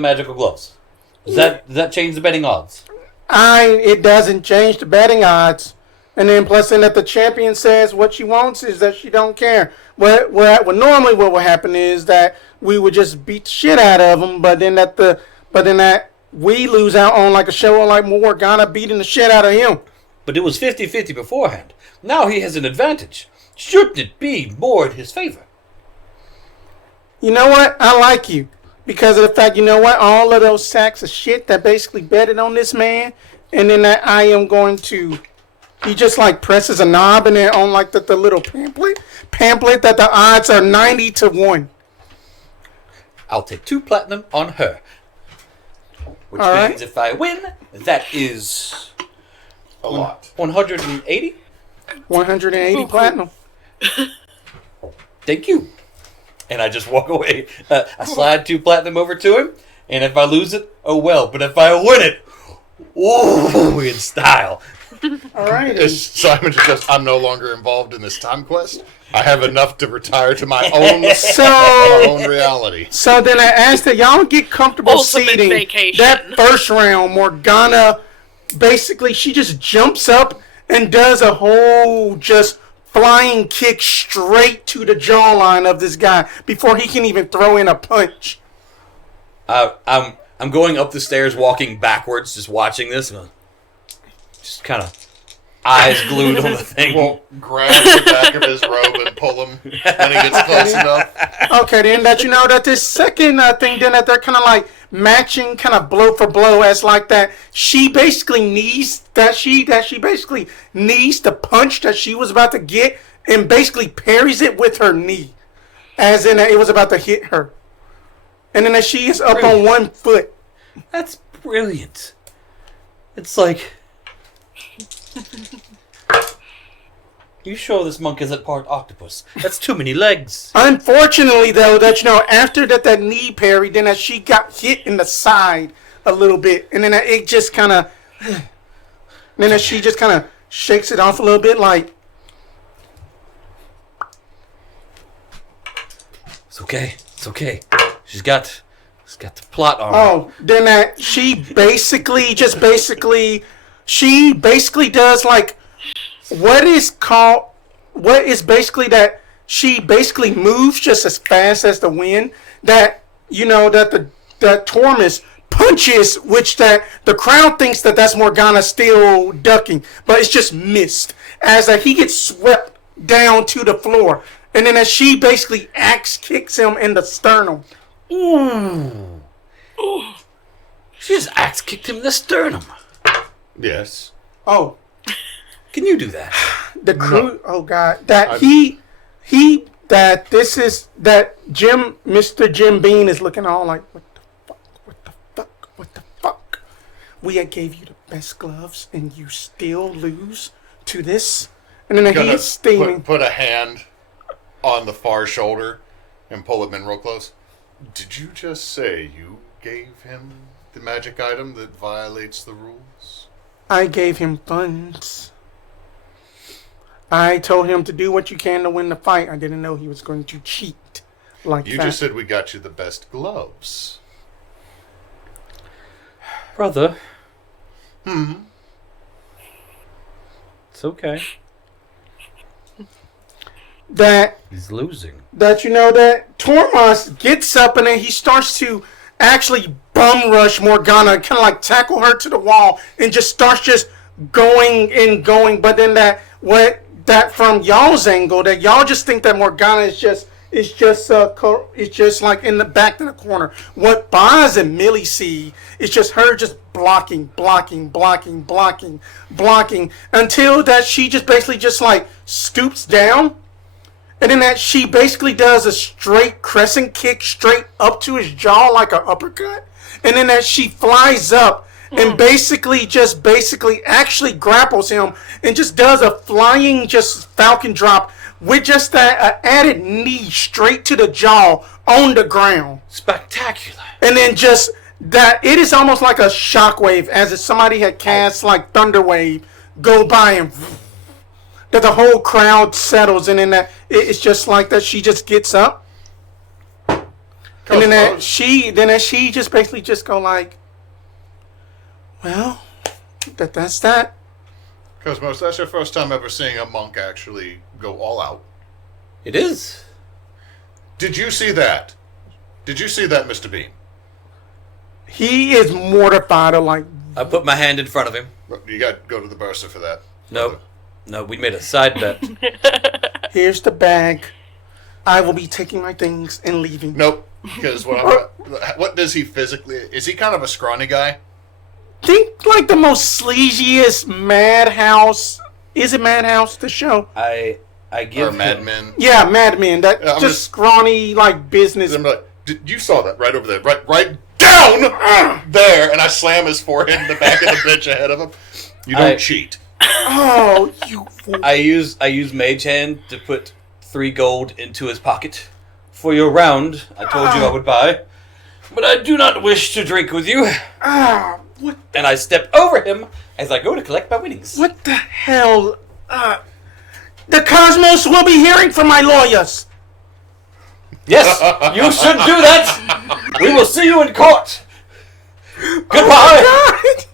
magical gloves. Does that change the betting odds? It doesn't change the betting odds. And then plus in that the champion says what she wants is that she don't care. What normally what would happen is that we would just beat the shit out of them, but then that we lose out on like a show like Morgana beating the shit out of him. But it was 50-50 beforehand. Now he has an advantage. Shouldn't it be more in his favor? You know what? I like you. Because of the fact, you know what? All of those sacks of shit that basically betted on this man, and then that I am going to... He just like presses a knob and then on like the little pamphlet that the odds are 90-1. I'll take 2 platinum on her. which All means right. if I win, that is A lot. 180. 180 platinum. Thank you. And I just walk away. I slide 2 platinum over to him, and if I lose it, oh well. But if I win it, ooh, in style. All right. Simon just says, I'm no longer involved in this time quest. I have enough to retire to my own, my So, own reality. so then I asked that y'all get comfortable Ultimate seating. vacation. That first round, Morgana, basically, she just jumps up and does a whole just flying kick straight to the jawline of this guy before he can even throw in a punch. I'm going up the stairs, walking backwards, just watching this, and just kind of eyes glued on the thing. Won't grab the back of his robe and pull him when he gets close enough. Okay, then that you know that this second thing, then that they're kind of like matching, kind of blow for blow, as like that she basically needs basically needs the punch that she was about to get and basically parries it with her knee, as in that it was about to hit her, and then that she is up on one foot. That's brilliant. It's like you sure this monk isn't part octopus? That's too many legs. Unfortunately, though, that you know after that knee parry, then that she got hit in the side a little bit, and then that it just kind of, then that she just kind of shakes it off a little bit, like. It's okay. It's okay. She's got the plot armor. Oh, then that she basically does like what is basically that she basically moves just as fast as the wind, that you know that Tormus punches, which that the crowd thinks that that's Morgana still ducking, but it's just missed as he gets swept down to the floor, and then as she basically axe kicks him in the sternum. Ooh. She just axe kicked him in the sternum. Yes. Oh, Can you do that? the crew. No. Oh God, that I'm- Mr. Jim Bean is looking all like, what the fuck? We had gave you the best gloves and you still lose to this, and then he Gonna is steaming. put a hand on the far shoulder and pull him in real close. Did you just say you gave him the magic item that violates the rules? I gave him funds. I told him to do what you can to win the fight. I didn't know he was going to cheat like You that. just said we got you the best gloves. Brother, Hmm. it's okay. that He's losing. that you know that Tormas gets up and then he starts to actually bum rush Morgana, kind of like tackle her to the wall, and just starts just going and going. But then that from y'all's angle, that y'all just think that Morgana is just like in the back in the corner. What Boz and Millie see is just her just blocking until that she just basically just like scoops down. And then that she basically does a straight crescent kick straight up to his jaw like an uppercut. And then that she flies up and basically actually grapples him and just does a flying just falcon drop with just that added knee straight to the jaw on the ground. Spectacular. And then just that it is almost like a shockwave, as if somebody had cast like Thunderwave go by and that the whole crowd settles, and then that it's just like that she just gets up, and then that she just basically just go like, well, that's that. Cosmos, that's your first time ever seeing a monk actually go all out. It is. Did you see that? Did you see that, Mr. Bean? He is mortified of like, I put my hand in front of him. You got to go to the bursar for that. Nope. No, we made a side bet. here's the bag. I will be taking my things and leaving. Nope. Because what does he physically? Is he kind of a scrawny guy? Think like the most sleaziest Madhouse. Is it Madhouse, the show? I give Or Mad Men? Yeah, Mad Men. That Yeah, I'm just scrawny like business. I'm like, you saw that right over there, right there. down there, and I slam his forehead in the back of the bench ahead of him. You don't cheat. Oh, you fool. I use Mage Hand to put 3 gold into his pocket. For your round, I told you I would buy, but I do not wish to drink with you. What? And I step over him as I go to collect my winnings. What the hell? The Cosmos will be hearing from my lawyers. Yes, you should do that. We will see you in court. Goodbye. Oh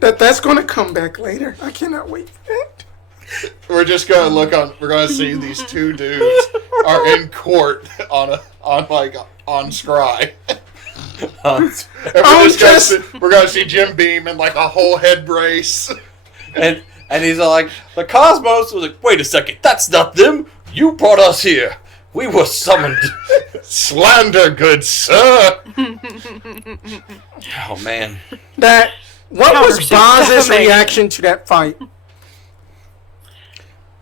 God. That's going to come back later. I cannot wait for that. We're just gonna look on. We're gonna see these 2 dudes are in court on scry. And we're gonna see Jim Beam in like a whole head brace. And he's like, the Cosmos was like, wait a second, that's not them. You brought us here. We were summoned. Slander, good sir. Oh man. What was Boz's reaction to that fight?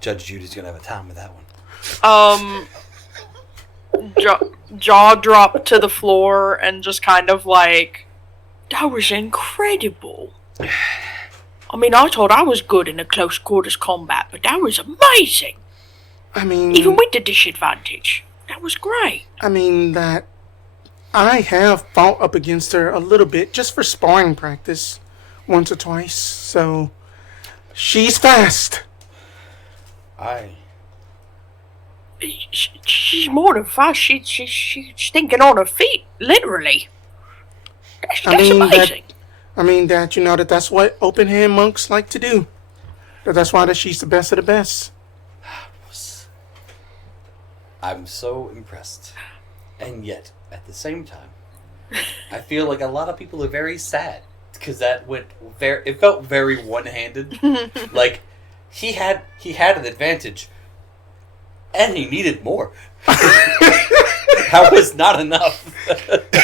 Judge Judy's gonna have a time with that one. Jaw dropped to the floor and just kind of like, that was incredible. I mean, I thought I was good in a close quarters combat, but that was amazing. I mean, Even with the disadvantage, that was great. I mean, that I have fought up against her a little bit just for sparring practice once or twice, so she's fast. She's more than fast. She's thinking on her feet, literally. That's amazing. That you know that's what open hand monks like to do. That's why she's the best of the best. I'm so impressed, and yet at the same time, I feel like a lot of people are very sad because that went very. It felt very one-handed. Like he had an advantage, and he needed more. That was not enough.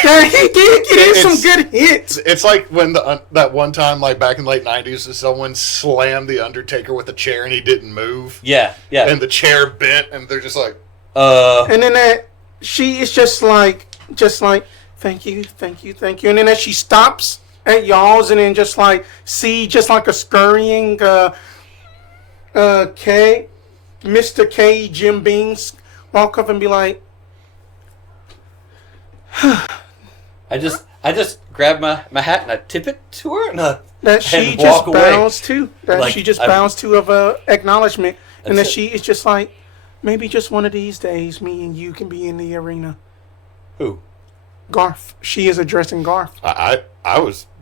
Yeah, he did get in some good hits. It's like when that one time, like back in the late '90s, someone slammed the Undertaker with a chair and he didn't move. Yeah. And the chair bent, and they're just like, And then she is just like, thank you, and then as she stops at y'all's, and then just like a scurrying, Mr. K, Jim Beans walk up and be like, I just grab my hat and I tip it to her that she and just walk away. bows to. That Like, she just bows to of acknowledgement, and that That's it. she is just like, maybe just one of these days, me and you can be in the arena. Who? Garf. She is addressing Garf.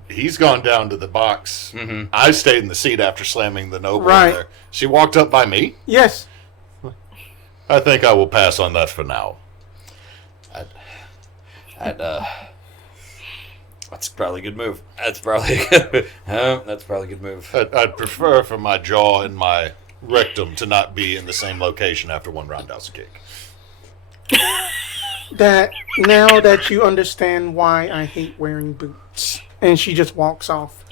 he's gone down to the box. Mm-hmm. I stayed in the seat after slamming the noble Right. in there. She walked up by me. Yes. I think I will pass on that for now. That's probably a good move. That's probably a good move. I'd prefer for my jaw and my rectum to not be in the same location after one roundhouse kick. That now that you understand why I hate wearing boots, and she just walks off.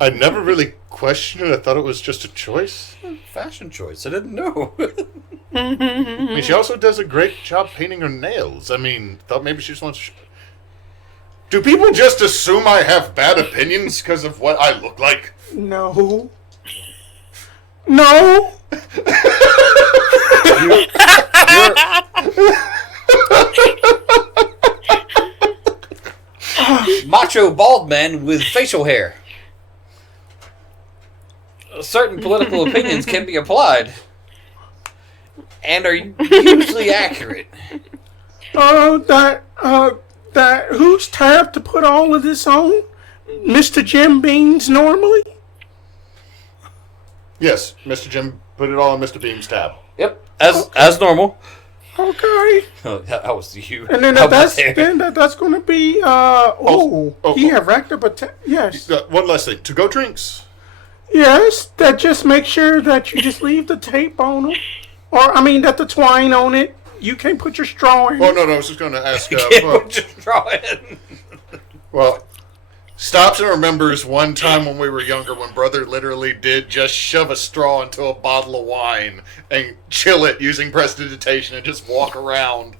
I never really questioned it. I thought it was just a choice. Fashion choice. I didn't know. I mean, she also does a great job painting her nails. I mean, thought maybe she just wants. Do people just assume I have bad opinions because of what I look like? No. Macho bald man with facial hair. Certain political opinions can be applied and are usually accurate. That who's tapped to put all of this on? Mr. Jim Beans normally? Yes, Mr. Jim put it all on Mr. Beam's tab. Yep, as normal. Okay. Oh, that was you. And then that's going to be he have racked up yes. One last thing. To-go drinks. Yes, that just make sure that you just leave the tape on them. Or, that the twine on it. You can't put your straw in. Oh, no, I was just going to ask. Well, stops and remembers one time when we were younger when brother literally did just shove a straw into a bottle of wine and chill it using prestidigitation and just walk around.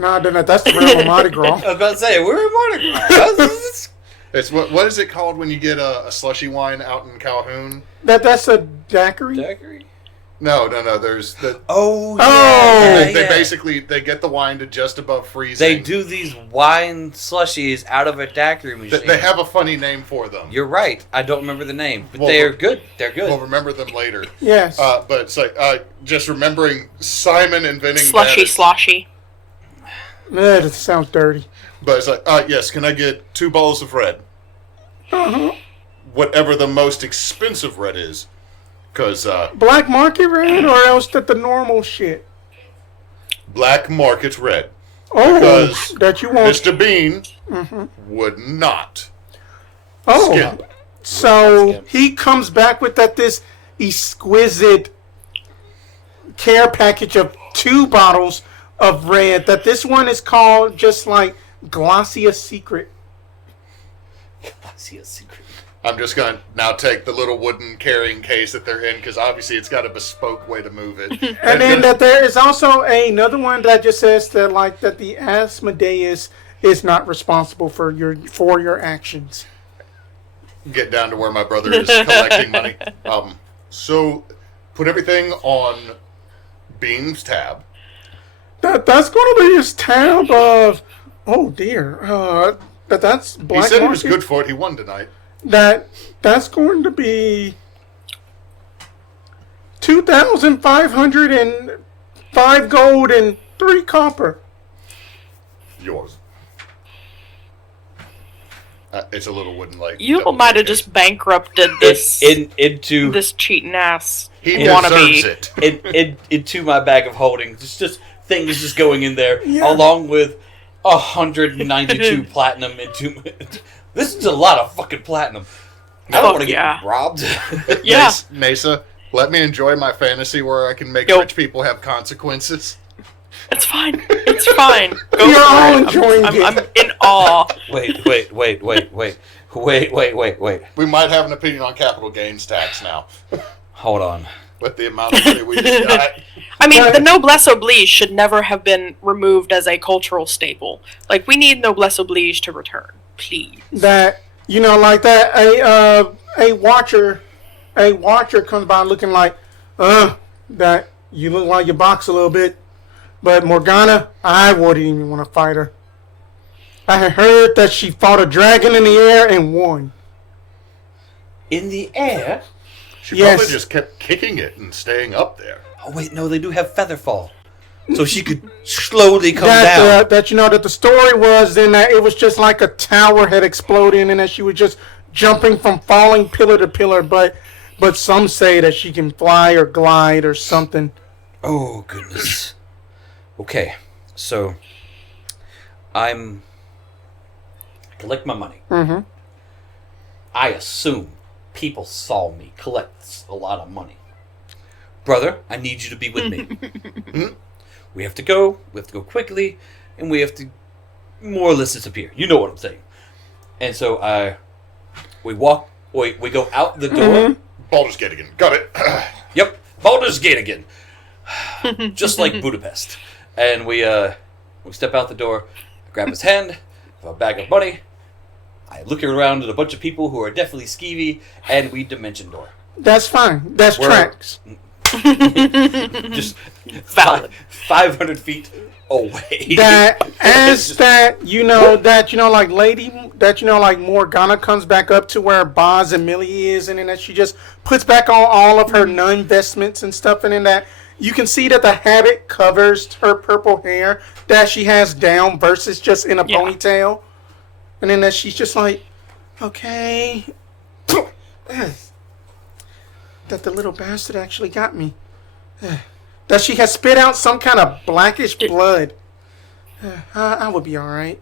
Nah, that's the real Mardi Gras. I was about to say, we're in Mardi Gras. It's what is it called when you get a slushy wine out in Calhoun? That's a daiquiri. Daiquiri? No. There's the. Oh, They basically they get the wine to just above freezing. They do these wine slushies out of a daiquiri machine. They have a funny name for them. You're right. I don't remember the name, but Well, they're good. They're good. We'll remember them later. Yes. But it's like just remembering Simon inventing Slushy, that. sloshy. That sounds dirty. But it's like, yes, can I get 2 bowls of red? Uh-huh. Whatever the most expensive red is. Because Black market red or else the normal shit? black market red. Oh, Because that you want. Mr. Bean would not Oh, skimp. so Skip. he comes back with this exquisite care package of 2 bottles of red. That this one is called just like Glossier Secret. I see a secret. I'm just going to now take the little wooden carrying case that they're in because obviously it's got a bespoke way to move it. And then that there is also another one that just says that the Asmodeus is not responsible for your actions. Get down to where my brother is collecting money. So put everything on Bean's tab. That's going to be his tab of. Oh dear. That's black. He said he market. was good for it. He won tonight. That's going to be 2,505 gold and 3 copper. Yours. It's a little wooden like. You double might have case. just bankrupted this Into this cheating ass He wannabe. deserves it. into my bag of holding. Just things just going in there, Yeah. along with 192 platinum into. This is a lot of fucking platinum. I don't Fuck want to get yeah. robbed. Yeah. Neysa, let me enjoy my fantasy where I can make Yo. rich people have consequences. It's fine. It's fine. Go You're for all it. enjoying I'm, it. I'm in awe. Wait. We might have an opinion on capital gains tax now. Hold on. With the amount of money we just got. I mean, But- the noblesse oblige should never have been removed as a cultural staple. Like, we need noblesse oblige to return, please. That like that a watcher comes by looking like that you look like you box a little bit, but Morgana, I wouldn't even want to fight her. I had heard that she fought a dragon in the air and won. In the air? She Yes. probably just kept kicking it and staying up there. Oh wait, no, they do have Featherfall, so she could slowly come That down. that the story was then that it was just like a tower had exploded and that she was just jumping from falling pillar to pillar, but some say that she can fly or glide or something. Oh goodness. Okay, so I'm collect my money. Mm-hmm. I assume people saw me collect a lot of money. Brother, I need you to be with me. We have to go quickly, and we have to more or less disappear. You know what I'm saying. And so we go out the door. Baldur's Gate again. Got it. Yep, Baldur's Gate again. Just like Budapest. And we step out the door, I grab his hand, have a bag of money. I look around at a bunch of people who are definitely skeevy, and we dimension door. That's fine. That's We're- tracks. Just Valid. 500 feet away. That as that like Morgana comes back up to where Boz and Millie is, and then that she just puts back on all of her nun vestments and stuff, and then that you can see that the habit covers her purple hair that she has down versus just in a Yeah. ponytail, and then that she's just like, okay, that the little bastard actually got me. That she has spit out some kind of blackish blood. I would be all right.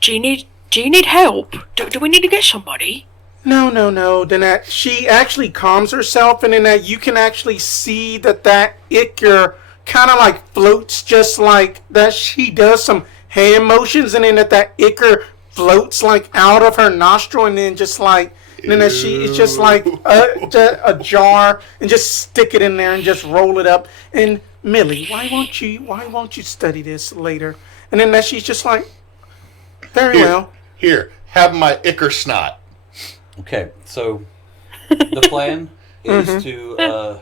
Do you need help? Do we need to get somebody? No. Then that she actually calms herself, and then that you can actually see that Icker kind of like floats, just like that. She does some hand motions, and then that Icker floats like out of her nostril, and then just like. And then that it's just like a jar, and just stick it in there and just roll it up. And Millie, why won't you study this later? And then that she's just like, very well. Here, have my icker snot. Okay, so the plan is to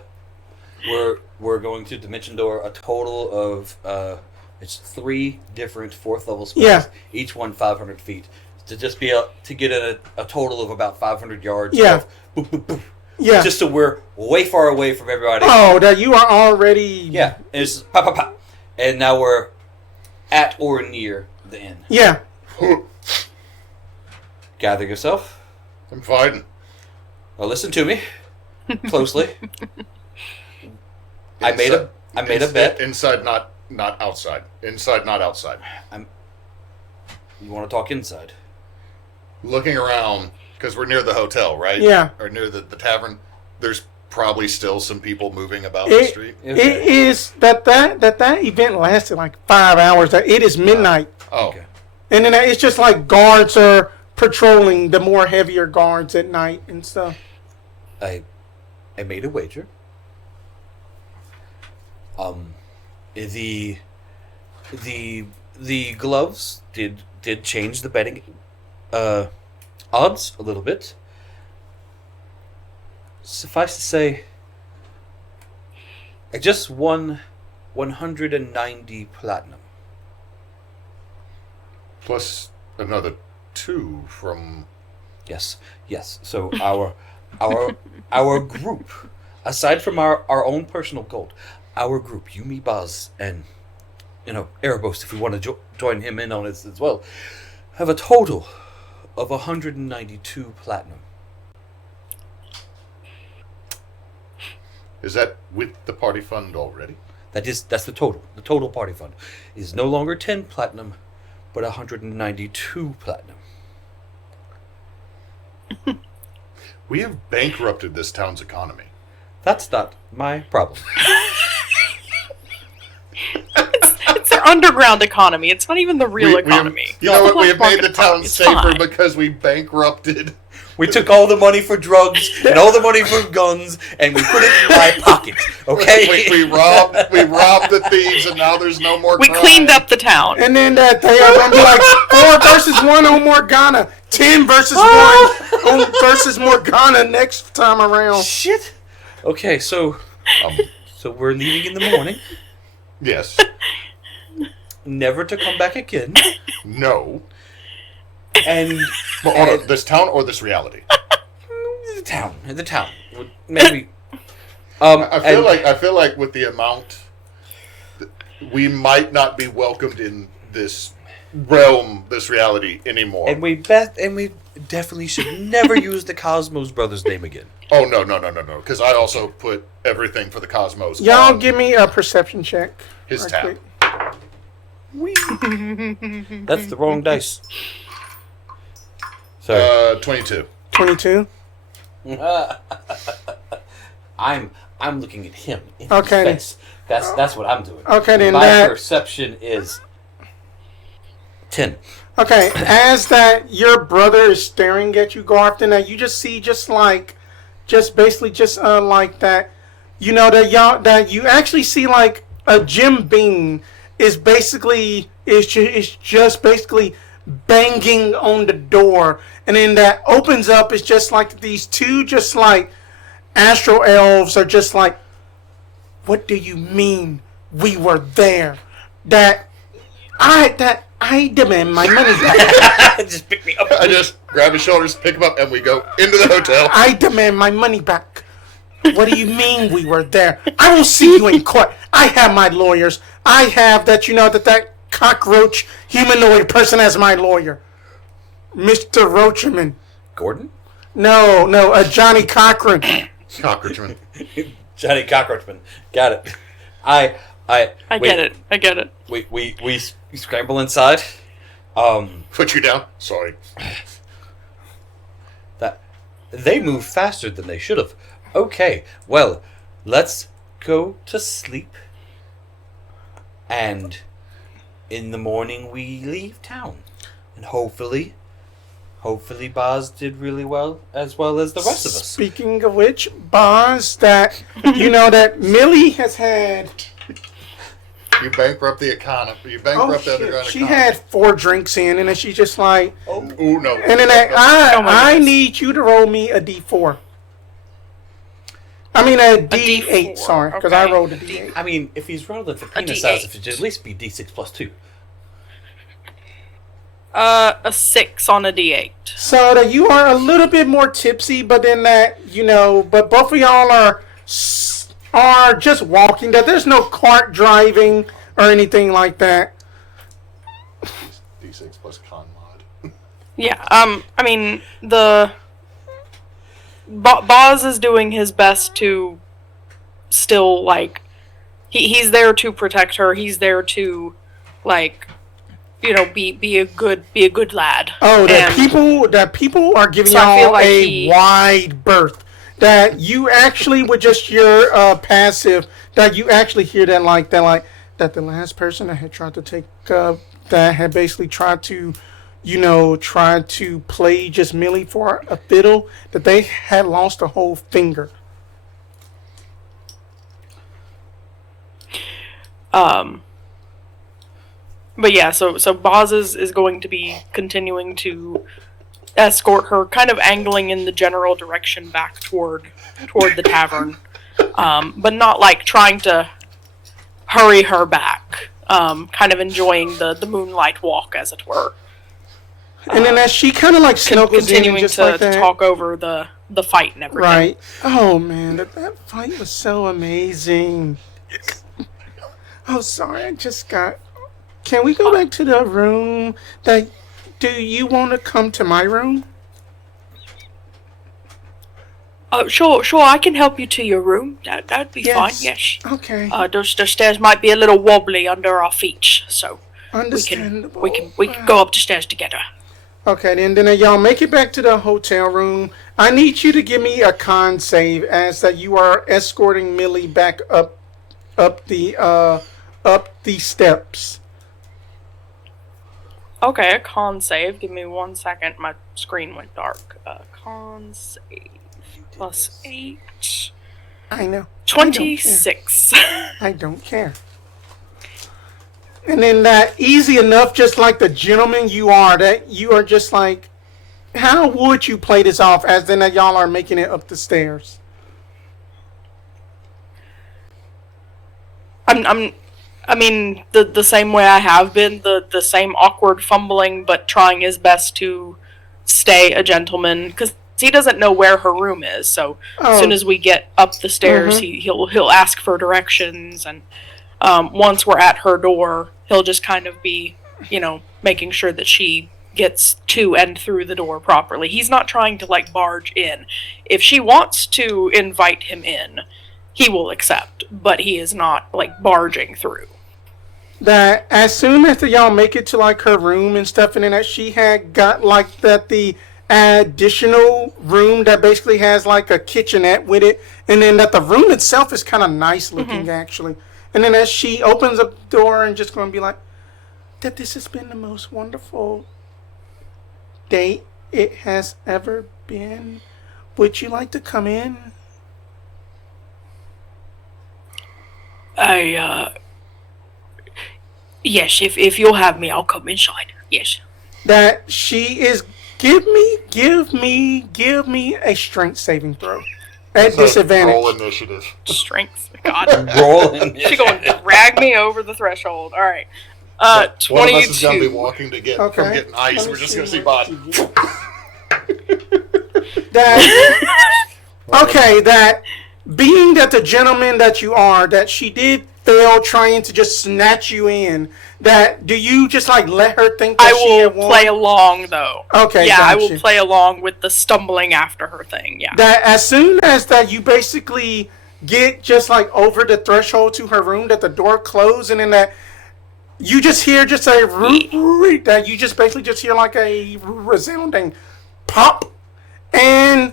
we're going to dimension door a total of it's 3 different 4th level spells, Yeah. each one 500 feet, to just be to get a total of about 500 yards. Yeah. Of boop, boop, boop, Yeah. just so we're way far away from everybody. Oh, that you are already. Yeah, and it's pop pop pop, and now we're at or near the inn. Yeah. Gather yourself. I'm fine. Well, listen to me closely. I made a bet. Inside, not outside. Inside, not outside. You want to talk inside? Looking around, because we're near the hotel, right? Yeah. Or near the tavern. There's probably still some people moving about the street. It is that event lasted like 5 hours. It is midnight. Oh. Okay. And then it's just like guards are patrolling, the more heavier guards at night and stuff. I made a wager. The gloves did change the betting odds a little bit. Suffice to say, I just won 190 platinum. Plus another 2 from... Yes. So our group, aside from our own personal gold, our group, you, me, Boz, and Erebos, if we want to join him in on it as well, have a total of 192 platinum. Is that with the party fund already? That's the total. The total party fund is no longer 10 platinum, but 192 platinum. We have bankrupted this town's economy. That's not my problem. It's their underground economy. It's not even the real economy. You know what? We have Black made the market town economy. It's safer fine. because we bankrupted. We took all the money for drugs and all the money for guns, and we put it in my pocket. Okay. we robbed the thieves, and now there's no more. We crime. cleaned up the town. And then that they are going to be like 4 versus 1 on Morgana, 10 versus 1 versus Morgana next time around. Shit. Okay, so we're leaving in the morning, Yes. never to come back again, No. and Or this town or this reality. the town, maybe. I feel like with the amount, we might not be welcomed in this realm, this reality anymore. and we definitely should never use the Cosmos Brothers name again. Oh no! Because I also put everything for the cosmos. Y'all on give me a perception check. his right tab. quick. That's the wrong dice. Sorry. 22. 22. I'm looking at him in Okay. his face. That's what I'm doing. Okay, then my that- perception is 10. Okay, as that your brother is staring at you, Garf, and that you just see basically like that, that you actually see like a Jim Beam is just basically banging on the door, and then that opens up. It's just like these 2 just like astral elves are just like, what do you mean we were there? That I demand my money back. Just pick me up. I just grab his shoulders, pick him up, and we go into the hotel. I demand my money back. What do you mean we were there? I will see you in court. I have my lawyers. I have that cockroach humanoid person as my lawyer. Mr. Roachman. Gordon? No, Johnny Cochran. Cockroachman. Johnny Cockroachman. Got it. I get it. I get it. We scramble inside. Put you down. Sorry. That they move faster than they should have. Okay, well, let's go to sleep. And in the morning we leave town. And hopefully Boz did really well as the rest of us. Speaking of which, Boz, that that Millie has had You bankrupt the economy. You bankrupt the underground She economy. had 4 drinks in, and then she's just like, Ooh, no. and then Oh my I goodness. need you to roll me a D4. I mean a D8, D4, sorry, because I okay. rolled a D8. I mean, if he's rolling for penis D8. size, it should at least be D6 plus 2. A 6 on a D8. So that you are a little bit more tipsy, but then that, but both of y'all are just walking. That there's no cart driving or anything like that. D6 plus con mod. Yeah. I mean, Boz is doing his best to still like he's there to protect her. He's there to like be a good lad. Oh, that And people are giving So I feel y'all like a wide berth. That you actually with just your passive, that you actually hear that that the last person that had tried to take that had basically tried to play just merely for a fiddle, that they had lost a whole finger. But yeah, so Boz is going to be continuing to escort her, kind of angling in the general direction back toward the tavern, but not like trying to hurry her back. Kind of enjoying the moonlight walk, as it were. And then as she kind of like snuggles in and Continuing just to like that, talk over the fight and everything. right? Oh man, that fight was so amazing. Oh, sorry, I just got. Can we go back to the room? Do you want to come to my room? Sure, I can help you to your room. That'd be fine. Yes. Okay. Those stairs might be a little wobbly under our feet, so Understandable. we can go up the stairs together. Okay, then y'all make it back to the hotel room. I need you to give me a con save as that you are escorting Millie back up the steps. Okay, a con save. Give me 1 second. My screen went dark. Con save plus 8. I know. 26. I don't care. And then that easy enough, just like the gentleman you are, that you are just like, how would you play this off as then that y'all are making it up the stairs? I mean, the same way I have been, the same awkward fumbling, but trying his best to stay a gentleman, because he doesn't know where her room is. So as soon as we get up the stairs, he'll ask for directions, and once we're at her door, he'll just kind of be, making sure that she gets to and through the door properly. He's not trying to like barge in. If she wants to invite him in, he will accept, but he is not like barging through. That as soon as y'all make it to like her room and stuff, and then that she had got like that the additional room that basically has like a kitchenette with it, and then that the room itself is kind of nice looking actually. And then as she opens up the door and just going to be like, that this has been the most wonderful date it has ever been. Would you like to come in? Yes, if you'll have me, I'll come inside. Yes. That she is give me a strength saving throw at disadvantage. Roll initiative. Strength. God. Rolling. She's going to drag me over the threshold. All right. One of 22. us is going to be walking to get from Okay. getting ice. Let me We're just going to see see what Bod. you get. that being that the gentleman that you are, that she did fail trying to just snatch you in, that do you just like let her think that I she will had won? play along though. Okay, Yeah, I will gotcha. play along with the stumbling after her thing. Yeah. That as soon as that you basically get just like over the threshold to her room, that the door closed, and then that you just hear just a that you just basically just hear like a resounding pop, and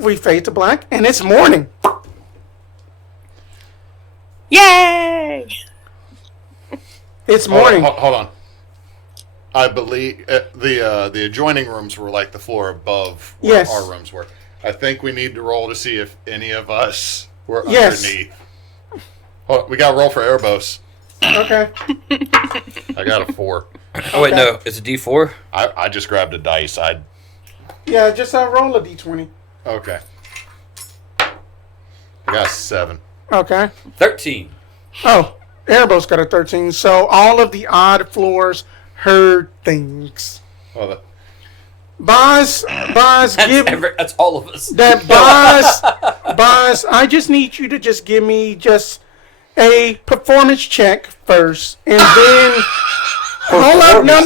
we fade to black, and it's morning. Yay! It's morning. Hold on. I believe the adjoining rooms were like the floor above where Yes. our rooms were. I think we need to roll to see if any of us were Yes. underneath. Hold on, we got to roll for Erebos. Okay. I got a 4. Oh wait, Okay. no, it's a D4. I just grabbed a dice. Yeah, just roll a d20. Okay. I got a 7. Okay. 13. Oh, Erebos got a 13. So all of the odd floors heard things. Well, Boz, give That's all of us. that Boz. I just need you to just give me just a performance check first, and then hold up. No.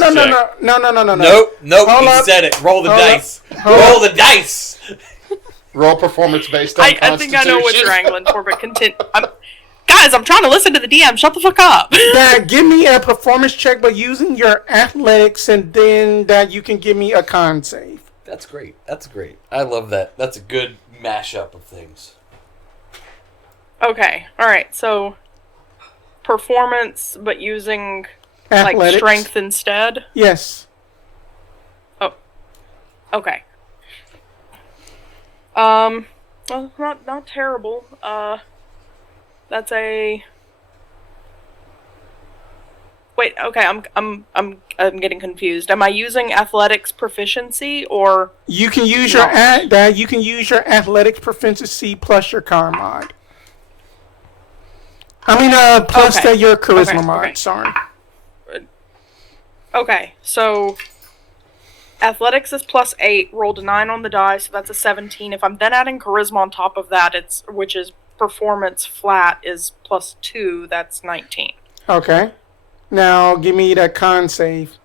Nope. Hold He up. said it. Roll the Hold dice. up. Hold Roll the dice. roll performance based on I think I know what you're Constitution. angling for, but continue. Guys, I'm trying to listen to the DM. Shut the fuck up. That give me a performance check, but using your athletics, and then that you can give me a con save. That's great. I love that. That's a good mashup of things. Okay. All right. So, performance, but using like Athletics. strength instead. Yes. Oh. Okay. Well, not terrible. That's a. Wait. Okay. I'm getting confused. Am I using athletics proficiency or? You can use No. you can use your athletics proficiency plus your con mod. I mean, plus Okay. your charisma Okay, mod. okay. Sorry. Okay. So. Athletics is +8. Rolled a 9 on the die, so that's a 17. If I'm then adding charisma on top of that, which is performance flat is +2. That's 19. Okay. Now give me that con save.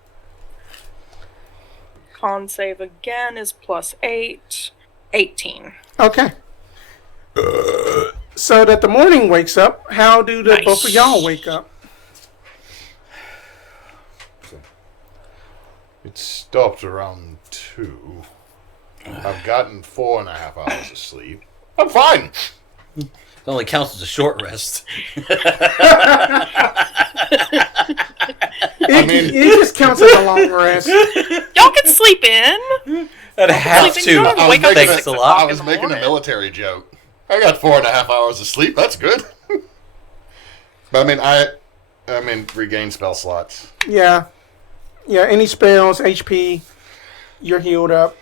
Con save again is +8. 18. Okay. So that the morning wakes up, how do the Nice. both of y'all wake up? It stopped around 2. I've gotten 4.5 hours of sleep. I'm fine. It only counts as a short rest. It just counts as a long rest. Y'all can sleep in. I'd have sleeping, to. you don't I was wake up at making, Thanks 6 a I lot. o'clock. was in the making a morning. military joke. I got 4.5 hours of sleep. That's good. But I mean, regain spell slots. Yeah. Yeah, any spells, HP, you're healed up.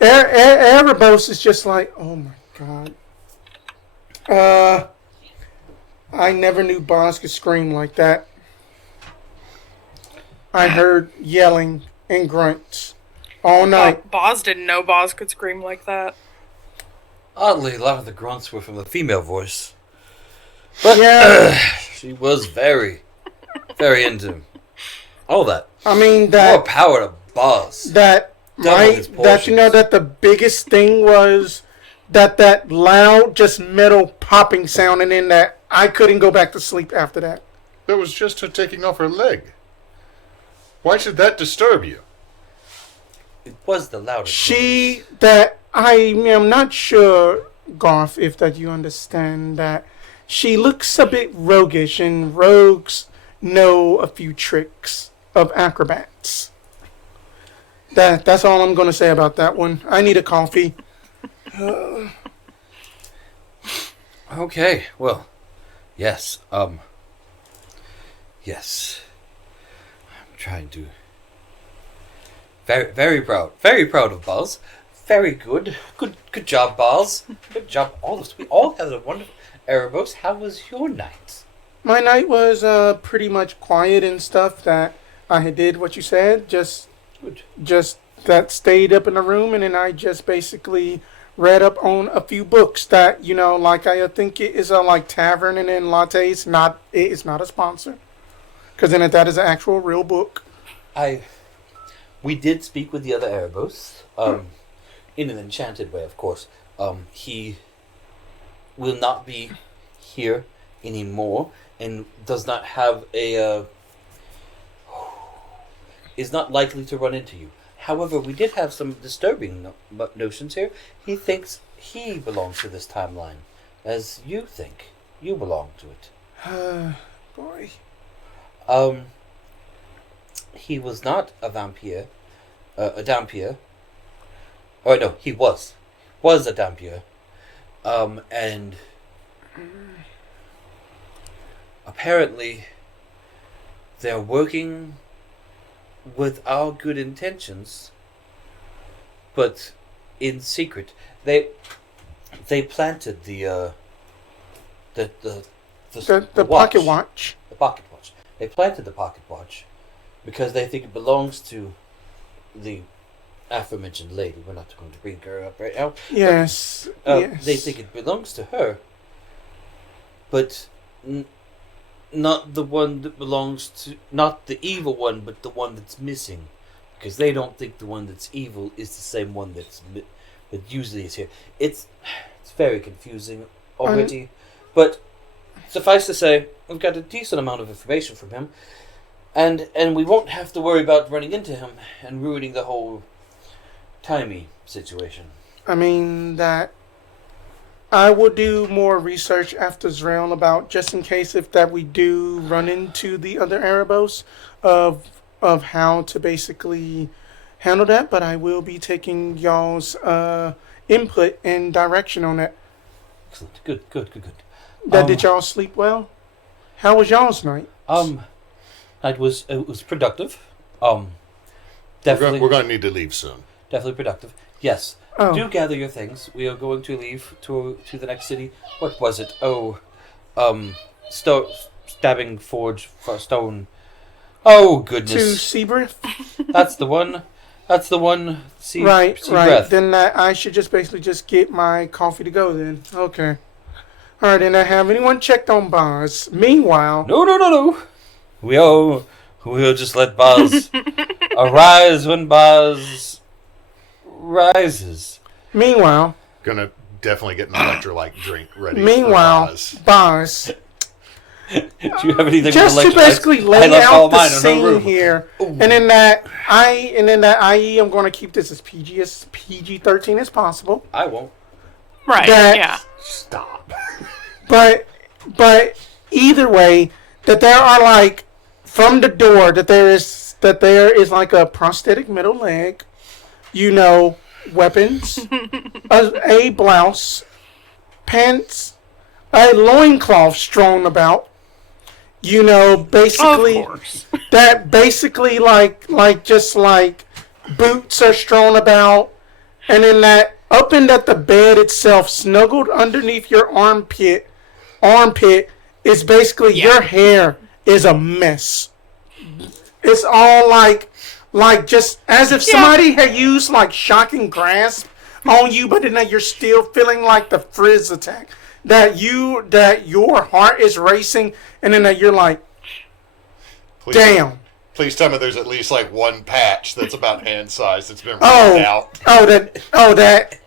Erebos is just like, oh my god. I never knew Boz could scream like that. I heard yelling and grunts all night. Boz didn't know Boz could scream like that. Oddly, a lot of the grunts were from the female voice. But Yeah. she was very, very into all that. I mean More that power to Boz. that Double right his that you know portions. that the biggest thing was that loud just metal popping sound, and then that I couldn't go back to sleep after that. That was just her taking off her leg. Why should that disturb you? It was the loudest. She that I am not sure, Garf, if that you understand that she looks a bit roguish, and rogues know a few tricks of acrobats. That's all I'm gonna say about that one. I need a coffee. Okay, well, yes, yes. I'm trying to. Very proud of Buzz. Very good, good job, Buzz. Good job, all of us. We all had a wonderful. Erebos, how was your night? My night was pretty much quiet and stuff. That I did what you said. Good. Just that stayed up in the room, and then I just basically read up on a few books that like I think it is like Tavern and then Lattes. It's not a sponsor, because then that is an actual real book. We did speak with the other Erebos, in an enchanted way, of course. He will not be here anymore, and does not have is not likely to run into you. However, we did have some disturbing notions here. He thinks he belongs to this timeline, as you think you belong to it. Boy. He was not a vampire, a dampier. Oh no, he was a dampier. And apparently they're working with our good intentions, but in secret. They planted the pocket watch. The pocket watch. They planted the pocket watch because they think it belongs to the aforementioned lady. We're not going to bring her up right now. Yes. Yes. They think it belongs to her, but not the one that belongs to, not the evil one, but the one that's missing, because they don't think the one that's evil is the same one that usually is here. It's very confusing already, but suffice to say, we've got a decent amount of information from him, and we won't have to worry about running into him and ruining the whole timey situation. I mean, that I will do more research after Zrael about, just in case if that we do run into the other Erebos, of how to basically handle that. But I will be taking y'all's input and direction on that. Excellent. Good. Did y'all sleep well? How was y'all's night? It was productive. Definitely. We're going to need to leave soon. Definitely productive. Yes. Oh. Do gather your things. We are going to leave to the next city. What was it? Stabbing Forge for Stone. Oh goodness. To Seabreth? That's the one. Right. Seabreth. Then I should just basically just get my coffee to go then. Okay. All right. And I have anyone checked on Boz? Meanwhile. No. We'll just let Boz arise when Boz rises. Meanwhile. Gonna definitely get an electrolyte drink ready. Meanwhile, Boz. Do you have anything? Just with to basically lay out the scene here, and in that IE, I'm going to keep this as PG-13 as possible. I won't. Right. Yeah. Stop. But either way, that there are like from the door that there is like a prosthetic middle leg, weapons, a blouse, pants, a loincloth strewn about. Basically Of course. that basically like boots are strewn about, and then that up and at the bed itself, snuggled underneath your armpit is basically your hair is a mess. It's all like just as if somebody had used like shocking grasp on you, but then you're still feeling like the frizz attack. That your heart is racing, and then that you're like, damn. Please tell me there's at least like one patch that's about hand size that's been ripped out. That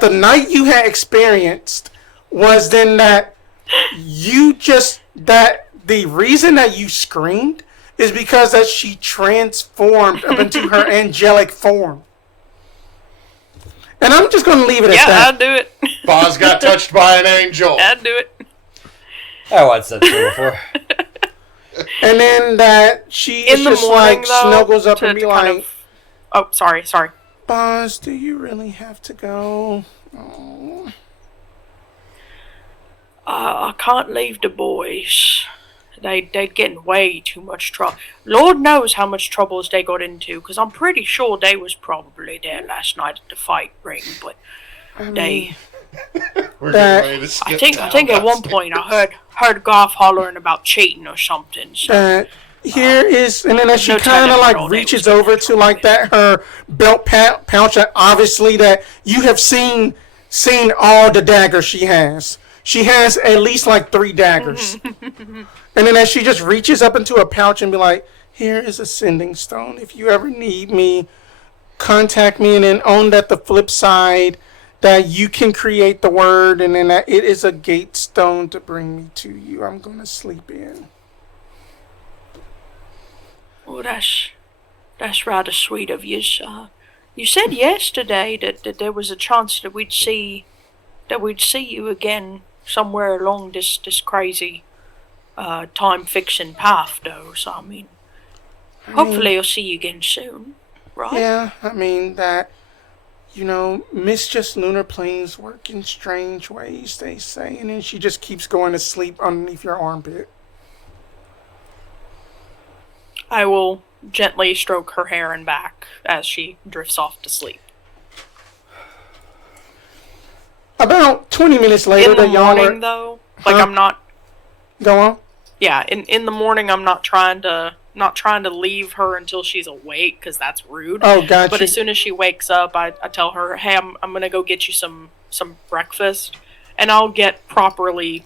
the night you had experienced was then that the reason that you screamed is because that she transformed up into her angelic form. And I'm just going to leave it at that. Yeah, I'll do it. Boz got touched by an angel. I'd do it. I watched that show before. And then that she In is the just morning, like though, snuggles up to and be kind like, of- Oh, sorry. Boz, do you really have to go? Oh. I can't leave the boys. They're getting way too much trouble. Lord knows how much troubles they got into, because I'm pretty sure they was probably there last night at the fight ring, but they... We're getting ready to I skip think down. at one point I heard Garf hollering about cheating or something. So Here is, and then as she no kind of telling like what all they reaches was over doing. to like that her belt pouch, that obviously that you have seen all the daggers she has. She has at least like 3 daggers. And then as she just reaches up into a pouch and be like, here is a sending stone. If you ever need me, contact me. And then on that the flip side, that you can create the word, and then that it is a gate stone to bring me to you. I'm going to sleep in. well, that's rather sweet of you. You said yesterday that there was a chance that we'd see you again somewhere along this crazy time fixing path, though. So I mean, hopefully I'll see you again soon, right? Yeah, I mean that You know, Mistress Lunar Planes work in strange ways, they say. And then she just keeps going to sleep underneath your armpit. I will gently stroke her hair and back as she drifts off to sleep. About 20 minutes later, In the that y'all morning, are... though, like Huh? I'm not. Go on. Yeah, in the morning, I'm not trying to leave her until she's awake, because that's rude. Oh, gotcha. But as soon as she wakes up, I tell her, hey, I'm gonna go get you some breakfast, and I'll get properly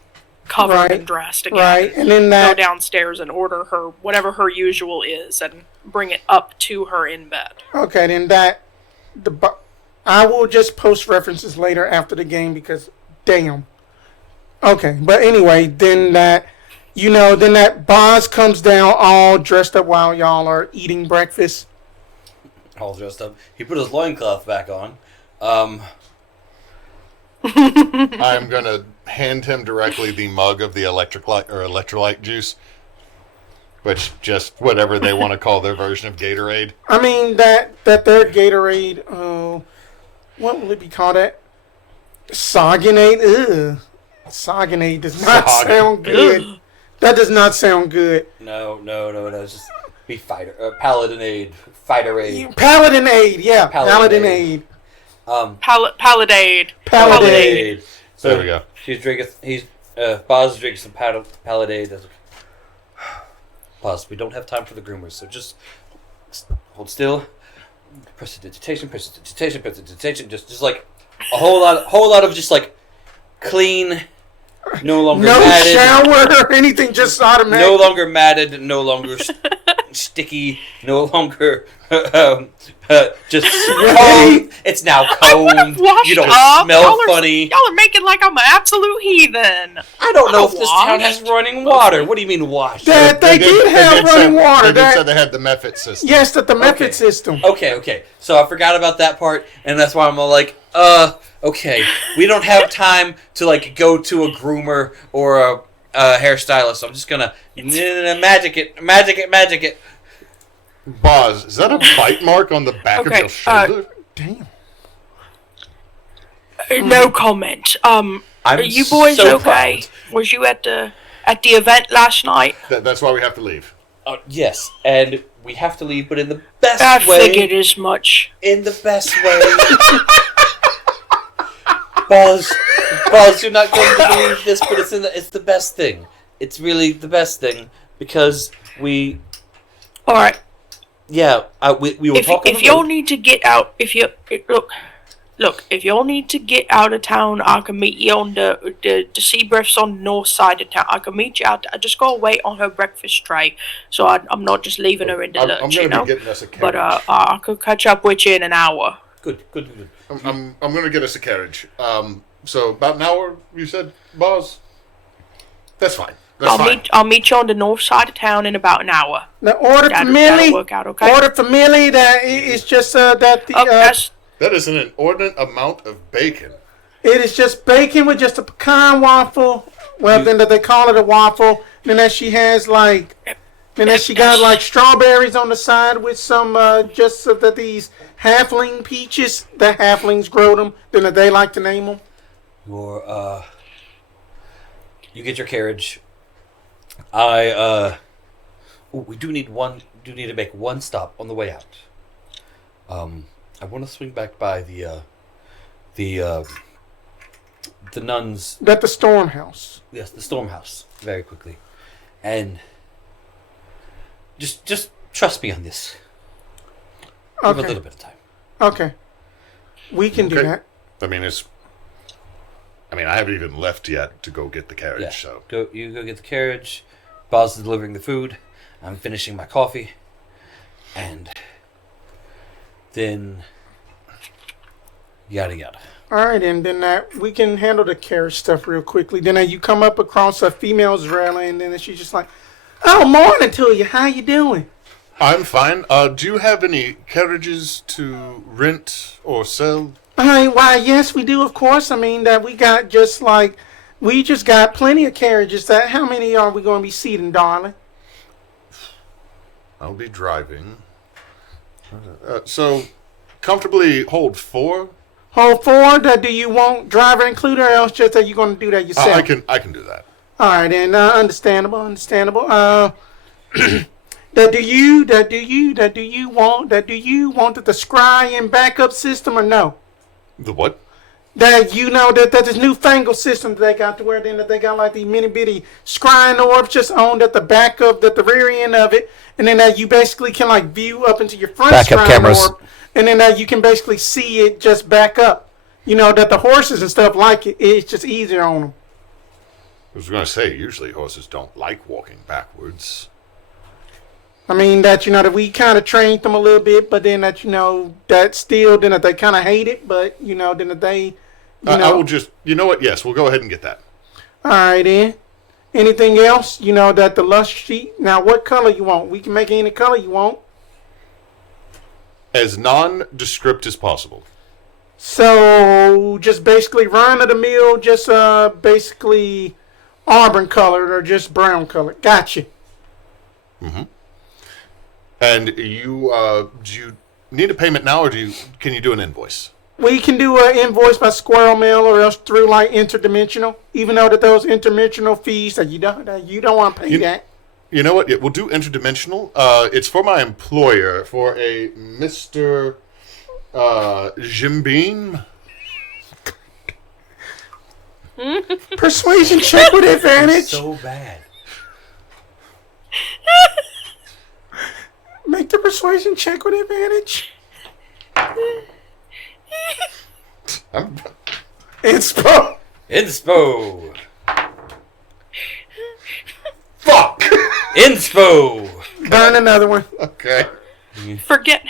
covered Right, and dressed again. right, and then Go that... downstairs and order her whatever her usual is, and bring it up to her in bed. Okay, then that... I will just post references later after the game because, damn. Okay, but anyway, then that... You know, then that Boz comes down all dressed up while y'all are eating breakfast. All dressed up. He put his loincloth back on. I'm gonna hand him directly the mug of the electrolyte juice, which just whatever they want to call their version of Gatorade. I mean, that their Gatorade, what will it be called? That Sogginade? Ugh. Sogginade does not sound good. That does not sound good. No. It's just be Paladinade. Fighterade. Paladinade, yeah. Paladinade. Paladade. Paladade. So There we go. She's drinking. Boz is drinking some Paladade. Boz, we don't have time for the groomers, so just hold still. Prestidigitation. Just like a whole lot of just like clean. No longer No matted. shower or anything, just automatic. No longer matted. No longer sticky. No longer just combed. It's now combed. Washed You don't up. smell Y'all are- funny. Y'all are making like I'm an absolute heathen. I don't know if this town has Washed? running water. What do you mean washed? That they did have running water. They did say That, they had the method system. yes, the method Okay. system. Okay. So I forgot about that part, and that's why I'm all like, okay. We don't have time to like go to a groomer or a hairstylist. So I'm just gonna magic it. Boz, is that a bite mark on the back of Okay, your shoulder? Damn. No comment. I'm Are you boys so okay? Was you at the event last night? That's why we have to leave. Proud. Yes, and we have to leave, but in the best I way. figured as much. In the best way. Boz, you're not going to believe this, but it's the best thing. It's really the best thing because we. All right. Yeah, we were talking. If y'all need to get out, look, if y'all need to get out of town, I can meet you on the sea breaths on the north side of town. I can meet you out there. I just gotta wait on her breakfast tray, so I'm not just leaving her in the I'm lunch, going you to know. be getting us a carriage. But I could catch up with you in an hour. Good. I'm going to get us a carriage. So about an hour, you said, Boz? That's fine. That's fine. I'll meet you on the north side of town in about an hour. Now, order for That'll Millie. work out okay. Order for Millie. That it's just that the That's That is an inordinate amount of bacon. it is just bacon with just a pecan waffle. Well, then they call it a waffle. Then that she has like, then that she got like strawberries on the side with some just so that these halfling peaches. The halflings grow them. Then that they like to name them. You get your carriage. We do need to make one stop on the way out. I want to swing back by the nuns. At the storm house. Yes, the storm house very quickly, and just trust me on this. Give a Okay. little bit of time. Okay. We can do Okay. that. I haven't even left yet to go get the carriage, Yeah. so. Go get the carriage. Boz is delivering the food. I'm finishing my coffee, and then yada yada. All right, and then we can handle the carriage stuff real quickly. Then you come up across a female Zrella, and then she's just like, "Oh, morning to you. How you doing?" I'm fine. Do you have any carriages to rent or sell? Why, yes, we do, of course. I mean, that we just got plenty of carriages. How many are we going to be seating, darling? I'll be driving. So, comfortably hold 4. Hold 4. That do you want driver included, or else just that you're going to do that yourself? I can do that. All right, then. Understandable. That do you want the scry and backup system or no? The what? That that this newfangled system that they got to where then that they got like these mini bitty scrying orbs just on at the back of the rear end of it, and then that you basically can like view up into your front Backup scrying cameras. orb, and then that you can basically see it just back up. That the horses and stuff like it. It's just easier on them. I was going to say, usually horses don't like walking backwards. I mean that that we kind of trained them a little bit, but then that that still then that they kind of hate it, but then that they I will just, you know what? Yes, we'll go ahead and get that. All right then. Anything else? That the lust sheet. Now, what color you want? We can make any color you want. As nondescript as possible. So just basically run of the mill, just basically auburn colored or just brown colored. Gotcha. Mm-hmm. And you do you need a payment now, or can you do an invoice? We can do an invoice by squirrel mail or else through like interdimensional. Even though that those interdimensional fees that you don't want to pay that. You know what? Yeah, we'll do interdimensional. It's for my employer, for a Mr. Jim Beam. Persuasion check with advantage. So bad. Make the persuasion check with advantage. Inspo. Fuck! Inspo! Burn another one. Okay. Forget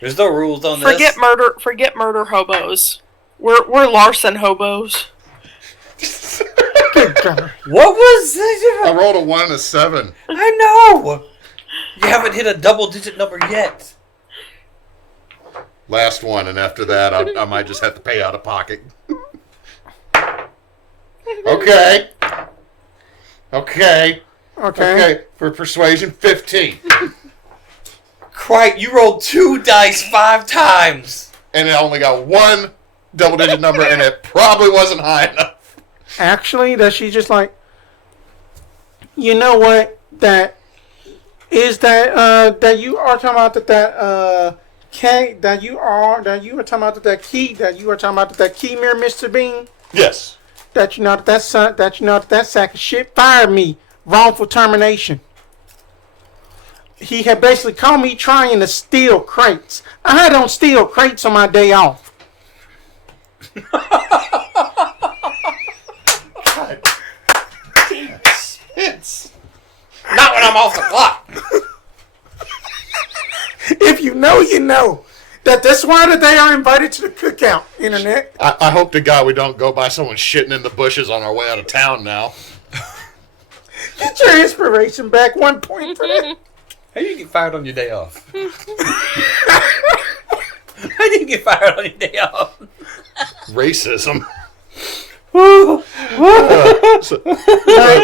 There's no rules on this. Forget murder hobos. We're larcen hobos. Good God. What was I this? rolled a 1 and a 7. I know! You haven't hit a double-digit number yet. Last one, and after that, I might just have to pay out of pocket. Okay. For persuasion, 15. Crike, you rolled 2 dice 5 times. And I only got 1 double-digit number, and it probably wasn't high enough. Actually, that she's just like, you know what? That is that you are talking about that you are talking about that key mirror, Mr. Bean. Yes. That that sack of shit fired me, wrongful termination. He had basically caught me trying to steal crates. I don't steal crates on my day off. It's Not when I'm off the clock. If you know, you know. That's why that they are invited to the cookout, Internet. I hope to God we don't go by someone shitting in the bushes on our way out of town now. Get your inspiration back 1 point for that. How do you get fired on your day off? How do you get fired on your day off? Racism.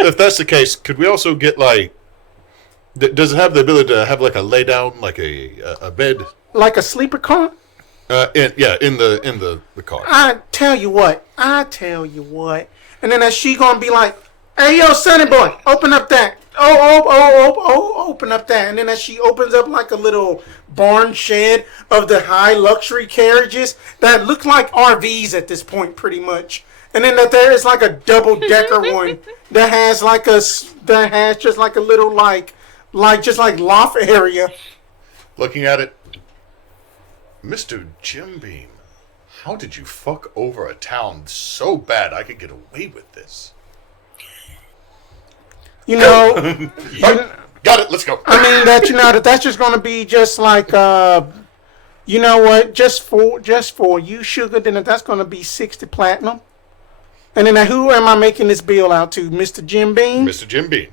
If that's the case, could we also get like? Does it have the ability to have like a lay down, like a bed? Like a sleeper car? In the car. I tell you what. And then she gonna be like, "Hey, yo, Sonny boy, open up that. Open up that." And then as she opens up like a little barn shed of the high luxury carriages that look like RVs at this point, pretty much. And then that there is like a double decker one that has just like a little like just like loft area. Looking at it, Mr. Jim Beam, how did you fuck over a town so bad I could get away with this? You know, got it. Let's go. I mean that's just gonna be just like you know what, just for you, sugar. Then that's gonna be 60 platinum. And then who am I making this bill out to, Mr. Jim Beam? Mr. Jim Beam,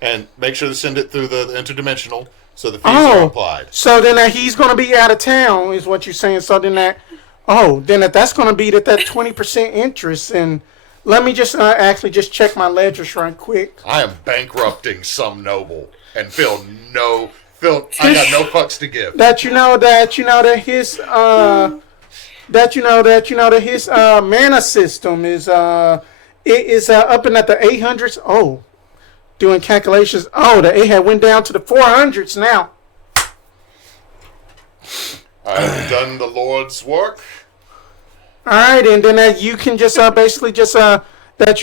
and make sure to send it through the interdimensional so the fees are applied. So then he's gonna be out of town, is what you're saying. So then that's gonna be that 20% interest. And let me just actually just check my ledgers right quick. I am bankrupting some noble and feel no Phil, I got no fucks to give. that his mana system is up and at the 800s. Oh, doing calculations. Oh, the A had went down to the 400s now. I've done the Lord's work. All right, and then you can just basically just oh, and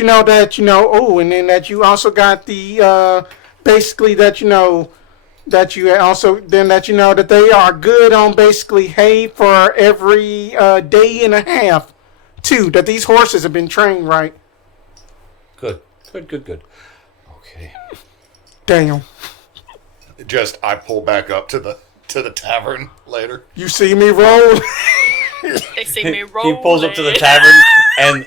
then that you also got the basically that you also then that they are good on basically hay for every day and a half too. That these horses have been trained right. Good. Okay. Damn. I pull back up to the tavern later. You see me roll. They see me He rolling. pulls up to the tavern and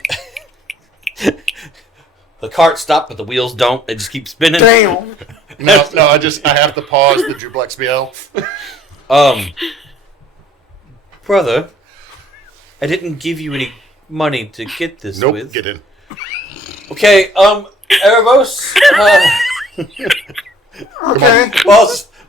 the cart stopped, but the wheels don't. They just keep spinning. Damn. No, I have to pause the Jublex BL. Brother, I didn't give you any money to get this Nope, with. get in. Okay, Erebos, Okay.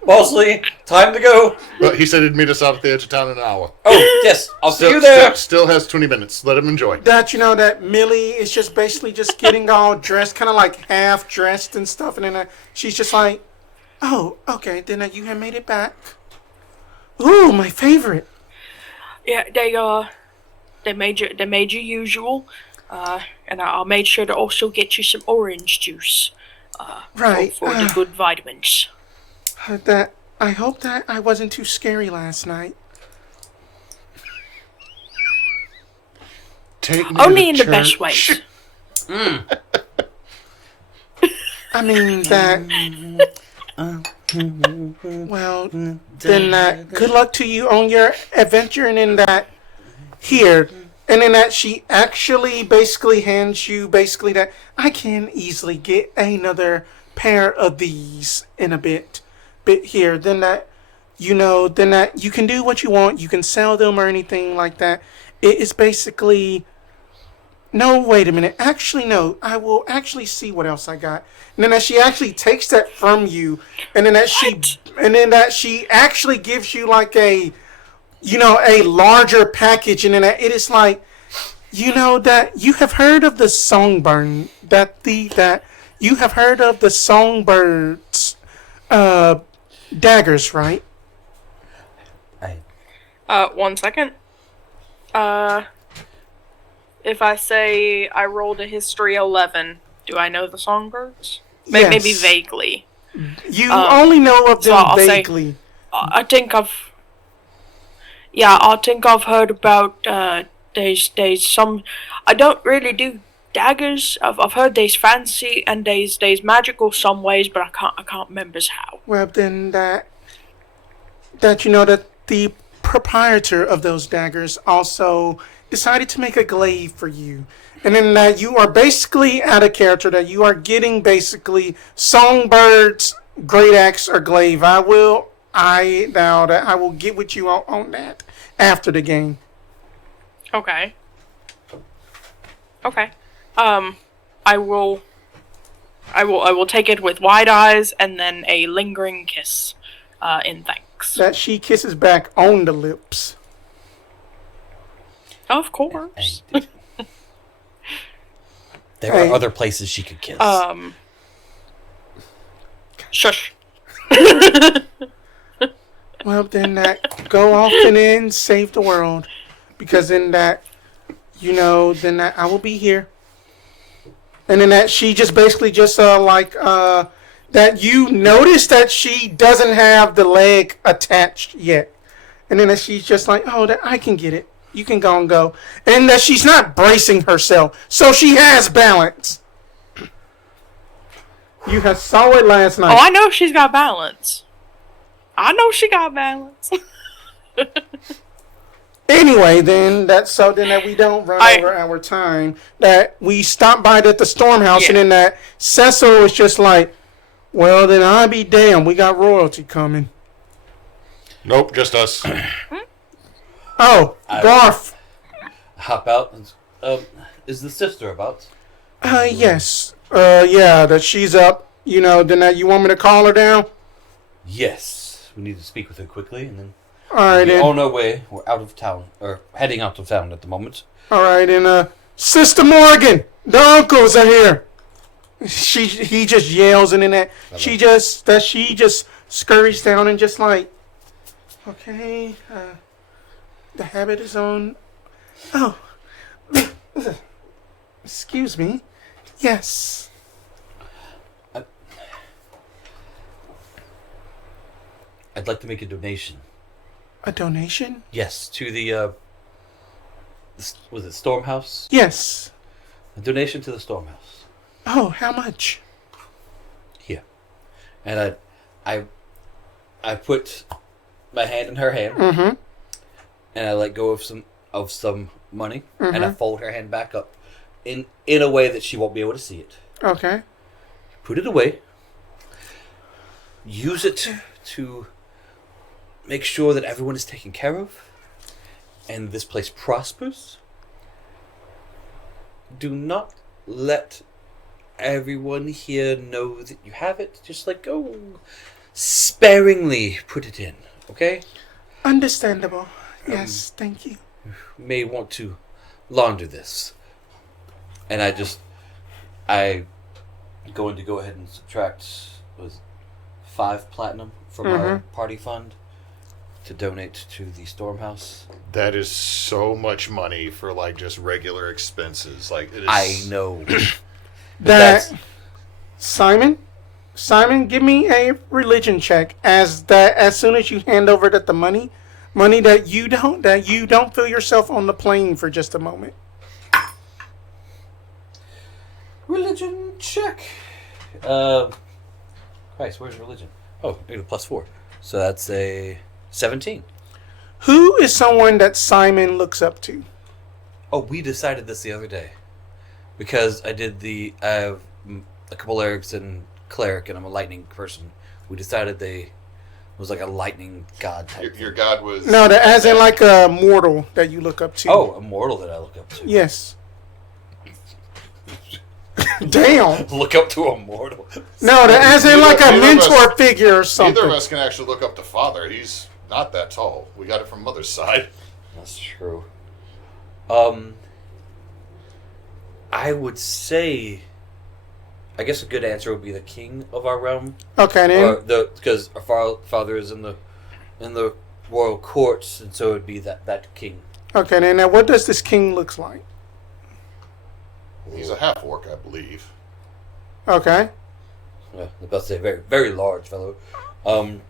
Bosley, time to go. But he said he'd meet us out at the edge of town in an hour. Oh, yes, I'll see you there. Still has 20 minutes. Let him enjoy. That that Millie is just basically just getting all dressed, kind of like half dressed and stuff, and then she's just like, "Oh, okay, then you have made it back. Ooh, my favorite." Yeah, they made your usual, and I made sure to also get you some orange juice. Right. For the good vitamins. That I hope that I wasn't too scary last night. Take me Only to in the church. best ways. I mean that. Well, then good luck to you on your adventure, and in that here, and in that she actually basically hands you basically that I can easily get another pair of these in a bit here. Then that then that you can do what you want. You can sell them or anything like that. It is basically. No, wait a minute. Actually, no. I will actually see what else I got. And then that she actually takes that from you, and then that she actually gives you like a larger package, and then that it is like, that you have heard of the songbird that you have heard of the songbirds, daggers, right? 1 second. If I say I rolled a history 11, do I know the songbirds? Yes. Maybe vaguely. You only know of so them I'll say- vaguely. I think I've heard about there's some. I don't really do daggers. I've heard there's fancy and there's magical some ways, but I can't remember how. Well, then that that the proprietor of those daggers also decided to make a glaive for you. And then that you are basically out of character, that you are getting basically Songbird's great axe or glaive. I will get with you on that after the game. Okay. I will take it with wide eyes and then a lingering kiss, in thanks. That she kisses back on the lips. Of course. There are other places she could kiss. Shush. Well, then that go off and then save the world, because then that then that I will be here. And then that she just basically just that you notice that she doesn't have the leg attached yet, and then that she's just like, oh, that I can get it. You can go and go, and that she's not bracing herself, so she has balance. You have saw it last night. Oh, I know she's got balance. I know she got balance. Anyway, then that we don't run over our time. That we stopped by at the Stormhouse, and then that Cecil was just like, "Well, then I'll be damned. We got royalty coming." Nope, just us. Oh, Garf. Hop out. Is the sister about? Yes. Yeah, that she's up. Then that you want me to call her down? Yes. we need to speak with her quickly, and then All right, we're then. on our way. We're out of town, or heading out of town at the moment. All right, and Sister Morgan, the uncles are here. He just yells, and then she just scurries down and just like, okay, the habit is on. Oh, excuse me. Yes. I'd like to make a donation. A donation? Yes, to the was it Stormhouse? Yes. A donation to the Stormhouse. Oh, how much? Here, and I put my hand in her hand, Mm-hmm. and I let go of some money, and I Mhm. fold her hand back up, in a way that she won't be able to see it. Okay. Put it away. Use it to make sure that everyone is taken care of, and this place prospers. Do not let everyone here know that you have it. Just like go sparingly put it in, okay? Understandable. Yes, thank you. You may want to launder this. And I going to go ahead and subtract was 5 platinum from our party fund to donate to the Stormhouse. That is so much money for like just regular expenses. Like it is. I know. That Simon, give me a religion check as soon as you hand over the money that you don't feel yourself on the plane for just a moment. Religion check. Christ, where's religion? Oh, I need a +4. So that's a 17. Who is someone that Simon looks up to? Oh, we decided this the other day. Because I have a couple clerics and cleric, and I'm a lightning person. We decided they was like a lightning god type. Your god was. No, as in like a mortal that you look up to. Oh, a mortal that I look up to. Yes. Damn. Look up to a mortal. No, as in like a Neither of mentor us- figure or something. Neither of us can actually look up to Father. He's not that tall. We got it from Mother's side. That's true. I would say, I guess a good answer would be the king of our realm. Okay, then. Because our father is in the royal courts, and so it would be that king. Okay, then. Now, what does this king look like? He's a half orc, I believe. Okay. Yeah, I was about to say very very large fellow. We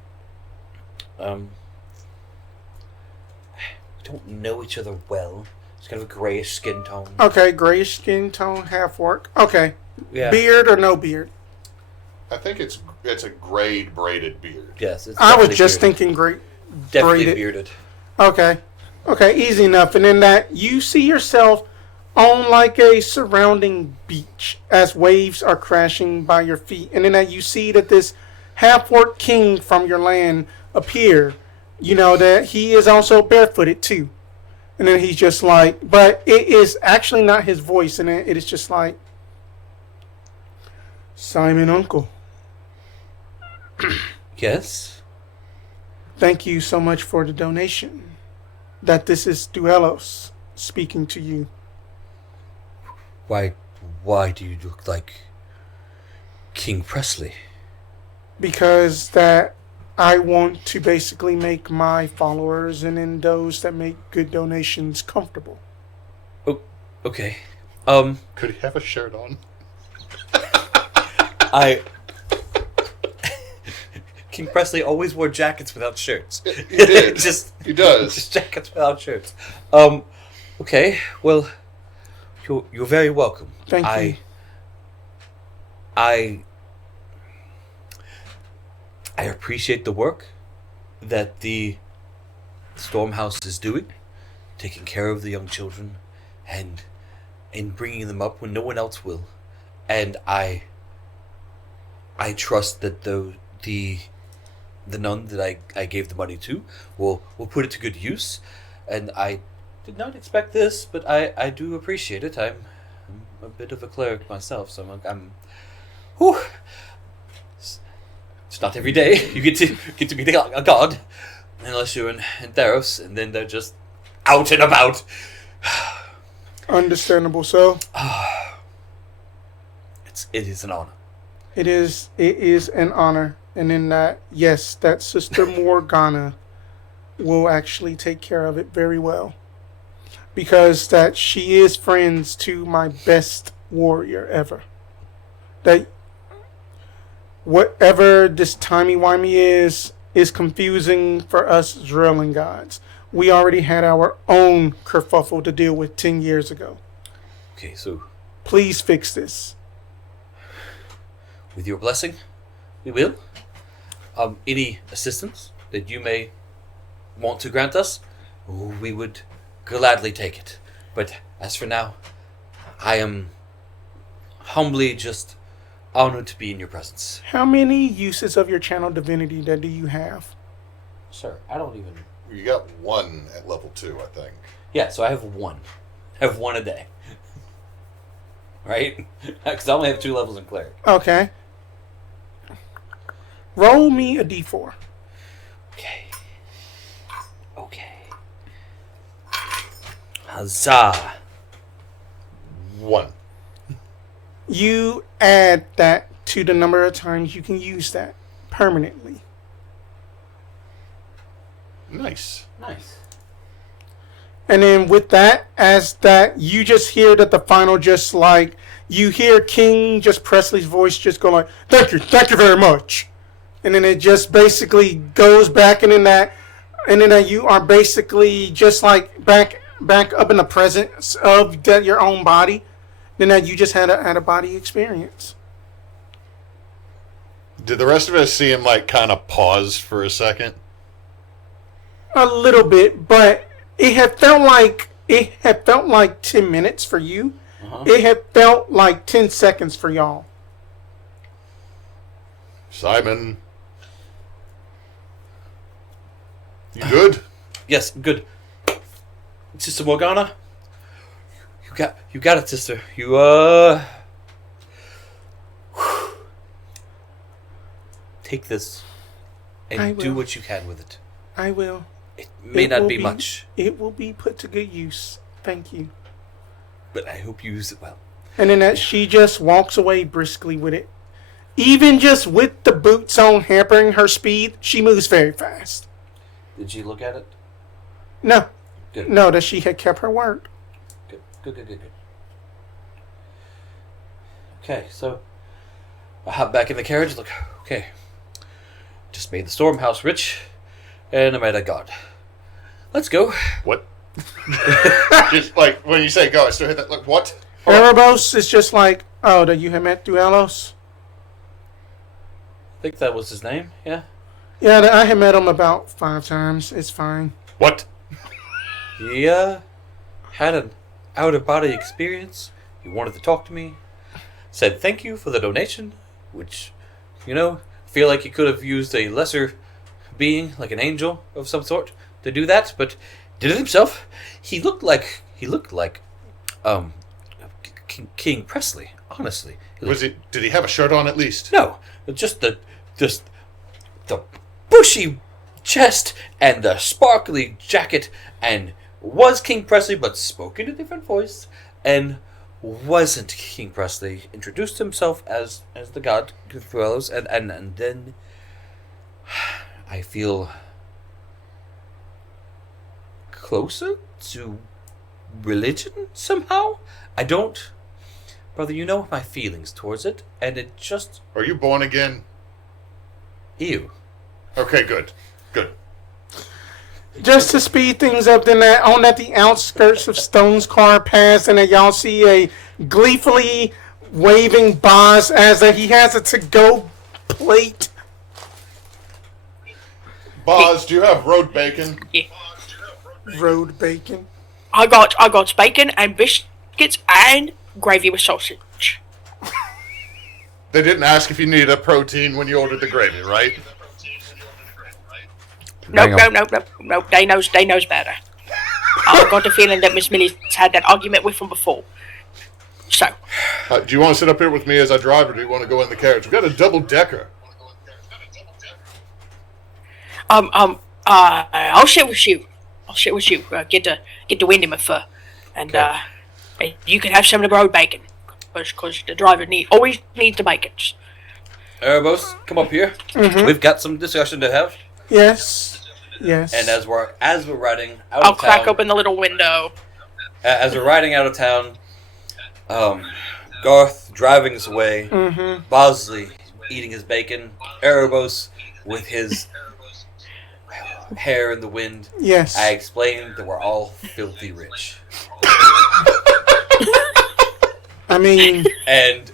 don't know each other well. He's kind of a grayish skin tone. Okay, grayish skin tone, half orc. Okay. Yeah. Beard or no beard? I think it's a grayed braided beard. Yes. It's I was definitely just bearded. thinking great. Definitely braided. bearded. Okay. Okay, easy enough. And then that you see yourself on like a surrounding beach as waves are crashing by your feet. And then that you see that this half-orc king from your land appear. You know that he is also barefooted too. And then he's just like, but it is actually not his voice. And then it is just like, Simon, uncle. Yes. Thank you so much for the donation. That this is Duelos speaking to you. Why do you look like King Presley? Because that I want to basically make my followers and then those that make good donations comfortable. Oh, okay. Could he have a shirt on? King Presley always wore jackets without shirts. He did. He does. Just jackets without shirts. Okay. Well, you're very welcome. Thank you. I appreciate the work that the Stormhouse is doing, taking care of the young children, and bringing them up when no one else will. And I trust that the nun that I gave the money to will put it to good use. And I did not expect this, but I do appreciate it. I'm a bit of a cleric myself, so I'm whew. It's not every day you get to be a god, unless you're in Theros, and then they're just out and about. Understandable. So It is an honor. it is an honor, and in that, yes, that Sister Morgana will actually take care of it very well, because that she is friends to my best warrior ever. That whatever this timey-wimey is confusing for us drilling gods. We already had our own kerfuffle to deal with 10 years ago. Okay, so Please fix this. with your blessing, we will. Any assistance that you may want to grant us, we would gladly take it. But as for now, I am humbly just honored to be in your presence. How many uses of your channel divinity that do you have? Sir, I don't even... You got one at level 2, I think. Yeah, so I have one. I have one a day. Right? Because I only have 2 levels in cleric. Okay. Roll me a d4. Okay. Okay. Huzzah. 1. You add that to the number of times you can use that permanently. Nice. Nice. And then with that, as that, you just hear that the final just like, you hear King just Presley's voice just go like, thank you very much. And then it just basically goes back, and then that you are basically just like back up in the presence of your own body. Then that you just had a body experience. Did the rest of us see him, like, kind of pause for a second? A little bit, but it had felt like 10 minutes for you. Uh-huh. It had felt like 10 seconds for y'all. Simon. You good? Yes, good. Sister Morgana? You got it, sister. You, take this I and do will. what you can with it. I will. It may not will be much, It will be put to good use. Thank you. but I hope you use it well. And then that she just walks away briskly with it. Even just with the boots on hampering her speed, she moves very fast. Did you look at it? No. Good. No, that she had kept her word. Good. Okay, so I hop back in the carriage. Look, okay. Just made the Stormhouse rich, and I made a god. Let's go. What? Just like when you say go, I still hit that. Like what? Erebos is just like, oh, that you had met Duelos? I think that was his name. Yeah. Yeah, I had met him about 5 times. It's fine. What? He had an out-of-body experience. He wanted to talk to me. Said thank you for the donation, which, feel like he could have used a lesser being, like an angel of some sort, to do that, but did it himself. He looked like King Presley. Honestly, Did he have a shirt on at least? No, just the bushy chest and the sparkly jacket, and was King Presley, but spoke in a different voice, and wasn't King Presley. Introduced himself as the god Guthrillos, and then I feel closer to religion somehow. I don't, brother. You know my feelings towards it, and it just Are you born again? ew. Okay, good. Just to speed things up, then at the outskirts of Stone's car pass, and then y'all see a gleefully waving Boss as he has a to-go plate. Boz, do you have road bacon? Yeah. Road bacon. I got bacon and biscuits and gravy with sausage. They didn't ask if you needed a protein when you ordered the gravy, right? No. They knows better. I've got the feeling that Miss Millie's had that argument with him before. So, Do you want to sit up here with me as I drive, or do you want to go in the carriage? We've got a double-decker. I'll share with you. I'll share with you. Get the wind in my fur, and Okay. and you can have some of the road bacon, because the driver always needs the bacon. Erebos, come up here. Mm-hmm. We've got some discussion to have. Yes. Yes. And as we're riding out I'll of crack town, open the little window. as we're riding out of town, Garth driving us away, Mm-hmm. Bosley eating his bacon, Erebos with his hair in the wind. Yes. I explained that we're all filthy rich, I mean, and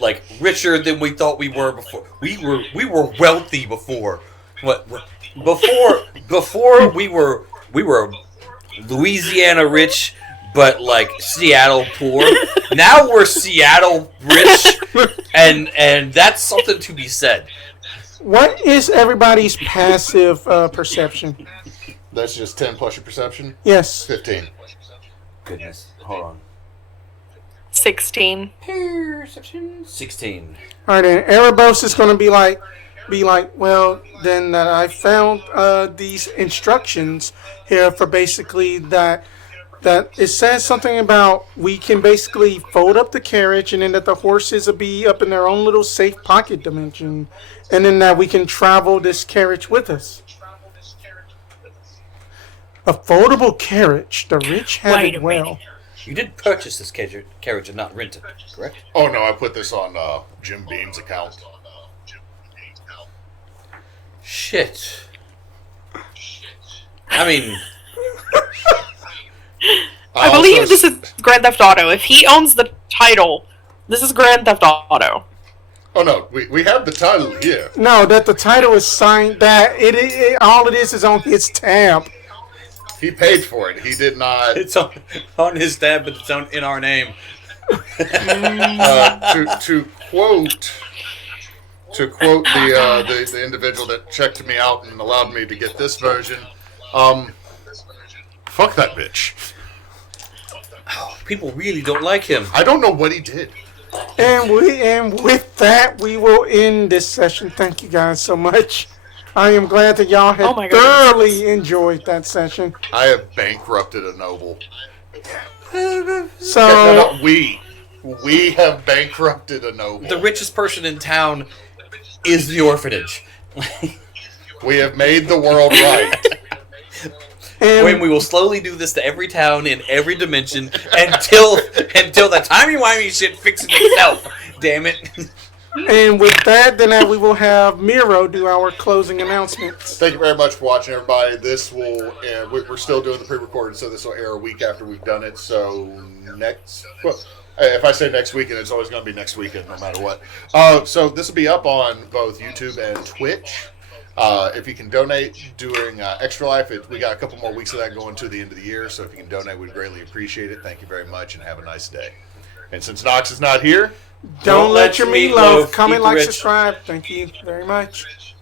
like richer than we thought we were before. We were wealthy before. What before we were Louisiana rich, but like Seattle poor. Now we're Seattle rich, and that's something to be said. what is everybody's passive perception? That's just 10 plus your perception. Yes. 15. Goodness, hold on. 16. Perception 16. All right, and Erebos is going to be like, well, then I found these instructions here for basically that it says something about we can basically fold up the carriage, and then that the horses will be up in their own little safe pocket dimension, and then that we can travel this carriage with us. A foldable carriage. The rich have Wait it a well. minute. You did purchase this carriage and not rent it, correct? Oh no, I put this on Jim Beam's account. Shit. I mean, I also believe this is Grand Theft Auto. If he owns the title, this is Grand Theft Auto. Oh no, we have the title here. No, that the title is signed. That it all it is on his tab. He paid for it. He did not. it's on his tab, but it's in our name. To quote the individual that checked me out and allowed me to get this version. Fuck that bitch. People really don't like him. I don't know what he did. And with that, we will end this session. Thank you guys so much. I am glad that y'all have Oh my goodness. thoroughly enjoyed that session. I have bankrupted a noble. So No, we have bankrupted a noble. The richest person in town is the orphanage. We have made the world right. When we will slowly do this to every town in every dimension until the timey-wimey shit fixes itself. Damn it. And with that, then we will have Miro do our closing announcements. Thank you very much for watching, everybody. This will we're still doing the pre-recorded, so this will air a week after we've done it. So if I say next weekend, it's always going to be next weekend, no matter what. So this will be up on both YouTube and Twitch. If you can donate during Extra Life, we got a couple more weeks of that going to the end of the year. So if you can donate, we'd greatly appreciate it. Thank you very much, and have a nice day. And since Knox is not here, Don't let your meatloaf. meatloaf Comment, eat the like, rich. subscribe. Thank you very much.